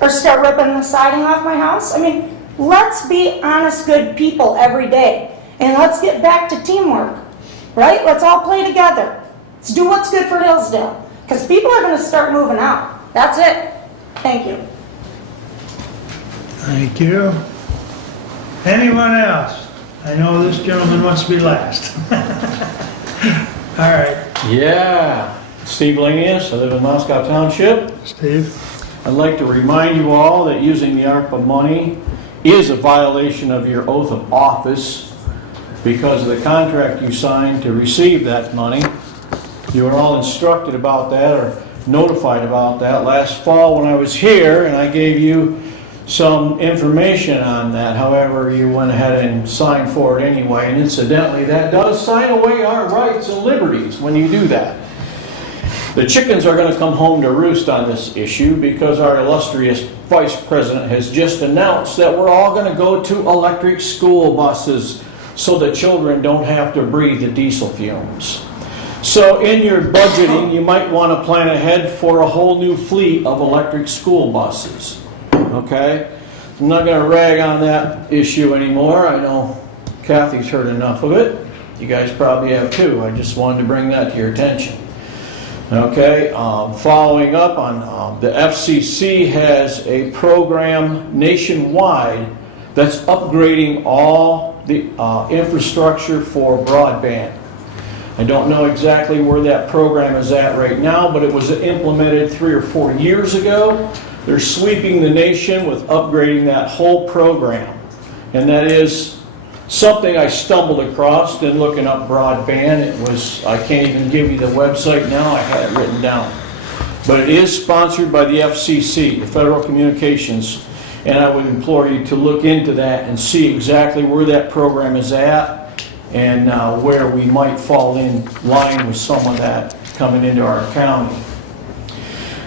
Or start ripping the siding off my house? I mean, let's be honest, good people every day. And let's get back to teamwork, right? Let's all play together. Let's do what's good for Hillsdale. Because people are going to start moving out. That's it. Thank you. Thank you. Anyone else? I know this gentleman wants to be last. All right. Yeah. Steve Lanius, I live in Moscow Township. Steve. I'd like to remind you all that using the ARPA money is a violation of your oath of office because of the contract you signed to receive that money. You were all instructed about that or notified about that last fall when I was here, and I gave you some information on that. However, you went ahead and signed for it anyway, and incidentally, that does sign away our rights and liberties when you do that. The chickens are going to come home to roost on this issue because our illustrious Vice President has just announced that we're all going to go to electric school buses so the children don't have to breathe the diesel fumes. So in your budgeting, you might want to plan ahead for a whole new fleet of electric school buses. Okay? I'm not going to rag on that issue anymore. I know Kathy's heard enough of it. You guys probably have too. I just wanted to bring that to your attention. Okay, following up on the FCC has a program nationwide that's upgrading all the infrastructure for broadband. I don't know exactly where that program is at right now, but it was implemented 3 or 4 years ago. They're sweeping the nation with upgrading that whole program. And that is something I stumbled across in looking up broadband. It was, I can't even give you the website now, I had it written down. But it is sponsored by the FCC, the Federal Communications And I would implore you to look into that and see exactly where that program is at and where we might fall in line with some of that coming into our county.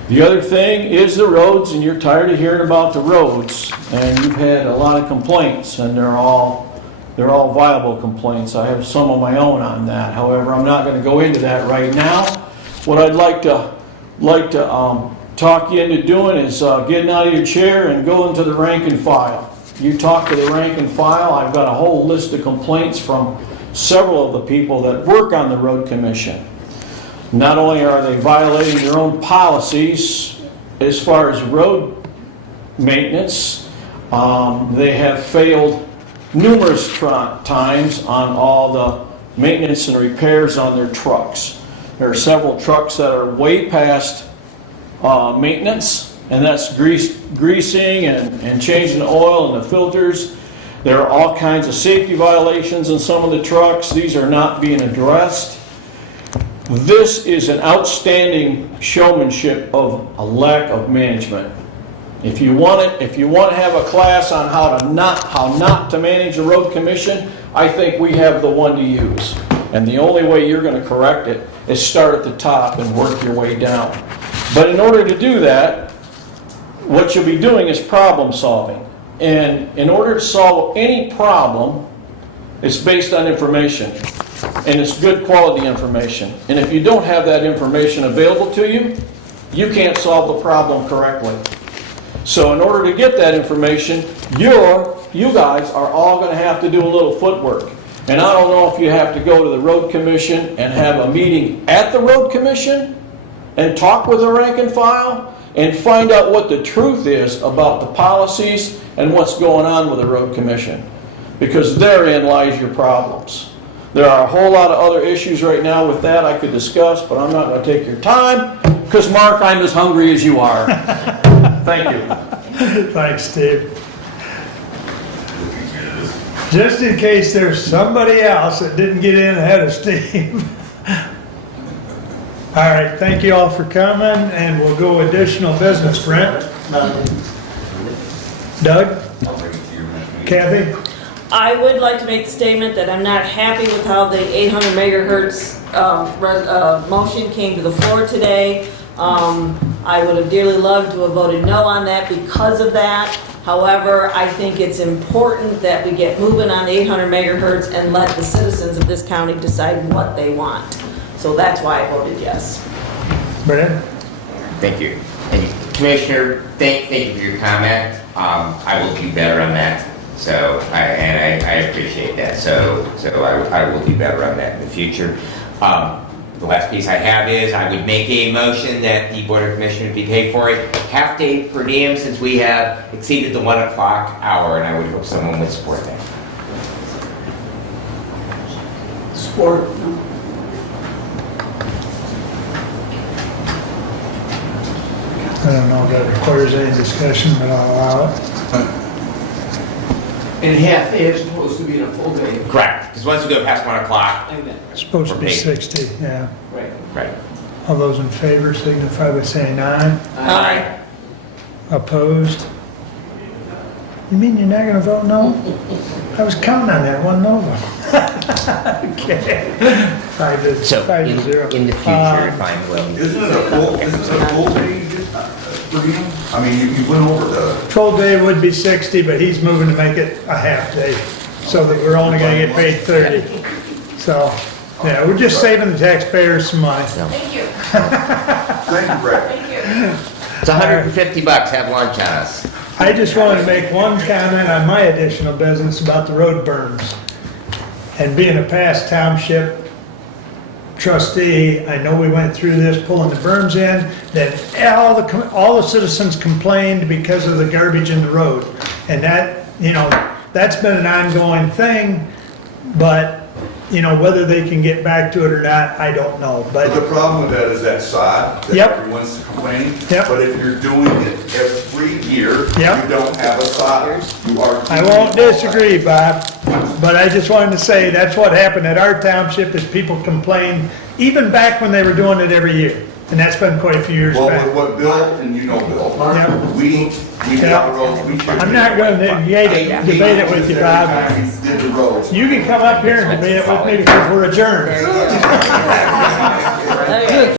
The other thing is the roads, and you're tired of hearing about the roads, and you've had a lot of complaints, and they're all viable complaints. I have some of my own on that. However, I'm not going to go into that right now. What I'd like to talk you into doing is getting out of your chair and going to the rank and file. You talk to the rank and file. I've got a whole list of complaints from several of the people that work on the road commission. Not only are they violating their own policies as far as road maintenance, they have failed numerous times on all the maintenance and repairs on their trucks. There are several trucks that are way past maintenance, and that's greasing and changing the oil and the filters. There are all kinds of safety violations in some of the trucks. These are not being addressed. This is an outstanding showmanship of a lack of management. If you want to have a class on how not to manage a road commission, I think we have the one to use. And the only way you're going to correct it is start at the top and work your way down. But in order to do that, what you'll be doing is problem solving. And in order to solve any problem, it's based on information. And it's good quality information. And if you don't have that information available to you, you can't solve the problem correctly. So in order to get that information, you guys are all going to have to do a little footwork. And I don't know if you have to go to the road commission and have a meeting at the road commission and talk with the rank and file and find out what the truth is about the policies and what's going on with the road commission. Because therein lies your problems. There are a whole lot of other issues right now with that I could discuss, but I'm not going to take your time because, Mark, I'm as hungry as you are. Thank you. Thanks, Steve. Just in case there's somebody else that didn't get in ahead of Steve. All right, thank you all for coming, and we'll go additional business. Brent? Doug? Kathy? I would like to make the statement that I'm not happy with how the 800 megahertz motion came to the floor today. I would have dearly loved to have voted no on that because of that. However, I think it's important that we get moving on the 800 megahertz and let the citizens of this county decide what they want. So that's why I voted yes. Brent? Thank you. And Commissioner, thank you for your comment. I will do better on that. So, I appreciate that. So I will do better on that in the future. The last piece I have is I would make a motion that the Board of Commissioners be paid for a half-day per diem since we have exceeded the 1 o'clock hour, and I would hope someone would support that. Support. I don't know if that requires any discussion, but I'll allow it. And half day is supposed to be in a full day. Correct, because once we go past 1 o'clock, It's supposed to be 60, yeah. right. All those in favor signify by saying aye. Aye. Opposed? You mean you're not gonna vote no? I was counting on that one no vote. Okay. 5-0. In the future, if I'm willing. Isn't it a full day per diem? I mean, you went over the... Full day would be 60, but he's moving to make it a half day, so that we're only gonna get paid 30. So, yeah, we're just saving the taxpayers some money. Thank you. Thank you, Brett. Thank you. It's $150, have lunch on us. I just wanted to make one comment on my additional business about the road berms. And being a past township trustee, I know we went through this, pulling the berms in, that all the citizens complained because of the garbage in the road. And that, that's been an ongoing thing, but, whether they can get back to it or not, I don't know. But the problem with that is that sod, that Yep. everyone's complaining. Yep. But if you're doing it every year, Yep. you don't have a sod. You are. I won't disagree, Bob. But I just wanted to say, that's what happened at our township, is people complained, even back when they were doing it every year. And that's been quite a few years Well, back. what Bill, and you know Bill, Yeah. we did our roads, we should. I'm not going to debate it with you, Bob. We did the roads. You can come up here and debate it with me because we're adjourned.